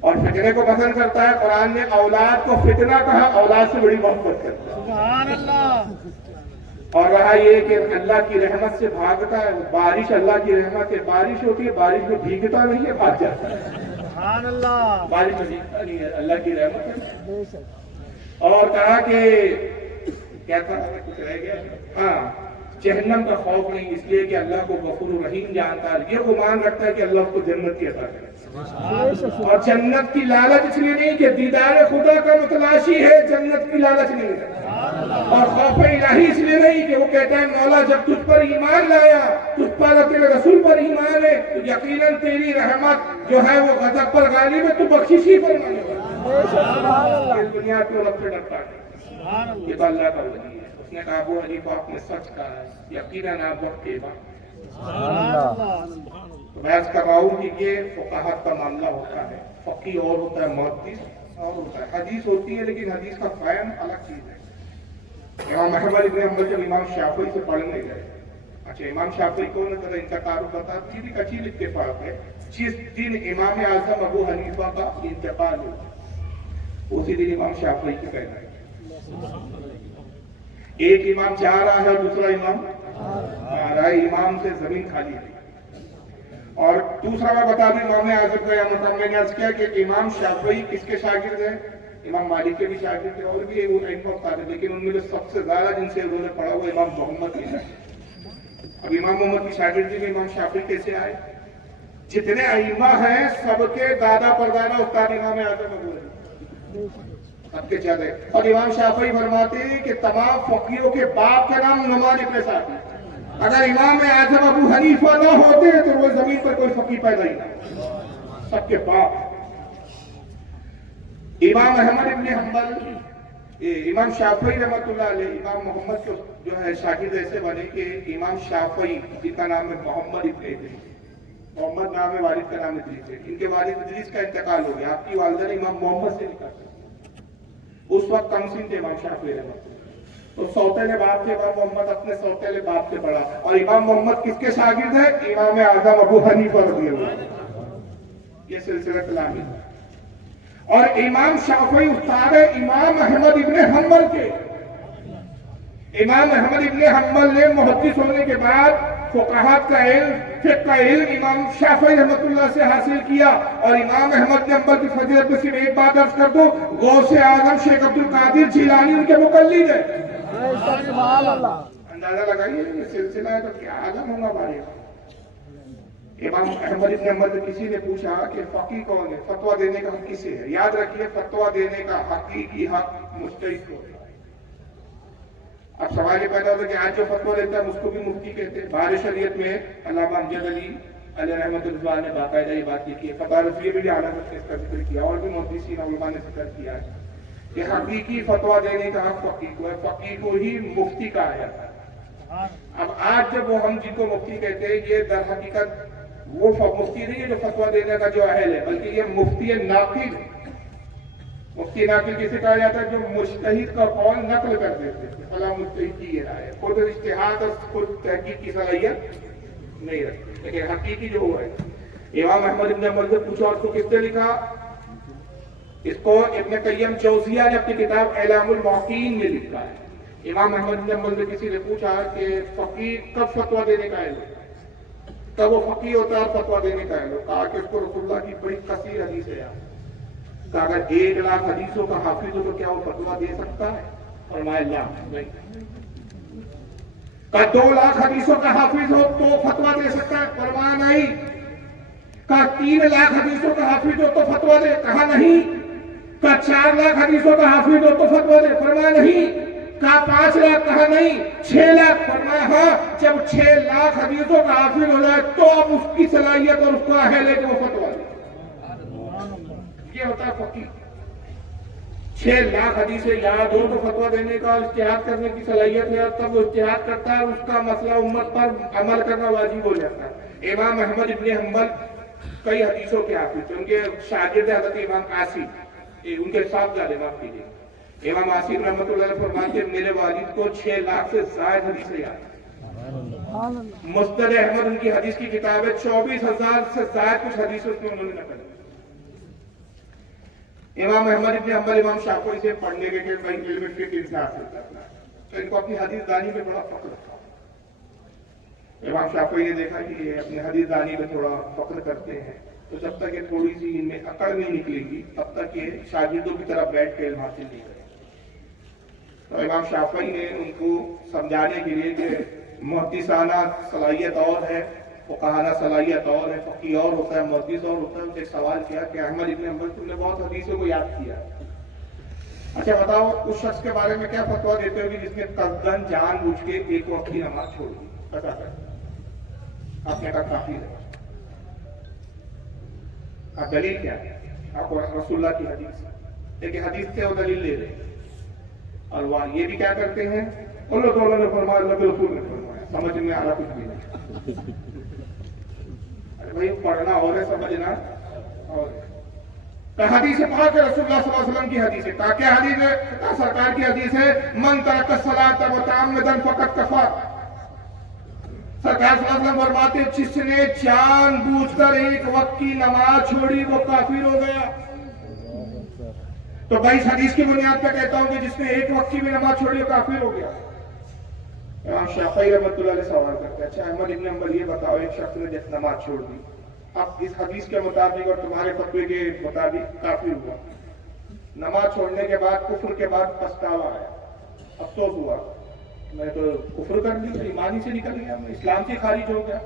اور فتنے کو پسند کرتا ہے. قرآن نے اولاد کو فتنہ کہا، اولاد سے بڑی محبت کرتا ہے. سبحان اللہ. اور رہا یہ کہ اللہ کی رحمت سے بھاگتا ہے. بارش اللہ کی رحمت ہے، بارش ہوتی ہے، بارش میں بھیگتا نہیں ہے، بھاگ جاتا ہے. سبحان اللہ. بارش میں بھیگتا نہیں ہے، اللہ کی رحمت ہے. اور کہا کہ کیا تھا کچھ رہ گیا. ہاں، جہنم کا خوف نہیں، اس لیے کہ اللہ کو غفور رحیم جانتا ہے. یہ گمان رکھتا ہے کہ اللہ کو جنت کی عطا کرے. اور جنت کی لالچ اس لیے نہیں کہ دیدار خدا کا متلاشی ہے، جنت کی لالچ نہیں ہے. اور خوف الہی اس لیے نہیں کہ وہ کہتا ہے مولا جب تجھ پر ایمان لایا، تجھ پر تیرے رسول پر ایمان ہے تو یقیناً تیری رحمت جو ہے وہ غضب پر غالب ہے، تو بخشش ہی فرمانے والا. اس دنیا کو رب سے ڈرتا ہے. یہ تو اللہ کا ولی ہے. اس نے کہا ابو حنیفہ آپ نے سچ کہا ہے، یقیناً آپ وقت کے بعد. میں اس کر رہا ہوں کہ یہ فقہات کا معاملہ ہوتا ہے. فقی اور ہوتا ہے، محدث اور ہوتا ہے. حدیث ہوتی ہے لیکن حدیث کا فہم الگ چیز ہے. امام احمد ابن حنبل جب امام شافعی سے پڑھنے گئے، اچھا امام شافعی کون ہے ذرا ان کا تعارف بتا. سیدھی کچی اتفاق ہے، جس دن امام اعظم ابو حنیفہ کا انتقال ہوا اسی دن امام شافعی کی پیدائش. ایک امام جا رہا ہے، دوسرا امام آ رہا ہے. امام سے زمین خالی ہے. اور دوسرا میں بتا دوں امام اعظم کا مطلب میں نے عرض کیا کہ امام شافعی کس کے شاگرد ہیں؟ امام مالک کے بھی شاگرد تھے اور بھی وہ ائمہ، لیکن ان میں جو سب سے زیادہ جن سے انہوں نے پڑھا وہ امام محمد کی شاگرد. اب امام محمد کی شاگردی میں امام شافعی کیسے آئے؟ جتنے ائمہ ہیں سب کے دادا پردادا استاد امام اعظم ابو حنیفہ سب کے چہرے. اور امام شافعی فرماتے ہیں کہ تمام فقیہوں کے باپ کا نام نعمان ابن ثابت. اگر امام اعظم ابو حنیفہ نہ ہوتے تو وہ زمین پر کوئی فقیہ پیدا ہی نہ. سب کے باپ. امام احمد ابن حنبل، امام شافعی رحمۃ اللہ علیہ، امام محمد کے جو ہے شاگرد ایسے بنے کہ امام شافعی جن کا نام ہے محمد ابن ادریس، محمد نام ہے، والد کا نام ادریس ہے. ان کے والد ادریس کا انتقال ہو گیا. آپ کی والدہ نے امام محمد سے نکاح کیا. اس وقت کم سن تھے امام شافعی رحمۃ اللہ، تو سوتےلے باپ سے امام محمد اپنے سوتےلے باپ سے پڑھا. اور امام محمد کس کے شاگرد ہیں؟ امام اعظم ابو حنیفہ رضی اللہ عنہ. یہ سلسلہ کلامی ہے. اور امام شافعی استاد امام احمد ابن حنبل کے. امام احمد ابن حنبل نے محدث ہونے کے بعد فقہات کا علم، فقہ کا علم امام شافعی رحمۃ اللہ سے حاصل کیا، اور امام احمد بن حنبل کی فضیلت میں صرف ایک بات عرض کر دو، غوث اعظم شیخ عبد القادر جیلانی ان کے مقلد ہیں۔ اندازہ لگائیے یہ سلسلہ ہے تو کیا عالم ہوگا ہمارے یہاں۔ امام احمد بن حنبل سے کسی نے پوچھا کہ فقیہ کون ہے، فتویٰ دینے کا حق کسے ہے؟ یاد رکھیے فتویٰ دینے کا حقیقی حق مجتہد کو ہے۔ اب سوال یہ پیدا ہوتا ہے کہ آج جو فتویٰ دیتا ہے اس کو بھی مفتی کہتے ہیں۔ بہار شریعت میں علامہ امجد علی علیہ رحمۃ اللہ نے باقاعدہ یہ بات لکھی ہے، فتح رضویہ میں بھی اعلیٰ نے اس کا ذکر کیا، اور بھی محدثین علماء نے ذکر کیا ہے کہ حقیقی فتویٰ دینے کا حق فقیہ کو ہے، فقیہ کو ہی مفتی کہا جاتا ہے۔ اب آج جب وہ ہم جن کو مفتی کہتے ہیں، یہ در حقیقت وہ مفتی نہیں ہے جو فتویٰ دینے کا جو اہل ہے، بلکہ یہ مفتی ناقل۔ مفتی ناقل کسے کہا جاتا ہے؟ جو مجتہد کا قول نقل کر دیتے ہیں، فلاں مجتہد کی یہ رائے ہے، خود اجتہاد اور خود تحقیق کی صلاحیت نہیں رکھتے، لیکن حقیقی جو ہے۔ امام احمد بن حنبل سے پوچھا، اس کو کس نے لکھا؟ اس کو ابن قیم جوزیہ نے اپنی کتاب اعلام الموقعین میں لکھا ہے۔ امام احمد بن حنبل سے کسی نے پوچھا کہ فقیہ کب فتویٰ دینے کا ہے، تب وہ فقیہ ہوتا ہے اور فتویٰ دینے کا ہے۔ کہا کہ اس کو رسول اللہ کی بڑی کثیر حدیث ہے۔ کہا اگر 1,00,000 حدیثوں کا حافظ ہو تو کیا وہ فتویٰ دے سکتا ہے؟ فرمایا لا، نہیں۔ کہا 2,00,000 حدیثوں کا حافظ ہو تو فتویٰ دے سکتا ہے؟ فرمایا نہیں۔ کہا 3,00,000 حدیثوں کا حافظ ہو تو فتویٰ دے؟ کہا نہیں۔ کہا 4,00,000 حدیثوں کا حافظ ہو تو فتویٰ دے؟ فرمایا نہیں۔ کہا 5,00,000؟ کہا نہیں۔ 6,00,000؟ فرمایا ہاں۔ جب 6,00,000 حدیثوں کا حافظ ہو جائے تو اب اس کی صلاحیت اور اس کا اہل ہے کہ وہ فتویٰ دے۔ یہ ہوتا ہے فقیہ۔ 6,00,000 حدیثیں یاد ہو تو فتویٰ دینے کا اور اجتہاد کرنے کی صلاحیت ہے، اور تب وہ اجتہاد کرتا ہے، اس کا مسئلہ امت پر عمل کرنا واجب ہو جاتا ہے۔ امام احمد بن حنبل کئی حدیثوں کے حافظ تھے، ان کے شاگرد حضرت امام عاصم، ان کے ساتھ زیادہ معاف کیجیے، امام عاصم رحمۃ اللہ علیہ فرماتے ہیں میرے والد کو 6,00,000 سے زائد حدیثیں یاد ہیں۔ مسند احمد ان کی حدیث کی کتاب ہے، 24,000 سے زائد کچھ حدیث اس میں انہوں نے نقل کی۔ امام احمد بن حنبل امام شافعی سے پڑھنے کے لیے بھائی علم فقہ ان سے حاصل کرنا ہے، تو ان کو اپنی حدیث دانی پہ بڑا فخر تھا۔ امام شافعی نے دیکھا کہ یہ اپنے حدیث دانی پہ تھوڑا فخر کرتے ہیں، تو جب تک یہ تھوڑی سی ان میں عقل نہیں نکلے گی تب تک یہ شاگردوں کی طرح بیٹھ کے علم حاصل نہیں کریں گے۔ تو امام شافعی نے ان کو سمجھانے کے لیے کہ محدثانہ صلاحیت اور ہے، فقہانہ صلاحیت اور ہے، فقیہ اور ہوتا ہے، محدث اور ہوتا ہے۔ ان سے ایک سوال کیا کہ احمد بن حنبل تم نے بہت حدیثوں کو یاد کیا، اچھا بتاؤ اس شخص کے بارے میں کیا فتویٰ دیتے ہو کہ جس نے قصداً جان بوجھ کے ایک وقت کی نماز چھوڑ دی؟ بتا کر آپ نے کہا کافی ہے۔ اب دلیل کیا ہے؟ آپ کو رسول اللہ کی حدیث، لیکن حدیث سے وہ دلیل لے رہے ہیں، اور وہ یہ بھی کیا کرتے ہیں، اللہ تعالیٰ نے فرمایا، اللہ کے رسول نے فرمایا، سمجھ میں آ رہا کچھ بھی نہیں۔ ارے بھائی پڑھنا اور ہے، سمجھنا اور ہے۔ تو حدیث پاک ہے، رسول اللہ صلی اللہ علیہ وسلم کی حدیث ہے۔ کیا حدیث ہے؟ سرکار کی حدیث ہے، من ترک الصلاۃ متعمدا فقد کفر۔ سرکار صلی اللہ علیہ وسلم فرماتے ہیں جس نے جان بوجھ کر ایک وقت کی نماز چھوڑی وہ کافر ہو گیا۔ تو بھائی اس حدیث کی بنیاد پہ کہتا ہوں کہ جس نے ایک وقت کی بھی نماز چھوڑی وہ کافر ہو گیا۔ امام شافعی رحمۃ اللہ علیہ سوال کرتے ہیں، اچھا احمد بن حنبل یہ بتاؤ ایک شخص نے جس نماز چھوڑ دی، اب اس حدیث کے مطابق اور تمہارے فتوے کے مطابق کافر ہوا، نماز چھوڑنے کے بعد کفر کے بعد پچھتاوا آیا، افسوس ہوا میں تو کفر کر لی، ایمان ہی سے نکل گیا، میں اسلام سے خارج ہو گیا،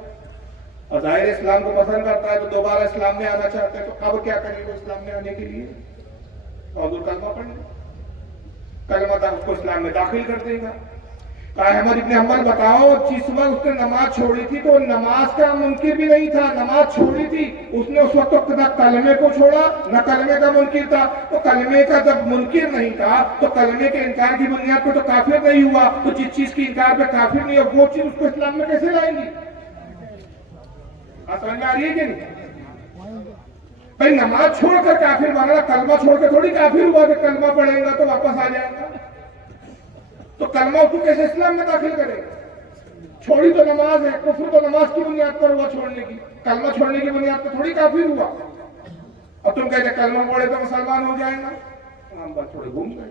اور ظاہر اسلام کو پسند کرتا ہے تو دوبارہ اسلام میں آنا چاہتا ہے، تو اب کیا کرے گا اسلام میں آنے کے لیے؟ حضور کلمہ پڑھنے، کلمہ اس کو اسلام میں داخل کر دے گا۔ احمد بن حنبل بتاؤ جس وقت اس نے نماز چھوڑی تھی تو نماز کا منکر بھی نہیں تھا، نماز چھوڑی تھی اس نے، اس وقت نہ کلمے کو چھوڑا نہ کلمے کا منکر تھا، تو کلمے کا جب منکر نہیں تھا تو کلمے کے انکار کی بنیاد پر تو کافر نہیں ہوا، تو جس چیز کی انکار پہ کافر نہیں ہو وہ چیز اس کو اسلام میں کیسے لائیں گی؟ سمجھ آ رہی ہے کہ نہیں؟ بھائی نماز چھوڑ کر کافر بنا، کلمہ چھوڑ کے تھوڑی کافر ہوا کہ کلمہ پڑھے گا تو واپس آ جائے گا، تو کلمہ کو کیسے اسلام میں داخل کرے گا؟ چھوڑی تو نماز ہے، کفر تو نماز کی بنیاد پر ہوا چھوڑنے کی، کلمہ چھوڑنے کی بنیاد پر تھوڑی کافر ہوا۔ اور تم کہتے کلمہ پڑھے تو مسلمان ہو جائے گا، ہم بات تھوڑے گھوم گئے۔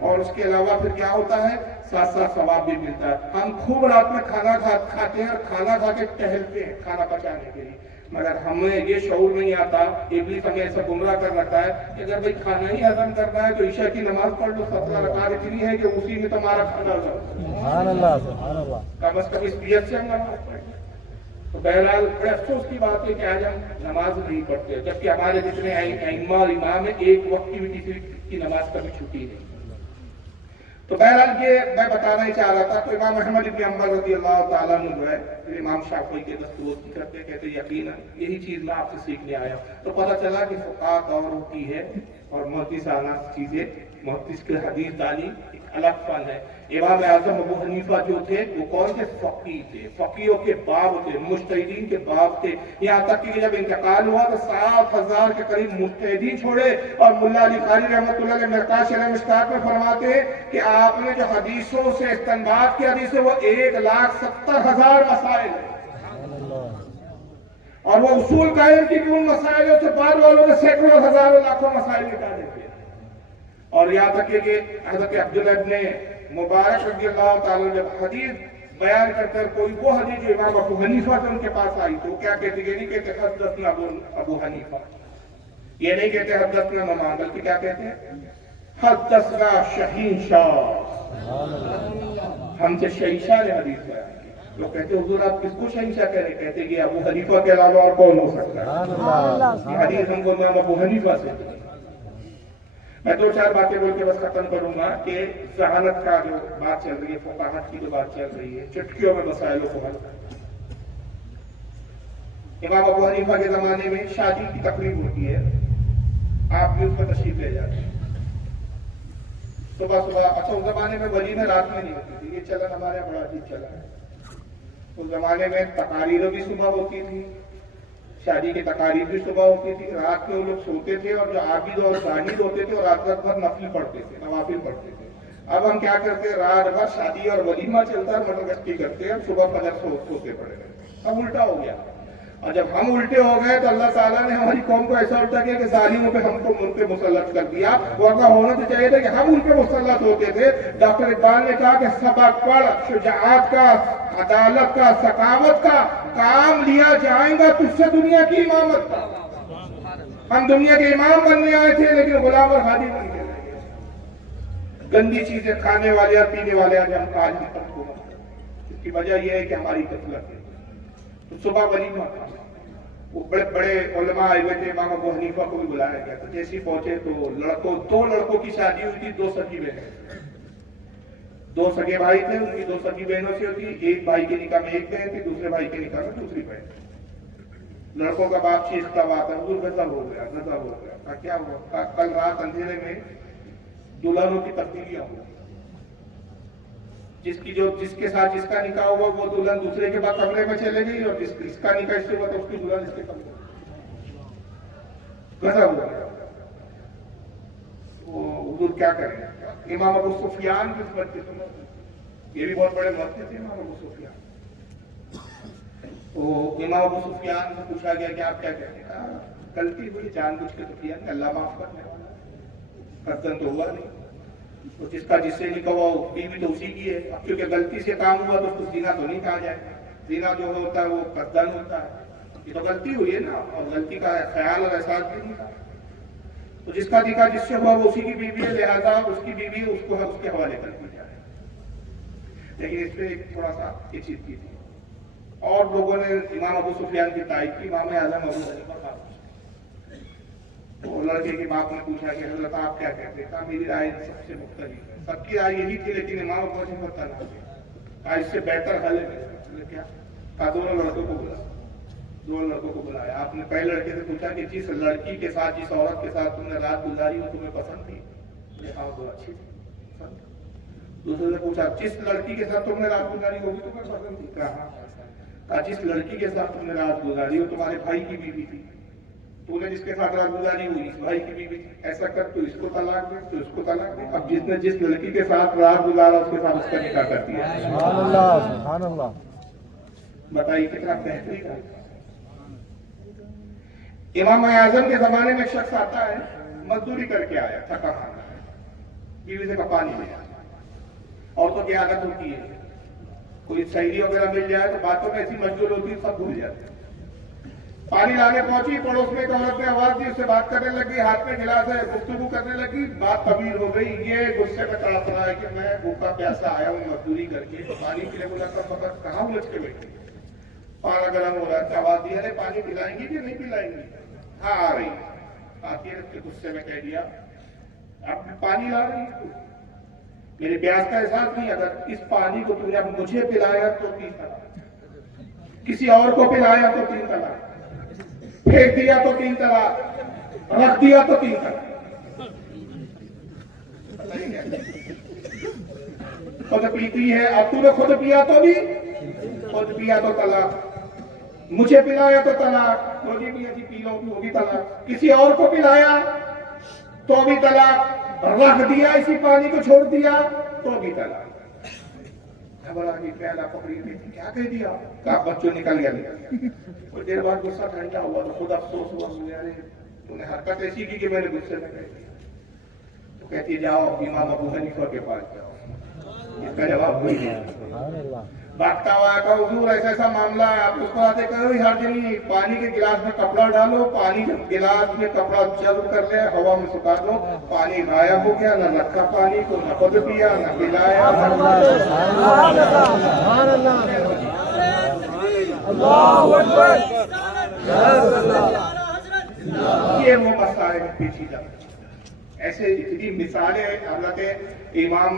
اور اس کے علاوہ پھر کیا ہوتا ہے، ساتھ ساتھ ثواب بھی ملتا ہے۔ ہم خوب رات میں کھانا کھاتے ہیں اور کھانا کھا کے ٹہلتے ہیں کھانا پچانے کے لیے، مگر ہمیں یہ شعور نہیں آتا، ابلیس ہمیں ایسا گمراہ کر رکھا ہے کہ اگر بھائی کھانا ہی ہضم کرنا ہے تو عشاء کی نماز پڑھ لو، 17 رکعت اتنی ہے کہ اسی میں تمہارا کھانا سبحان اللہ سبحان اللہ، کم از کم اس نیت سے ہم نماز پڑھیں۔ تو بہرحال بڑے افسوس کی بات ہے کہ آج ہم نماز نہیں پڑھتے، جبکہ ہمارے جتنے ائمہ اور امام ہیں ایک وقت کی بھی کسی کی نماز کبھی چھٹی نہیں۔ تو بہرحال یہ میں بتانا ہی چاہ رہا تھا۔ تو امام احمد بن حنبل رضی اللہ تعالیٰ عنہ جو ہے پھر امام شافعی کے دستور کرتے کہتے یقیناً یہی چیز میں آپ سے سیکھنے آیا ہوں۔ تو پتہ چلا کہ فقہ اور ہوتی ہے اور محدثانہ چیزیں، محدث کے حدیث دانی ایک الگ فن ہے۔ امام اعظم ابو حنیفہ جو تھے وہ کون تھے؟ فقیہ تھے، فقیوں کے باب تھے، مجتہدین کے باب تھے، یہاں تک کہ جب انتقال ہوا تو 7,000 کے قریب مجتہدین چھوڑے، اور ملا علی قاری رحمۃ اللہ علیہ مرقات شرح مشکات میں فرماتے ہیں کہ آپ نے جو حدیثوں سے استنباط کی حدیث ہے وہ 1,70,000 مسائل ہیں، اور وہ اصول قائم کی کہ ان مسائلوں سے بعد والوں نے سینکڑوں ہزاروں لاکھوں مسائل نکالے تھے۔ اور یہاں تک کہ حضرت عبداللہ ابن مبارک رضی اللہ تعالیٰ جب حدیث بیان کرتے ہیں، کوئی وہ حدیث جو امام ابو حنیفہ سے ان کے پاس آئی تو کیا کہتے ہیں؟ یہ نہیں کہتے حدثنا ابو حنیفہ، یہ نہیں کہتے حدثنا نعمان، بلکہ کیا کہتے ہیں؟ حدثنا شہین شاہ، ہم سے شہین شاہ نے حدیث بیان کی۔ لوگ کہتے ہیں حضور آپ کس کو شہین شاہ کہہ رہے؟ کہتے ہیں کہ ابو حنیفہ کے علاوہ اور کون ہو سکتا ہے؟ یہ حدیث ہم کو امام ابو حنیفہ سے۔ میں 2-4 باتیں بول کے بس ختم کروں گا کہ ذہانت کا جو بات چل رہی ہے، فقاہت کی جو بات چل رہی ہے، چٹکیوں میں مسائلوں کو حل کرنا۔ امام ابو حنیفہ کے زمانے میں شادی کی تقریب ہوتی ہے، آپ بھی اس پر تشریف لے جاتے ہیں صبح صبح۔ اچھا اس زمانے میں ولیمے رات میں نہیں ہوتی تھی، یہ چلن ہمارے یہاں بڑا عجیب چلا ہے۔ اس زمانے میں تقاریریں بھی صبح ہوتی تھی، شادی کی تقاریب بھی صبح ہوتی تھی، رات میں وہ لوگ سوتے تھے، اور جو عابد اور زاہد ہوتے تھے اور رات بھر نفل پڑھتے تھے، نوافل پڑھتے تھے۔ اب ہم کیا کرتے ہیں؟ رات بھر شادی اور ولیمہ چلتا ہے، مٹر گشتی کرتے ہیں، صبح فجر سوتے پڑے رہتے۔ اب الٹا ہو گیا، اور جب ہم الٹے ہو گئے تو اللہ تعالیٰ نے ہماری قوم کو ایسا الٹا کیا کہ ظالموں پہ ہم کو ان پہ مسلط کر دیا۔ ورنہ ہونا تو چاہیے تھا کہ ہم ان پہ مسلط ہوتے تھے۔ ڈاکٹر اقبال نے کہا کہ سبق پڑھ، شجاعت کا، عدالت کا، سخاوت کا کام لیا جائیں گا تجھ سے دنیا کی امامت کا۔ ہم دنیا کے امام بننے آئے تھے لیکن غلام اور خادم بن کے رہ گئے۔ گندی چیزیں کھانے والے اور پینے والے آج ہم آج بھی حکومت ہیں۔ اس کی وجہ یہ ہے کہ ہماری غفلت ہے۔ تو صبح ولیمہ تھا، وہ بڑے بڑے علماء آئے ہوئے تھے، امام ابو حنیفہ کو بھی بلایا گیا۔ تو جیسے پہنچے تو 2 لڑکوں کی شادی ہوئی تھی، 2 سگی بہنیں، 2 سگے بھائی تھے، ان کی 2 سگی بہنوں سے ہوتی، ایک بھائی کے نکاح میں ایک بہن تھی، دوسرے بھائی کے نکاح میں دوسری بہن تھی۔ لڑکوں کا باپ چیختا ہوا آتا، حضور غضب ہو گیا، غضب ہو گیا۔ کہا کیا ہوا؟ کہا کل رات اندھیرے میں دلہنوں کی تبدیلیاں ہوئی، جس کے ساتھ جس کا نکاح ہوا وہ دلہن دوسرے کے بعد کمرے میں چلے گئی، اور جس کا نکاح اس سے ہوا تو اس کی دلہن اس کے کمرے میں۔ غضب ہو گیا، حضور کیا کریں؟ امام ابو سفیان کی اس بات کی سنت، یہ بھی بہت بڑے محدث تھے امام ابو سفیان۔ تو امام ابو سفیان سے پوچھا گیا کہ آپ کیا کہتے ہیں؟ کہا غلطی ہوئی، جان بوجھ کے تو کیا نہیں، اللہ معاف کرنے والا، قصدن تو ہوا نہیں۔ تو جس کا جس سے نکاح ہوا بیوی تو اسی کی ہے، اب کیونکہ غلطی سے کام ہوا تو اس کو زنا تو نہیں کہا جائے، زنا جو ہوتا ہے وہ قصدن ہوتا ہے، یہ تو غلطی ہوئی ہے نا، اور غلطی کا خیال اور احساس بھی نہیں تھا۔ تو جس کا نکاح جس سے ہوا وہ اسی کی بیوی ہے، لہذا اس کی بیوی اس کو اس کے حوالے کر دی جائے۔ لیکن اس پہ ایک تھوڑا سا یہ چیز کی تھی، اور لوگوں نے امام ابو سفیان کی تائید کی، امام اعظم ابو حنیفہ کا۔ تو لڑکے کے باپ نے پوچھا کہ حضرت آپ کیا کہتے ہیں؟ کہا میری رائے سب سے مختلف ہے، سب کی رائے یہی تھی لیکن امام ابو حنیفہ کا نام ہے، کہا اس سے بہتر حل ہے کیا؟ کہا دونوں لڑکوں کو بلا، 2 لڑکوں کو بلایا۔ آپ نے پہلے لڑکے سے پوچھا کہ جس لڑکی کے ساتھ، جس عورت کے ساتھ تم نے رات گزاری وہ تمہیں پسند تھی؟ وہ اچھی تھی۔ دوسرے سے پوچھا جس لڑکی کے ساتھ تم نے رات گزاری وہ بھی تمہیں پسند تھی؟ کہا جس لڑکی کے ساتھ تم نے رات گزاری وہ تمہارے بھائی کی بیوی تھی، تو نے جس کے ساتھ رات گزاری ہوئی اس بھائی کی بیوی تھی، ایسا کر تو اس کو طلاق دے، تو اس کو طلاق دے۔ اب جس نے جس لڑکی کے ساتھ رات گزارا اس کے ساتھ اس کا نکاح کر دیا۔ سبحان اللہ سبحان اللہ، بتائیے کتنا بہترین ہے۔ امام اعظم کے زمانے میں شخص آتا ہے، مزدوری کر کے آیا، تھکا کھانا ہے، بیوی سے پانی لے آیا۔ عورتوں کی عادت ہوتی ہے، کوئی سہیلی وغیرہ مل جائے تو باتوں میں ایسی مشغول ہوتی ہے سب بھول جاتے ہیں۔ پانی لانے پہنچی، پڑوس میں ایک عورت نے آواز دی، اس سے بات کرنے لگی، ہاتھ میں گلاس ہے، گفتگو کرنے لگی، بات طویل ہو گئی۔ یہ غصے میں تڑپ رہا ہے کہ میں بھوکا پیاسا آیا ہوں مزدوری کر کے، پانی کے لیے بولا تھا، فقط کہاں الجھ کے بیٹھی؟ پانا گرم ہو رہا ہے، آواز دی، ارے پانی پلائیں گی کہ نہیں پلائیں گی؟ ہاں آ رہی ہے۔ آتی ہے، اس کے غصے میں کہہ دیا، اب پانی لا رہی ہے، میرے پیاس کا احساس نہیں، اگر اس پانی کو تم نے اب مجھے پلایا تو 3 طلاق، کسی اور کو پلایا تو 3 طلاق، پھینک دیا تو 3 طلاق، رکھ دیا تو 3 طلاق۔ خود پیتی ہے، اب تو نے خود پیا تو بھی، خود پیا تو طلاق، مجھے پلایا تو طلاق، مجھے بھی ایسی پی لو تو بھی طلاق، کسی اور کو پلایا تو بھی طلاق، رکھ دیا اسی پانی کو چھوڑ دیا تو بھی طلاق۔ گھبرا گئی، پہلا پکڑی گئی، کیا کہہ دیا؟ کہا بچوں نکل گیا۔ کچھ دیر بعد غصہ ٹھنڈا ہوا تو خود افسوس ہوا، ارے تو نے حرکت ایسی کی کہ میں نے غصے میں کہہ دیا۔ تو کہتی جاؤ امام ابو حنیفہ کے پاس جاؤ، اس کا جواب کوئی نہیں۔ بھاگتا ہوا کہ حضور ایسا ایسا معاملہ ہے، آپ اس کو آتے کہ ہر دن پانی کے گلاس میں کپڑا ڈالو، پانی جب گلاس میں کپڑا جذب کر لے ہوا میں سکھا دو، پانی غائب ہو گیا، نہ رکھا پانی کو، نہ خود پیا نہ پلایا۔ یہ وہ مسائل پیچیدہ، ایسے اتنی مثالیں حضرت امام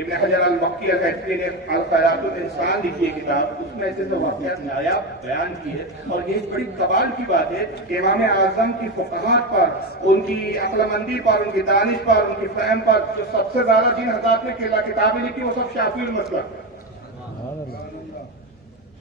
ابن حجر المکی الہیتمی نے الخیرات الانسان لکھی ہے کتاب، اس میں ایسے تو واقعات نایاب بیان کیے، اور یہ بڑی کمال کی بات ہے کہ امام اعظم کی فقاہت پر، ان کی عقل مندی پر، ان کی دانش پر، ان کی فہم پر جو سب سے زیادہ جن حضرات نے کتابیں لکھی وہ سب شافعی المسلک،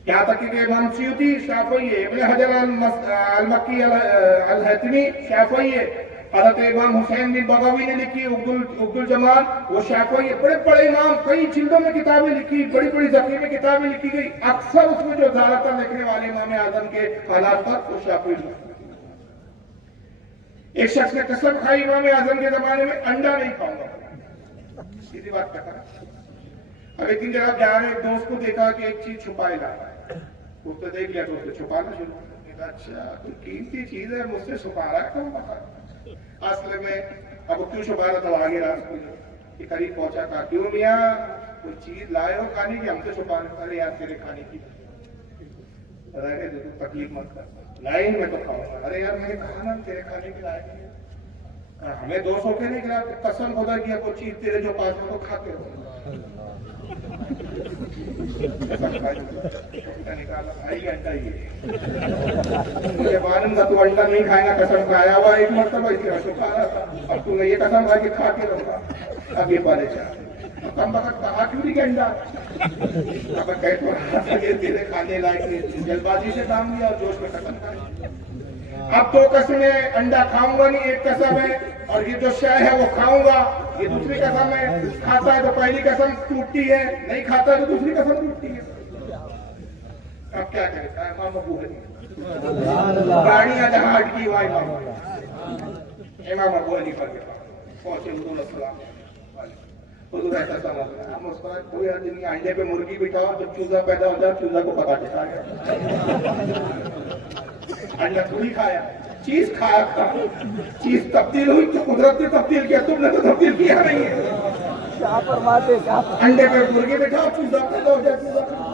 یہاں تک کہ امام سیوطی شافعی ہے، ابن حجر المکی الہیتمی شافعی ہے، حضرت امام حسین بن بغوی نے لکھی عقد الجمال، وہ شافعی ہے۔ بڑے بڑے امام، کئی جلدوں میں کتابیں لکھی، بڑی بڑی ذخیر میں کتابیں لکھی گئی، اکثر اس میں جو زیادہ تر لکھنے والے امام اعظم کے حالات پر وہ شافعی لکھی۔ ایک شخص نے قسم کھائی امام اعظم کے زمانے میں، انڈا نہیں کھاؤں گا، سیدھی بات کہتا ہے۔ اب ایک دن جب آپ جا رہے ایک دوست کو دیکھا کہ ایک چیز چھپائے لا رہا ہے، اس نے دیکھ لیا تو اس نے چھپانا شروع کیا، اچھا کوئی قیمتی چیز ہے، مجھ سے چھپا رہا ہے، کون بتا؟ اصل میں اب وہ کیوں چھپا رہا تھا، آگے راستے کے قریب پہنچا، کہا کیوں میاں کوئی چیز لائے ہو کھانے کی، ہم سے چھپا رہے؟ ارے یار تیرے کھانے کی رہنے دے، تو تکلیف مت کر، لائے میں تو کھاؤں گا۔ ارے یار میں نے کہا نا تیرے کھانے کی لائے نہیں، ہمیں 200 کے نہیں کھلاتے، قسم خدا کی کوئی چیز تیرے جو پاس ہے وہ کھاتے ہو۔ مجھے معلوم تھا تو انڈا نہیں کھائے گا، قسم کھایا ہوا ایک مرتبہ چھپا رہا تھا، اب تو نے یہ قسم کھا کے کھا کے رہا، اب یہ پریشان کم وقت کہا کیوں نہیں کہ انڈا؟ اب میں کہہ تو رہا تھا کہ تیرے کھانے لائق، جلد بازی سے کام لیا اور جوش میں قسم کھایا۔ اب 2 قسمیں، انڈا کھاؤں گا نہیں ایک قسم ہے، اور یہ جو شے ہے وہ کھاؤں گا یہ دوسری قسم ہے۔ کھاتا ہے تو پہلی قسم ٹوٹتی ہے، نہیں کھاتا ہے تو دوسری قسم ٹوٹتی ہے۔ اب کیا کرے؟ امام ابو حنیفہ، گاڑیاں جہاں اٹکی وہاں امام ابو حنیفہ کے پاس پہنچے، حضور السلام حضور ایسا سمجھ رہا ہے، ہم اس پر کوئی حد نہیں، انڈے پہ مرغی بٹھاؤ، جب چوزا پیدا ہو جائے چوزا کو پتا چلا گیا، انڈا تھوڑی کھایا، چیز کھایا تھا، چیز تبدیل ہوئی تو قدرت نے تبدیل کیا، تم نے تو تبدیل کیا نہیں ہے۔ انڈے پہ مرغی بٹھاؤ، چوزا پیدا ہو جائے، چوزا کھاؤ۔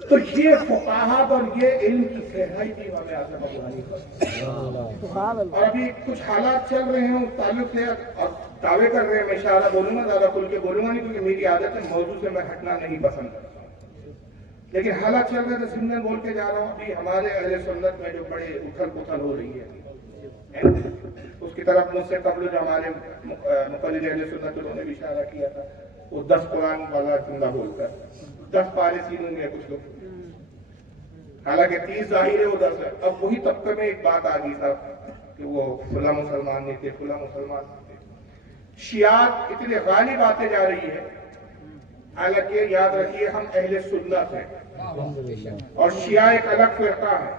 تو یہ فقاہت اور یہ علم کی گہرائی تھی امام اعظم ابو حنیفہ۔ اور ابھی کچھ حالات چل رہے ہیں اس تعلق سے، اور دعوے کر رہے ہیں، میں اشارہ بولوں گا، زیادہ کھل کے بولوں گا نہیں کیونکہ میری عادت ہے موضوع سے میں ہٹنا نہیں پسند کرتا، لیکن حالات چل رہے تھے سمجھن بول کے جا رہا ہوں۔ ابھی ہمارے اہل سنت میں جو بڑے اتھل پتھل ہو رہی ہے، اس کی طرف مجھ سے قبل جو ہمارے مقلد اہل سنت انہوں نے بھی اشارہ کیا تھا، وہ 10 قرآن والا جملہ بول کر 10 پارے سینوں میں کچھ لوگ، حالانکہ 30 ظاہر ہے وہ 10 ہے۔ اب وہی طبقے میں ایک بات آ گئی تھا کہ وہ فلاں مسلمان نہیں تھے، فلاں مسلمان نہیں تھے۔ شیعات اتنے غالب آتے جا رہی ہے، حالانکہ یاد رکھیے ہم اہل سنت ہیں، اور شیعہ ایک الگ فرقہ ہے,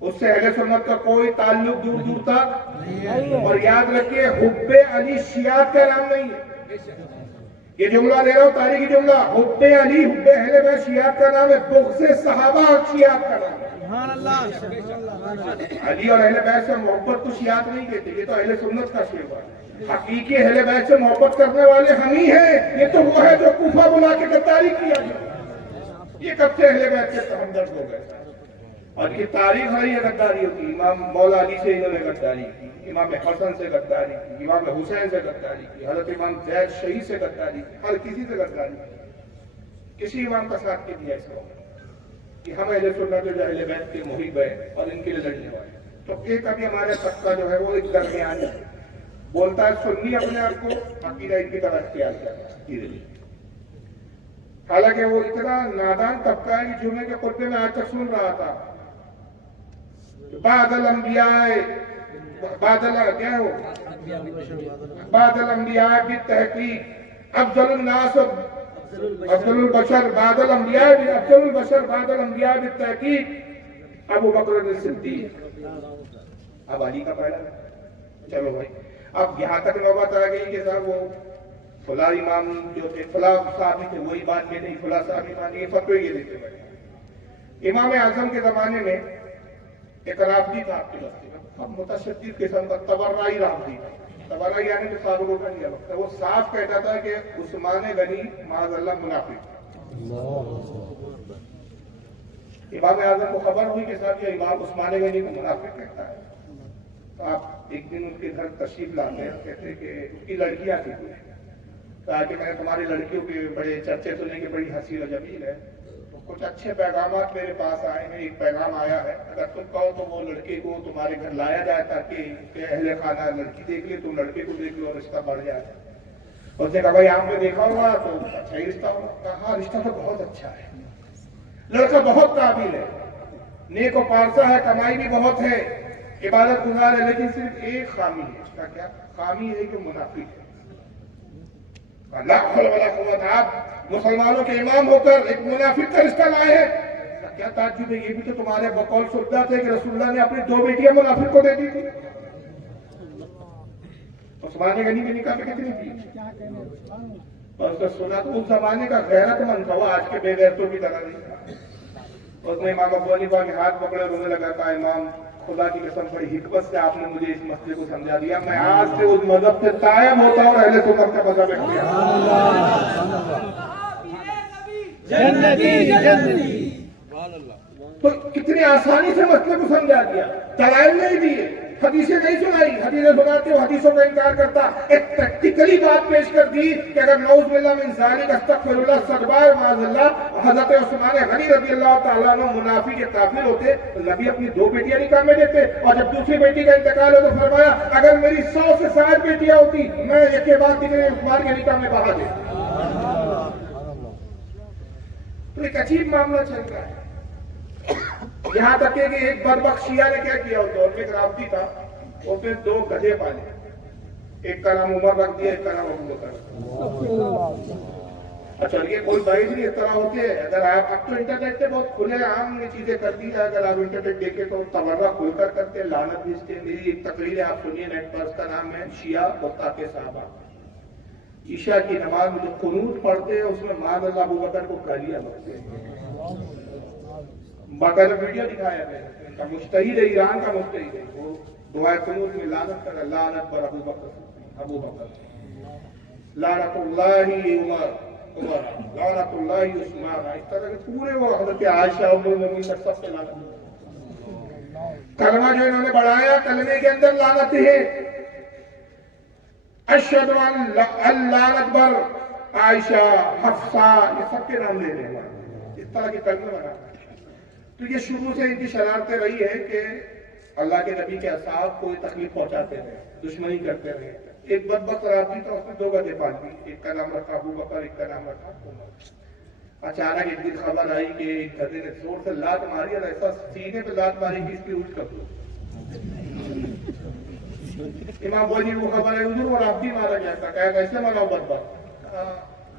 اس سے اہل سنت کا کوئی تعلق دور دور تک. اور یاد رکھیے حب علی شیعہ کا نام نہیں ہے. یہ جملہ دے رہا ہوں تاریخی جملہ, حب علی حب اہل بیت شیعہ کا نام ہے, بغض صحابہ اور شیعہ کا نام ہے. علی اور اہل بیت سے محبت کو شیعہ نہیں کہتے, یہ تو اہل سنت کا شعبہ ہے. حقیقی اہل بیت سے محبت کرنے والے ہم ہی ہیں. یہ تو وہ ہے جو کوفہ بلا کے غداری کیا گیا. یہ کب سے اہل بیت سے ہمدرد ہو گئے, اور یہ تاریخ ہے یہ غداریوں کی. امام مولا علی سے انہوں نے غداری کی, امام حسن سے غداری کی, امام حسین سے غداری کی, حضرت امام زید شہید سے غداری کی, ہر کسی سے غداری کی. کسی امام کا ساتھ نہیں دیا اس کو کہ ہم اہل سنت جو اہل بیت کے محب ہیں اور ان کے لیے لڑنے والے. تو ایک ابھی ہمارے طبقہ جو ہے وہ ایک درمیان ہے, بولتا ہے سنی اپنے آپ کو, عقیدہ ان کی طرح اختیار کیا. حالانکہ وہ اتنا نادان طبقہ ہے کہ جمعے کے خطبے میں آج تک سن رہا تھا بعد الانبیاء بالتحقیق افضل الناس افضل البشر بعد الانبیاء افضل البشر بعد الانبیاء بالتحقیق ابو بکر الصدیق. اب علی کا پہلا, چلو بھائی اب یہاں تک نوبت آ گئی کہ صاحب وہ فلاں امام جو تھے فلاں صحابی تھے وہی بات میں نہیں, فلاں صحابی مانی, یہ فتوے یہ دیتے بھائی. امام اعظم کے زمانے میں ایک رافضی تھا آپ کے بستی میں, اب متشدد قسم کا تبرعی رافضی تھا. تبرعی یعنی تو صحابہ کا نہیں وقت, وہ صاف کہتا تھا کہ عثمان غنی معاذ اللہ منافق. امام اعظم کو خبر ہوئی کہ صاحب یہ امام عثمان غنی کو منافق کہتا ہے. تو آپ ایک دن ان کے گھر تشریف لاتے ہیں, کہتے کہ اس کی لڑکیاں تھی کوئی, کہا کہ میں نے تمہاری لڑکیوں کے بڑے چرچے سنے کہ بڑی حسین و جمیل ہے, تو کچھ اچھے پیغامات میرے پاس آئے ہیں. ایک پیغام آیا ہے, اگر تم کہو تو وہ لڑکے کو تمہارے گھر لایا جائے تاکہ اس کے اہل خانہ لڑکی دیکھ لے, تم لڑکے کو دیکھ لو اور رشتہ بڑھ جائے. اس نے کہا بھائی آپ نے دیکھا ہوگا تو اچھا ہی رشتہ ہوگا. کہا رشتہ تو بہت اچھا ہے, لڑکا بہت قابل ہے, نیک و پارسا ہے, کمائی بھی بہت ہے, عبادت گزار ہے, لیکن صرف ایک خامی ہے. اس کا کیا خامی ہے کہ منافق ہے. لا حول ولا قوت, آپ مسلمانوں کے امام ہو کر ایک منافق کا رشتہ لائے ہیں. کیا تعجب ہے, یہ بھی تو تمہارے بقول سنتا تھے کہ رسول اللہ نے اپنی 2 بیٹیاں منافق کو دے دی تھی. عثمان غنی کے نکاح میں کتنی تھی, اور اس کا سنا تو اس زمانے کا غیرت مند تھا, وہ آج کے بے غیرتوں کی طرح نہیں تھا. اس نے امام ابو حنیفہ کے ہاتھ پکڑے رونے لگا, کہا امام خدا کی قسم بڑی حکمت سے آپ نے مجھے اس مسئلے کو سمجھا دیا, میں آج سے اس مذہب سے قائم ہوتا ہوں, اہل سنت کا مذہب اختیار. تو کتنی آسانی سے مسئلے کو سمجھا دیا, دلائل نہیں دیے, حدیثیں نہیں سنائی, حدیثیں سناتے ہو حدیثوں کا انکار کرتا, ایک پریکٹیکلی بات پیش کر دی کہ اگر نعوذ باللہ من ذالک استغفر اللہ استغفار معاذ اللہ, حضرت عثمان غنی رضی اللہ تعالیٰ عنہ منافق کے کافر ہوتے, نبی اپنی 2 بیٹیاں نکاح میں دیتے, اور جب دوسری بیٹی کا انتقال ہو تو فرمایا اگر میری 100 سے 60 بیٹیاں ہوتی میں ایک کے بعد دیگر عثمان کے نکاح میں بہا دیتا. تو ایک عجیب معاملہ چل رہا ہے. یہاں تک کہ ایک بدبخت شیعہ نے کیا کیا ہوتا, اور ایک رافضی تھا, اس نے 2 گدھے پالے, ایک کا نام عمر رکھ دیا, ایک کا نام ابو بکر. اچھا یہ کوئی بحث نہیں اس طرح ہوتی ہے. اگر آپ اب تو انٹرنیٹ سے بہت کھلے عام یہ چیزیں کر دی جائے, اگر آپ انٹرنیٹ دیکھیں تو تبرہ کھل کر کرتے, لعنت بھیجتے. میری ایک تقریر ہے آپ سنیے نیٹ پر, اس کا نام ہے شیعہ گستاخ صحابہ. عشاء کی نماز میں جو قنوت پڑھتے ہیں اس میں معاذ اللہ ابو بکر کو گالیاں بکتے ہیں. باقاعدہ ویڈیو دکھایا گیا, ان کا مجتہد ہے, ایران کا مجتہد ہے, وہ دعائے قنوت میں لعنت کر, لعنت پر ابو بکر, لعنت اللہ عمر, لعنت اللہ عثمان, اس طرح کے پورے وہ حضرت عائشہ ام المؤمنین سب سے لعنت. کلمہ جو انہوں نے بڑھایا, کلمے کے اندر لعنت ہے, اشہد ان اللہ اکبر, عائشہ, حفصہ, یہ سب کے نام لے رہے ہیں, اس طرح کے کلمے بنا. تو یہ شروع سے ان کی شرارتیں رہی ہے کہ اللہ کے نبی کے اصحاب کو تکلیف پہنچاتے رہے, دشمنی کرتے رہے. ایک بدبخت رافضی تھا, اس نے 2 گدھے پال دی, ایک کا نام رکھا ابو بکر, ایک کا نام رکھا عمر. اچانک ایک دن خبر آئی کہ ایک گدھے نے زور سے لات ماری, اور ایسا سینے پہ لات ماری کہ اس کی الٹ کر دو. امام بولی کو خبر ہے حضور وہ رافضی مارا گیا تھا, کہا کیسے مارا بدبخت,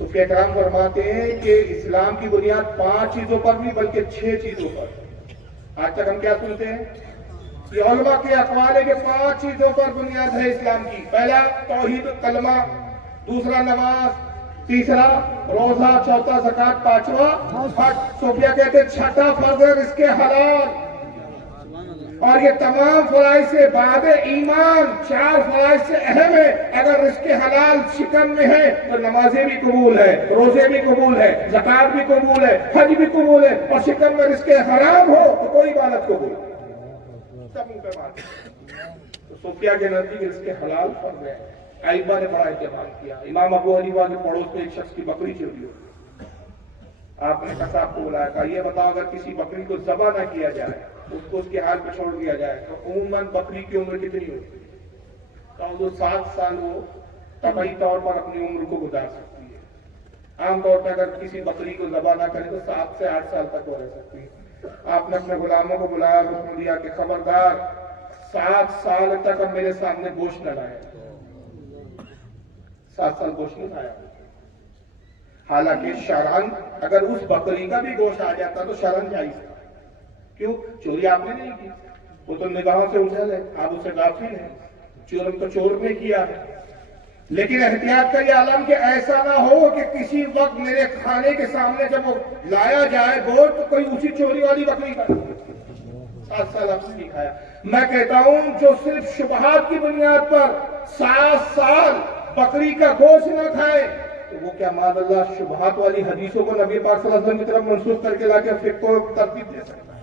صوفیہ کرام فرماتے ہیں کہ اسلام کی بنیاد 5 چیزوں پر بھی بلکہ 6 چیزوں پر۔ آج تک ہم کیا سنتے ہیں؟ یہ علماء کے اقوال ہے کہ 5 چیزوں پر بنیاد ہے اسلام کی۔ پہلا توحید کلمہ، دوسرا نماز، تیسرا روزہ، چوتھا زکوٰۃ، پانچواں حج۔ صوفیہ کہتے ہیں چھٹا فرض ہے رزق حلال، اور یہ تمام فرائض سے بعد ایمان 4 فرائض سے اہم ہے۔ اگر رزق حلال شکم میں ہے تو نمازیں بھی قبول ہے، روزے بھی قبول ہے، زکوٰۃ بھی قبول ہے، حج بھی قبول ہے، اور شکم میں رزق حرام ہو تو کوئی عبادت قبول نہیں۔ سب منہ پہ بات ہے۔ تو صوفیہ کے نزدیک رزق حلال فرض ہے۔ ائمہ نے بڑا اہتمام کیا۔ امام ابو حنیفہ کے پڑوس میں ایک شخص کی بکری چوری ہوئی، آپ نے قصاب کو بلایا، کہا یہ بتاؤ اگر کسی بکری کو ذبح نہ کیا جائے، اس کو اس کے حال پہ چھوڑ دیا جائے تو عموماً بکری کی عمر کتنی ہوتی ہے؟ تو 7 سال وہ طبعی طور پر اپنی عمر کو گزار سکتی ہے۔ عام طور پر اگر کسی بکری کو ذبح نہ کرے تو 7 سے 8 سال تک وہ رہ سکتی ہے۔ آپ نے اپنے غلاموں کو بلایا، حکم دیا کہ خبردار 7 سال تک اب میرے سامنے گوشت نہ لائے۔ 7 سال گوشت نہیں کھایا۔ حالانکہ شرعاً اگر اس بکری کا بھی گوشت آ جاتا تو شرعاً جائز تھا۔ کیوں؟ چوری آپ نے نہیں کی، وہ تو نگاہوں سے اجھل ہے، آپ اسے غافل ہیں، جرم تو چور نے کیا ہے۔ لیکن احتیاط کا یہ عالم کہ ایسا نہ ہو کہ کسی وقت میرے کھانے کے سامنے جب وہ لایا جائے گوشت تو کوئی اسی چوری والی بکری کا 7 سال آپ سے نہیں کھایا۔ میں کہتا ہوں جو صرف شبہات کی بنیاد پر 7 سال بکری کا گوشت نہ کھائے تو وہ کیا معاذ اللہ شبہات والی حدیثوں کو نبی پاک صلی اللہ علیہ وسلم کی طرف منسوخ کر کے لا کے فقہ کو ترتیب دے سکتا ہے؟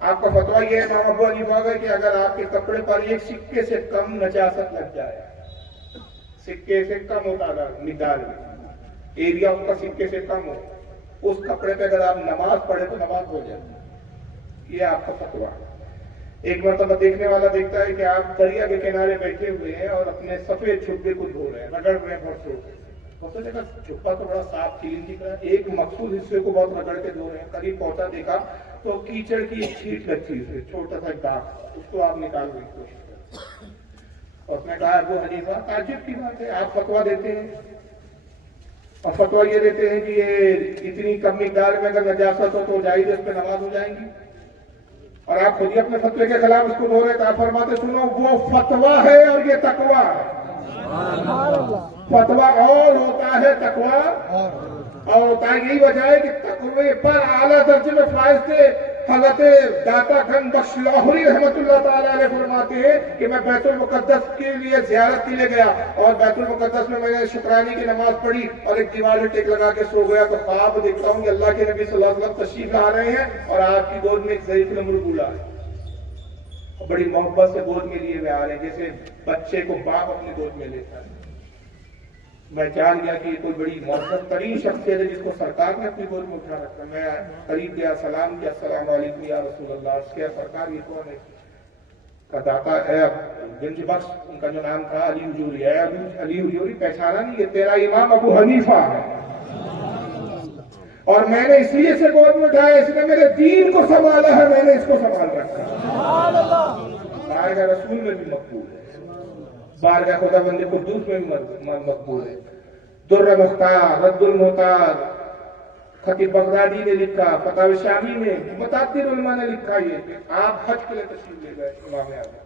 آپ کا فتویٰ یہ ہے امام ابو حنیفہ کا کہ اگر آپ کے کپڑے پر ایک سکے سے کم نجاست لگ جائے، سکے سے کم ہوتا ہے مقدار میں، ایریا اس کا سکے سے کم ہو، اس کپڑے پہ اگر آپ نماز پڑھے تو نماز ہو جائے، یہ آپ کا فتویٰ ہے۔ ایک مرتبہ دیکھنے والا دیکھتا ہے کہ آپ دریا کے کنارے بیٹھے ہوئے ہیں اور اپنے سفید جھبے کو دھو رہے ہیں، رگڑ رہے ہیں برسوں سے۔ تو دیکھا جھبا تو بڑا صاف کلین دکھ رہا ہے، ایک مخصوص حصے کو بہت رگڑ کے دھو رہے ہیں۔ قریب پہنچا دیکھا تو کیچڑ کی ایک چھیٹ لگتی ہے، چھوٹا سا داغ، اس کو آپ نکالنے کی کوشش کریں۔ اور اس نے کہا ابو حنیفہ تعجب کی بات ہے، آپ فتویٰ دیتے ہیں اور فتویٰ یہ دیتے ہیں کہ یہ اتنی کم مقدار میں اگر نجاست ہو تو جائز اس پہ نماز ہو جائیں گی، اور آپ خود ہی اپنے فتوے کے خلاف اس کو بول رہے تھے۔ فرماتے سنو وہ فتویٰ ہے اور یہ تقویٰ ہے۔ فتویٰ اور ہوتا ہے، تقویٰ اور ہوتا ہے۔ یہی وجہ ہے کہ تقوی پر اعلیٰ درجے میں فائز تھے۔ حضرت داتا گنج بخش لاہوری رحمۃ اللہ تعالیٰ علیہ فرماتے ہیں کہ میں بیت المقدس کے لیے زیارت کے لیے گیا اور بیت المقدس میں نے شکرانے کی نماز پڑھی اور ایک دیوار میں ٹیک لگا کے سو گیا تو خواب دیکھتا ہوں کہ اللہ کے نبی صلی اللہ علیہ وسلم تشریف لا رہے ہیں اور آپ کی گود میں ایک ضعیف مرغولا ہے، بڑی محبت سے گود میں لیے ہوئے آ رہے ہیں جیسے بچے کو باپ اپنی گود میں لیتا ہے۔ میں جان گیا کہ یہ کوئی بڑی معزز ترین شخصیت ہے جس کو سرکار نے اپنی گود میں اٹھا رکھا۔ میں قریب گیا، سلام کیا، السلام علیکم یا رسول اللہ۔ اس کے سرکار یہ کون ہے؟ کا داتا ہے گنج بخش، ان کا جو نام تھا علی حجوری ہے۔ علی حجوری پہچانا نہیں، یہ تیرا امام ابو حنیفہ ہے اور میں نے اس لیے سے گود میں اٹھایا، اس نے میرے دین کو سنبھالا ہے، میں نے اس کو سنبھال رکھا۔ بارگاہ رسول میں بھی مقبول ہے، بارگاہ خدا بند قدوس میں بھی مقبول ہے۔ در مختار، رد المحتار، خطیب بغدادی نے لکھا، فتاوی شامی میں متعدد علماء نے لکھا یہ کہ آپ حج کے لیے تشریف لے گئے امام اعظم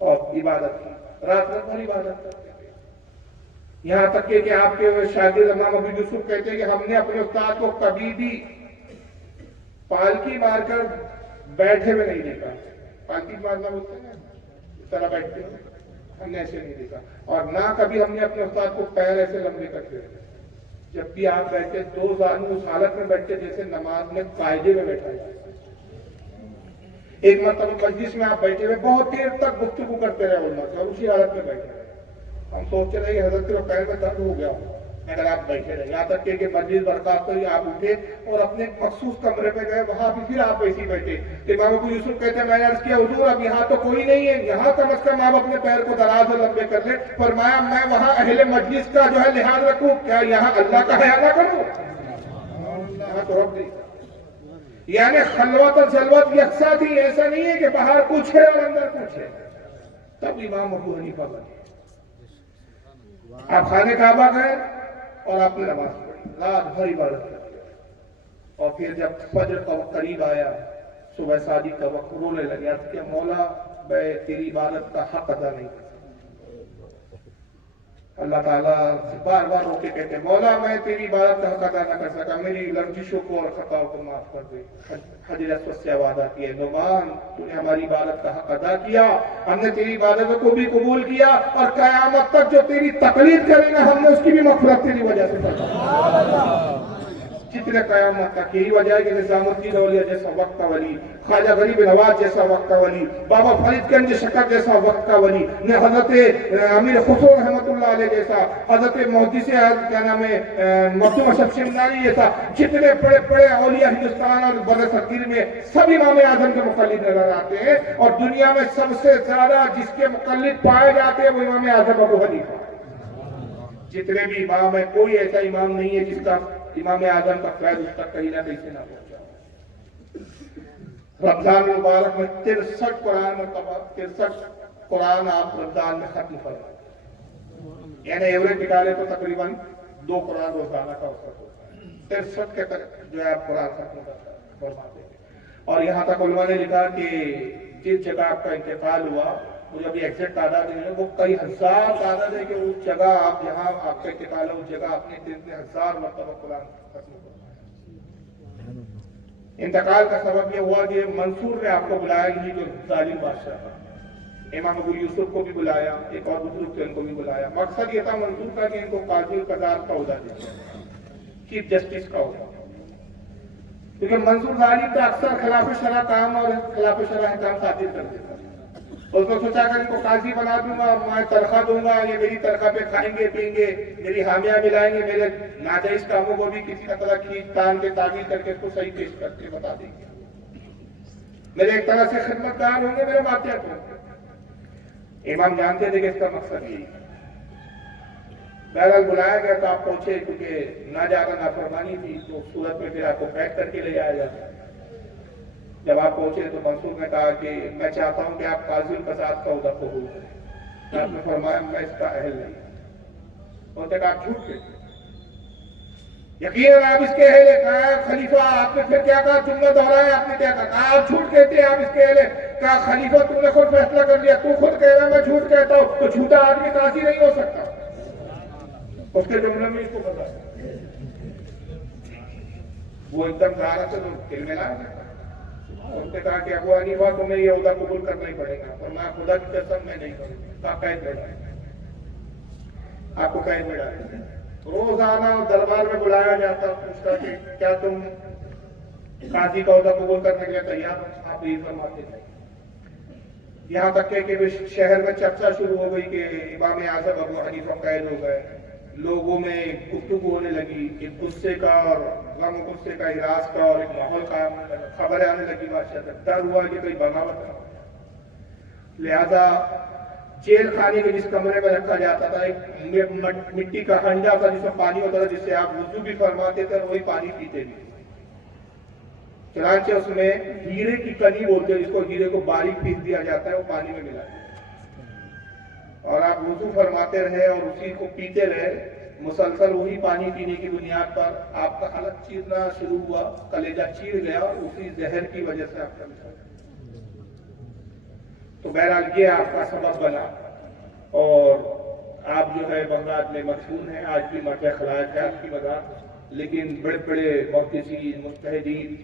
اور عبادت کی، رات بھر عبادت کرتے تھے، یہاں تک کہ آپ کے شاگرد امام ابو یوسف کہتے ہیں کہ ہم نے اپنے استاد کو کبھی بھی پالکی مار کر بیٹھے ہوئے نہیں دیکھا۔ پالکی مارنا بولتے ہیں اس طرح بیٹھتے ہیں، ہم نے ایسے نہیں دیکھا، اور نہ کبھی ہم نے اپنے استاد کو پیر ایسے لمبے کرتے ہوئے۔ جب بھی آپ بیٹھتے 2 زانو اس حالت میں بیٹھتے جیسے نماز میں قاعدے میں بیٹھا جائے۔ ایک مرتبہ مجلس میں آپ بیٹھے ہوئے بہت دیر تک گفتگو کرتے رہے علماء سے اور اسی حالت میں بیٹھے رہے۔ ہم سوچتے رہے کہ حضرت کے پیر میں درد ہو گیا اگر آپ بیٹھے رہے، یہاں تک کہ مجلس برخاست ہوئی، آپ اٹھے اور اپنے مخصوص کمرے پہ گئے، وہاں بھی پھر آپ ایسے ہی بیٹھے۔ امام ابو یوسف کہتے ہیں میں نے عرض کیا حضور اب یہاں تو کوئی نہیں ہے، یہاں کم از کم آپ اپنے پیر کو دراز اور لمبے کر لیں۔ فرمایا میں وہاں اہل مجلس کا جو ہے لحاظ رکھوں، کیا یہاں اللہ کا حیا نہ کروں؟ یہاں تو رب نہیں، یعنی خلوت اور جلوت یکساں تھی، ایسا نہیں ہے کہ باہر کچھ ہے اور اندر کچھ ہے۔ تب امام ابو حنیفہ بنے۔ آپ خانے کعبہ گئے اور آپ نے نماز پڑھی، رات بھر عبادت کرتے، اور پھر جب فجر کا وقت قریب آیا، صبح صادق کا وقت، رونے لگے، عرض کیا مولا میں تیری عبادت کا حق ادا نہیں کر سکتا۔ اللہ تعالیٰ سے بار بار رو کے کہتے مولا میں تیری عبادت کا حق ادا نہ کر سکا، میری لرزشوں کو اور خطاؤں کو معاف کر دے۔ حجر اسود سے آواز آتی ہے نعمان تو نے ہماری عبادت کا حق ادا کیا، ہم نے تیری عبادتوں کو بھی قبول کیا، اور قیامت تک جو تیری تقلید کرے گا ہم نے اس کی بھی مغفرت تیری وجہ سے کرنا۔ جتنے قیامت تک یہی وجہ ہے کہ نظام الدین اولیاء جیسا وقت کا ولی، خواجہ غریب نواز جیسا وقت کا ولی، بابا فرید گنج شکر جیسا وقت کا ولی، حضرت امیر خسرو رحمۃ اللہ علیہ جیسا، حضرت محدث کیا نام ہے مخدوم اشرف شمنانی جیسا، جتنے بڑے بڑے اولیاء ہندوستان اور بر صغیر میں سب امام اعظم کے مقلد نظر آتے ہیں، اور دنیا میں سب سے زیادہ جس کے مقلد پائے جاتے ہیں وہ امام اعظم ابو حنیفہ۔ جتنے بھی امام ہیں کوئی ایسا امام نہیں ہے جس کا امام اعظم کا فیض اس تک کہیں نہ کہیں سے نہ پہنچا۔ رمضان مبارک میں 63 قرآن مرتبہ 63 قرآن آپ رمضان میں ختم فرماتے، یعنی ایوریج نکالے تو تقریباً 2 قرآن روزانہ کا اوسط ہوتا ہے، 63 کے تک جو ہے آپ قرآن ختم فرماتے ہیں۔ اور یہاں تک علماء نے لکھا کہ جس جگہ آپ کا انتقال ہوا، مجھے ابھی ایگزیکٹ تعداد نہیں ہے، وہ کئی ہزار تعداد ہے کہ اس جگہ آپ جہاں آپ کا انتقال ہے اس جگہ آپ نے 3,000 مرتبہ قرآن ختم فرمایا۔ انتقال کا سبب یہ ہوا کہ منصور نے آپ کو بلایا، یہ جو ظالم بادشاہ تھا، امام ابو یوسف کو بھی بلایا، ایک اور بزرگ تھے ان کو بھی بلایا۔ مقصد یہ تھا منصور کا کہ ان کو قاضی القضات کا عہدہ دیا، چیف جسٹس کا عہدہ، کیونکہ منصور ظالم تھا، اکثر خلاف شرع کام اور خلاف شرع احکام صادر کر دیتا۔ اس نے سوچا کہ ان کو قاضی بنا دوں گا، میں تنخواہ دوں گا، یہ میری تنخواہ پہ کھائیں گے پئیں گے، میری حامیاں ملائیں گے، میرے ناجائز کاموں کو بھی کسی طرح کھینچ تان کے تعمیل کر کے اس کو صحیح پیش کر کے بتا دیں گے، میرے ایک طرح سے خدمت گار ہوں گے، میرے ماتحت ہوں گے۔ امام جانتے تھے کہ اس کا مقصد یہی ہے۔ بہرحال بلایا گیا تو آپ پہنچے، کیونکہ نہ زیادہ نافرمانی تھی تو صورت میں پھر آپ کو پیک کر کے لے جایا جاتا۔ جب آپ پہنچے تو منصور نے کہا کہ میں چاہتا ہوں کہ آپ قاضی القضات کا عہدہ قبول کریں۔ آپ نے فرمایا میں اس کا اہل نہیں۔ انہوں نے کہا آپ جھوٹ کہتے، یقیناً آپ اس کے اہل ہیں۔ کہا خلیفہ آپ نے پھر کیا کہا، جملہ دہرایا، آپ نے کیا کہا، آپ جھوٹ کہتے ہیں، آپ اس کے اہل ہیں۔ کہا خلیفہ تم نے خود فیصلہ کر لیا، تو خود کہہ رہا میں جھوٹ کہتا ہوں، تو جھوٹا آدمی قاضی نہیں ہو سکتا۔ اس کے جملے میں اس کو بتایا، وہ ایک دم ظاہر سے دل میں لایا گیا۔ اس نے کہا کہ ابو حنیفہ تمہیں یہ عہدہ قبول کرنا ہی پڑے گا، اور میں خدا کی قسم میں نہیں کروں گا، قید میں ڈالیں گے، آپ کو قید میں ڈالیں گے۔ روزانہ دربار میں بلایا جاتا، پوچھتا کہ کیا تم قاضی کا عہدہ قبول کرنے کے لیے تیار ہو؟ آپ یہ فرماتے تھے۔ یہاں تک کہ شہر میں چرچا شروع ہو گئی کہ امام اعظم ابو حنیفہ قید ہو گئے، لوگوں میں گفتگو ہونے لگی، ایک غصے کا اور غم و غصے کا، احراج کا اور ایک ماحول قائم ہونے لگا، خبریں آنے لگی بادشاہ تک، ڈر ہوا کہ کوئی بغاوت نہ ہو۔ لہذا جیل خانے کے جس کمرے میں رکھا جاتا تھا ایک مٹی کا ہنڈا تھا جس میں پانی ہوتا تھا، جس سے آپ وضو بھی فرماتے تھے اور وہی پانی پیتے بھی۔ چنانچہ اس میں ہیرے کی کلی بولتے ہیں جس کو، ہیرے کو باریک پیس دیا جاتا ہے، وہ پانی میں ملا اور آپ وضو فرماتے رہے اور اسی کو پیتے رہے، مسلسل وہی پانی پینے کی بنیاد پر آپ کا حلق چیرنا شروع ہوا، کلیجہ چیر گیا اور اسی زہر کی وجہ سے آپ کا نکل گیا۔ تو بہرحال یہ آپ کا سبب بنا اور آپ جو ہے بغداد میں مدفون ہیں، آج بھی مرجع خلائق ہے آپ کی مدد، لیکن بڑے بڑے محدثین مجتہدین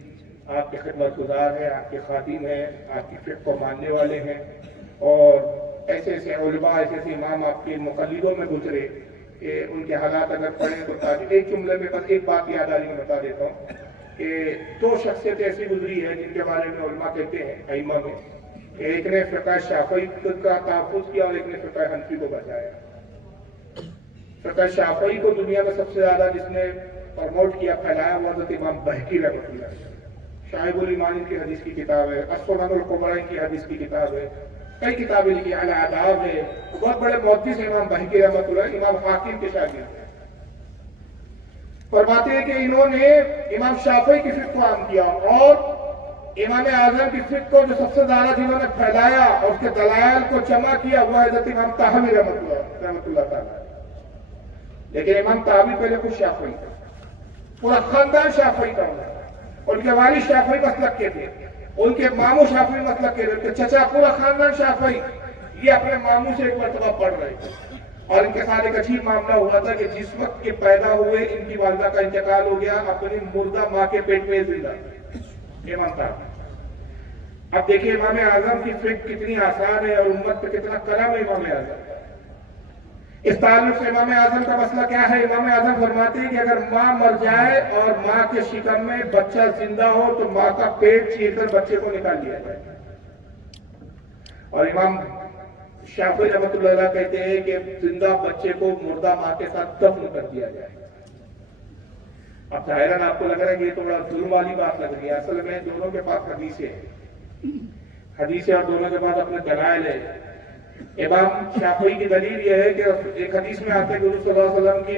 آپ کے خدمت گزار ہیں، آپ کے خادم ہیں، آپ کی فقہ کو ماننے والے ہیں، اور ایسے ایسے علماء، ایسے ایسے امام آپ کے مقلدوں میں گزرے کہ ان کے حالات اگر پڑھیں تو ایک جملے میں بس ایک بات یاد آ رہی ہے، بتا دیتا ہوں کہ 2 شخصیتیں ایسی گزری ہیں جن کے بارے میں علماء کہتے ہیں ائمہ میں کہ ایک نے فقہ شافعی کا تحفظ کیا اور ایک نے فقہ حنفی کو بچایا۔ فقہ شافعی کو دنیا میں سب سے زیادہ جس نے پروموٹ کیا، پھیلایا، وہ حضرت امام بہقی رحمۃ اللہ علیہ۔ شعائب الایمان ان کی حدیث کی کتاب ہے، السنن الکبریٰ ان کی حدیث کی کتاب ہے، کئی کتابیں لکھی، الآداب ہے، بہت بڑے محدث امام بہقی رحمۃ اللہ، امام حاکم کے شاگرد ہیں۔ فرماتے ہیں کہ انہوں نے امام شافعی کی فقہ کو عام کیا اور امام اعظم کی فقہ کو جو سب سے زیادہ جنہوں نے پھیلایا اور اس کے دلائل کو جمع کیا وہ حضرت امام طحاوی رحمۃ اللہ تعالیٰ۔ لیکن امام طحاوی پہلے خود شافعی تھا، پورا خاندان شافعی کا ہوتا تھا، ان کے والد شافعی مسلک کے تھے، ان کے ماموں شافعی مسلک کے تھے، چچا پورا خاندان شافعی، یہ اپنے ماموں سے ایک مرتبہ پڑھ رہے تھے، اور ان کے ساتھ ایک عجیب معاملہ ہوا تھا کہ جس وقت کے پیدا ہوئے ان کی والدہ کا انتقال ہو گیا، اپنی مردہ ماں کے پیٹ میں زندہ امام طحاوی۔ اب دیکھیں امام اعظم کی فکر کتنی آسان ہے اور امت پہ کتنا کرم ہے امام اعظم۔ اس تعلق سے امام اعظم کا مسئلہ کیا ہے؟ امام اعظم فرماتے ہیں کہ اگر ماں مر جائے اور ماں کے شکم میں بچہ زندہ ہو تو ماں کا پیٹ چیر کر بچے کو نکال لیا جائے، اور امام شافعی رحمۃ اللہ علیہ کہتے ہیں کہ زندہ بچے کو مردہ ماں کے ساتھ دفن کر دیا جائے۔ اب ظاہراً آپ کو لگ رہا ہے کہ یہ تو بڑا ظلم والی بات لگ رہی ہے، اصل میں دونوں کے پاس حدیثیں اور دونوں کے پاس اپنے دلائل ہے۔ امام شافعی کی دلیل یہ ہے کہ ایک حدیث میں آتے ہیں کہ حضور صلی اللہ علیہ وسلم کی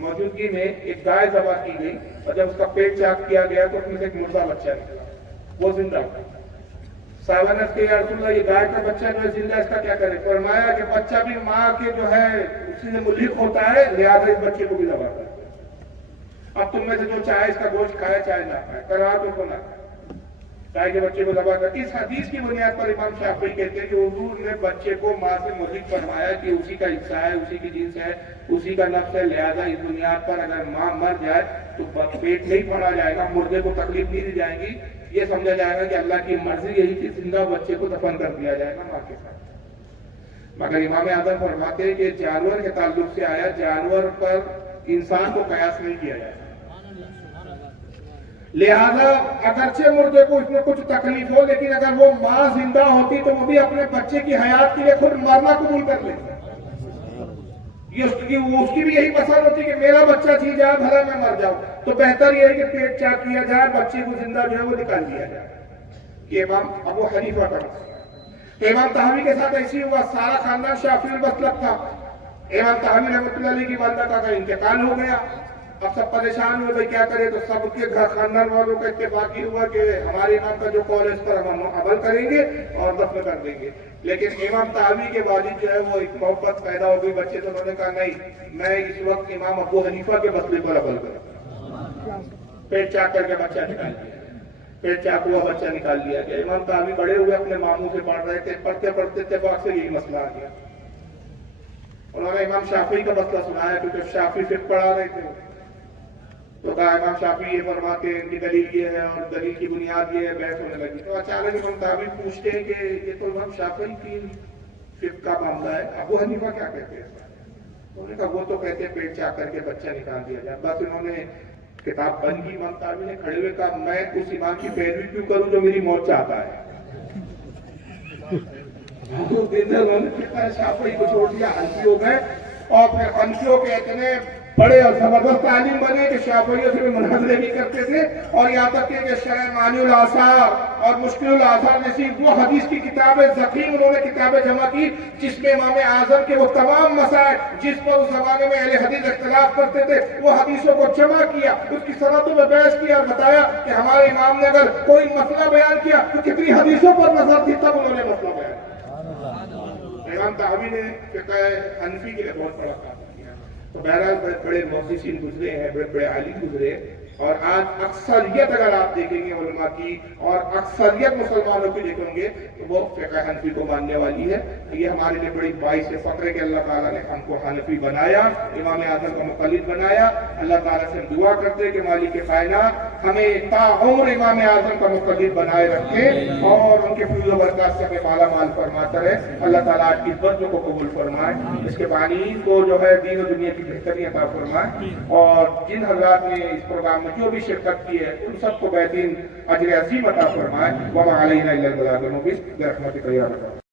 موجودگی میں ایک گائے ذبح کی گئی، اور جب اس کا پیٹ چاک کیا گیا تو اس میں سے ایک مردہ بچہ نکلا، وہ زندہ تھا۔ صحابہ نے کہا یا رسول اللہ یہ گائے کا بچہ جو ہے زندہ، اس کا کیا کرے؟ فرمایا کہ بچہ بھی ماں کے جو ہے اسی سے ملحق ہوتا ہے، لہٰذا اس بچے کو بھی ذبح کر۔ اب تم میں سے جو چاہے اس کا گوشت کھائے چاہے نہ کھائے، کرا تو کو نہ چاہے کہ بچے کو ذبح کر۔ اس حدیث کی بنیاد پر امام شافعی کہتے ہیں کہ حضور نے بچے کو ماں سے ملحق فرمایا کہ اسی کا حصہ ہے، اسی کی جنس ہے، اسی کا نفس ہے، لہذا اس بنیاد پر اگر ماں مر جائے تو پیٹ نہیں پھاڑا جائے گا، مردے کو تکلیف نہیں دی جائے گی، یہ سمجھا جائے گا کہ اللہ کی مرضی یہی کہ زندہ بچے کو دفن کر دیا جائے گا ماں کے ساتھ۔ مگر امام اعظم فرماتے ہیں کہ جانور کے تعلق سے آیا، جانور پر انسان کو قیاس نہیں کیا جائے، لہذا اگرچہ مردے کو اس میں کچھ تکلیف ہو، لیکن اگر وہ ماں زندہ ہوتی تو وہ بھی اپنے بچے کی حیات کے لیے خود مرنا قبول کر لیتی، اس کی بھی یہی پسند ہوتی کہ میرا بچہ جی جائے بھلا میں مر جاؤں، تو بہتر یہ ہے کہ پیٹ چاک کیا جائے، بچے کو زندہ جو ہے وہ نکال دیا جائے۔ یہ امام ابو حنیفہ کا مسئلہ۔ امام طحاوی کے ساتھ ایسی ہوا، سارا خاندان شافعی المسلک تھا، امام طحاوی رحمۃ اللہ علیہ کی والدہ کا انتقال ہو گیا، اب سب پریشان ہوئے بھائی کیا کرے، تو سب کے گھر خاندان والوں کا اتفاق یہ ہوا کہ ہمارے امام کا جو قول ہے اس پر ہم عمل کریں گے اور دفن کر دیں گے۔ لیکن امام طحاوی کے والد جو ہے وہ ایک محبت پیدا ہو گئی بچے سے، انہوں نے کہا نہیں، میں اس وقت امام ابو حنیفہ کے مسئلے پر عمل کروں۔ پیٹ چاک کر کے بچہ نکال دیا، پیٹ چاک ہوا بچہ نکال لیا گیا۔ امام طحاوی بڑے ہوئے اپنے ماموں سے پڑھ رہے تھے، پڑھتے پڑھتے اتفاق سے یہی مسئلہ آ گیا، انہوں نے امام شافعی کا مسئلہ سنایا کیونکہ شافعی فقہ پڑھا رہے تھے، تو کہا امام شافعی یہ فرماتے ہیں کہ دلیل یہ ہے اور دلیل کی بنیاد یہ ہے، بحث ہونے لگی۔ تو اچانک امام طحاوی پوچھتے ہیں کہ یہ تو امام شافعی کی فقہ کا معاملہ ہے، ابو حنیفہ کیا کہتے ہیں؟ انہوں نے کہا وہ تو کہتے ہیں پیٹ چاک کر کے بچہ نکال دیا جائے۔ بس انہوں نے کتاب بند کی، امام طحاوی نے کھڑے ہوئے کہا میں اس امام کی پیروی کیوں کروں جو میری موت چاہتا ہے؟ انہوں نے فقہ شافعی کو چھوڑ دیا، حنفی ہو گئے، اور پھر حنفیوں کے اتنے بڑے اور زبردست عالم بنے کہ شافعیوں سے بھی مناظرے بھی کرتے تھے، اور یہاں تک کہ شرح معانی الاثار اور مشکل الاثار جیسی وہ حدیث کی کتابیں ذخیم انہوں نے کتابیں جمع کی جس میں امام اعظم کے وہ تمام مسائل جس پر اس زمانے میں اہل حدیث اختلاف کرتے تھے وہ حدیثوں کو جمع کیا، اس کی سندوں میں بحث کیا اور بتایا کہ ہمارے امام نے اگر کوئی مسئلہ بیان کیا تو کتنی حدیثوں پر نظر تھی تب انہوں نے مسئلہ بیان کیا۔ امام طحاوی نے فقہ حنفی کے لیے بہت بڑا کام کیا۔ تو بہرحال بڑے بڑے محدثین گزرے ہیں، بڑے بڑے عالم گزرے، اور آج اکثریت اگر آپ دیکھیں گے علماء کی اور اکثریت مسلمانوں کی دیکھیں گے تو وہ فقہ حنفی کو ماننے والی ہے۔ یہ ہمارے لیے بڑی باعث فخر ہے کہ اللہ تعالیٰ نے ہم کو حنفی بنایا، امام اعظم کا مقلد بنایا۔ اللہ تعالیٰ سے ہم دعا کرتے ہیں کہ مالک کائنات ہمیں تا عمر امام اعظم کا مقلد بنائے رکھے اور ان کے فضل و برکات سے ہمیں مالا مال فرماتا رہے۔ اللہ تعالیٰ آج کی اس بچوں کو قبول فرمائے، اس کے بانی کو جو ہے دین و دنیا کی بہتری عطا فرمائے، اور جن حضرات نے اس پروگرام میں جو بھی شرکت کی ہے ان سب کو بہترین اجر عظیم عطا فرمائے۔ وما علینا الا البلاغ المبین برحمتک یا رب۔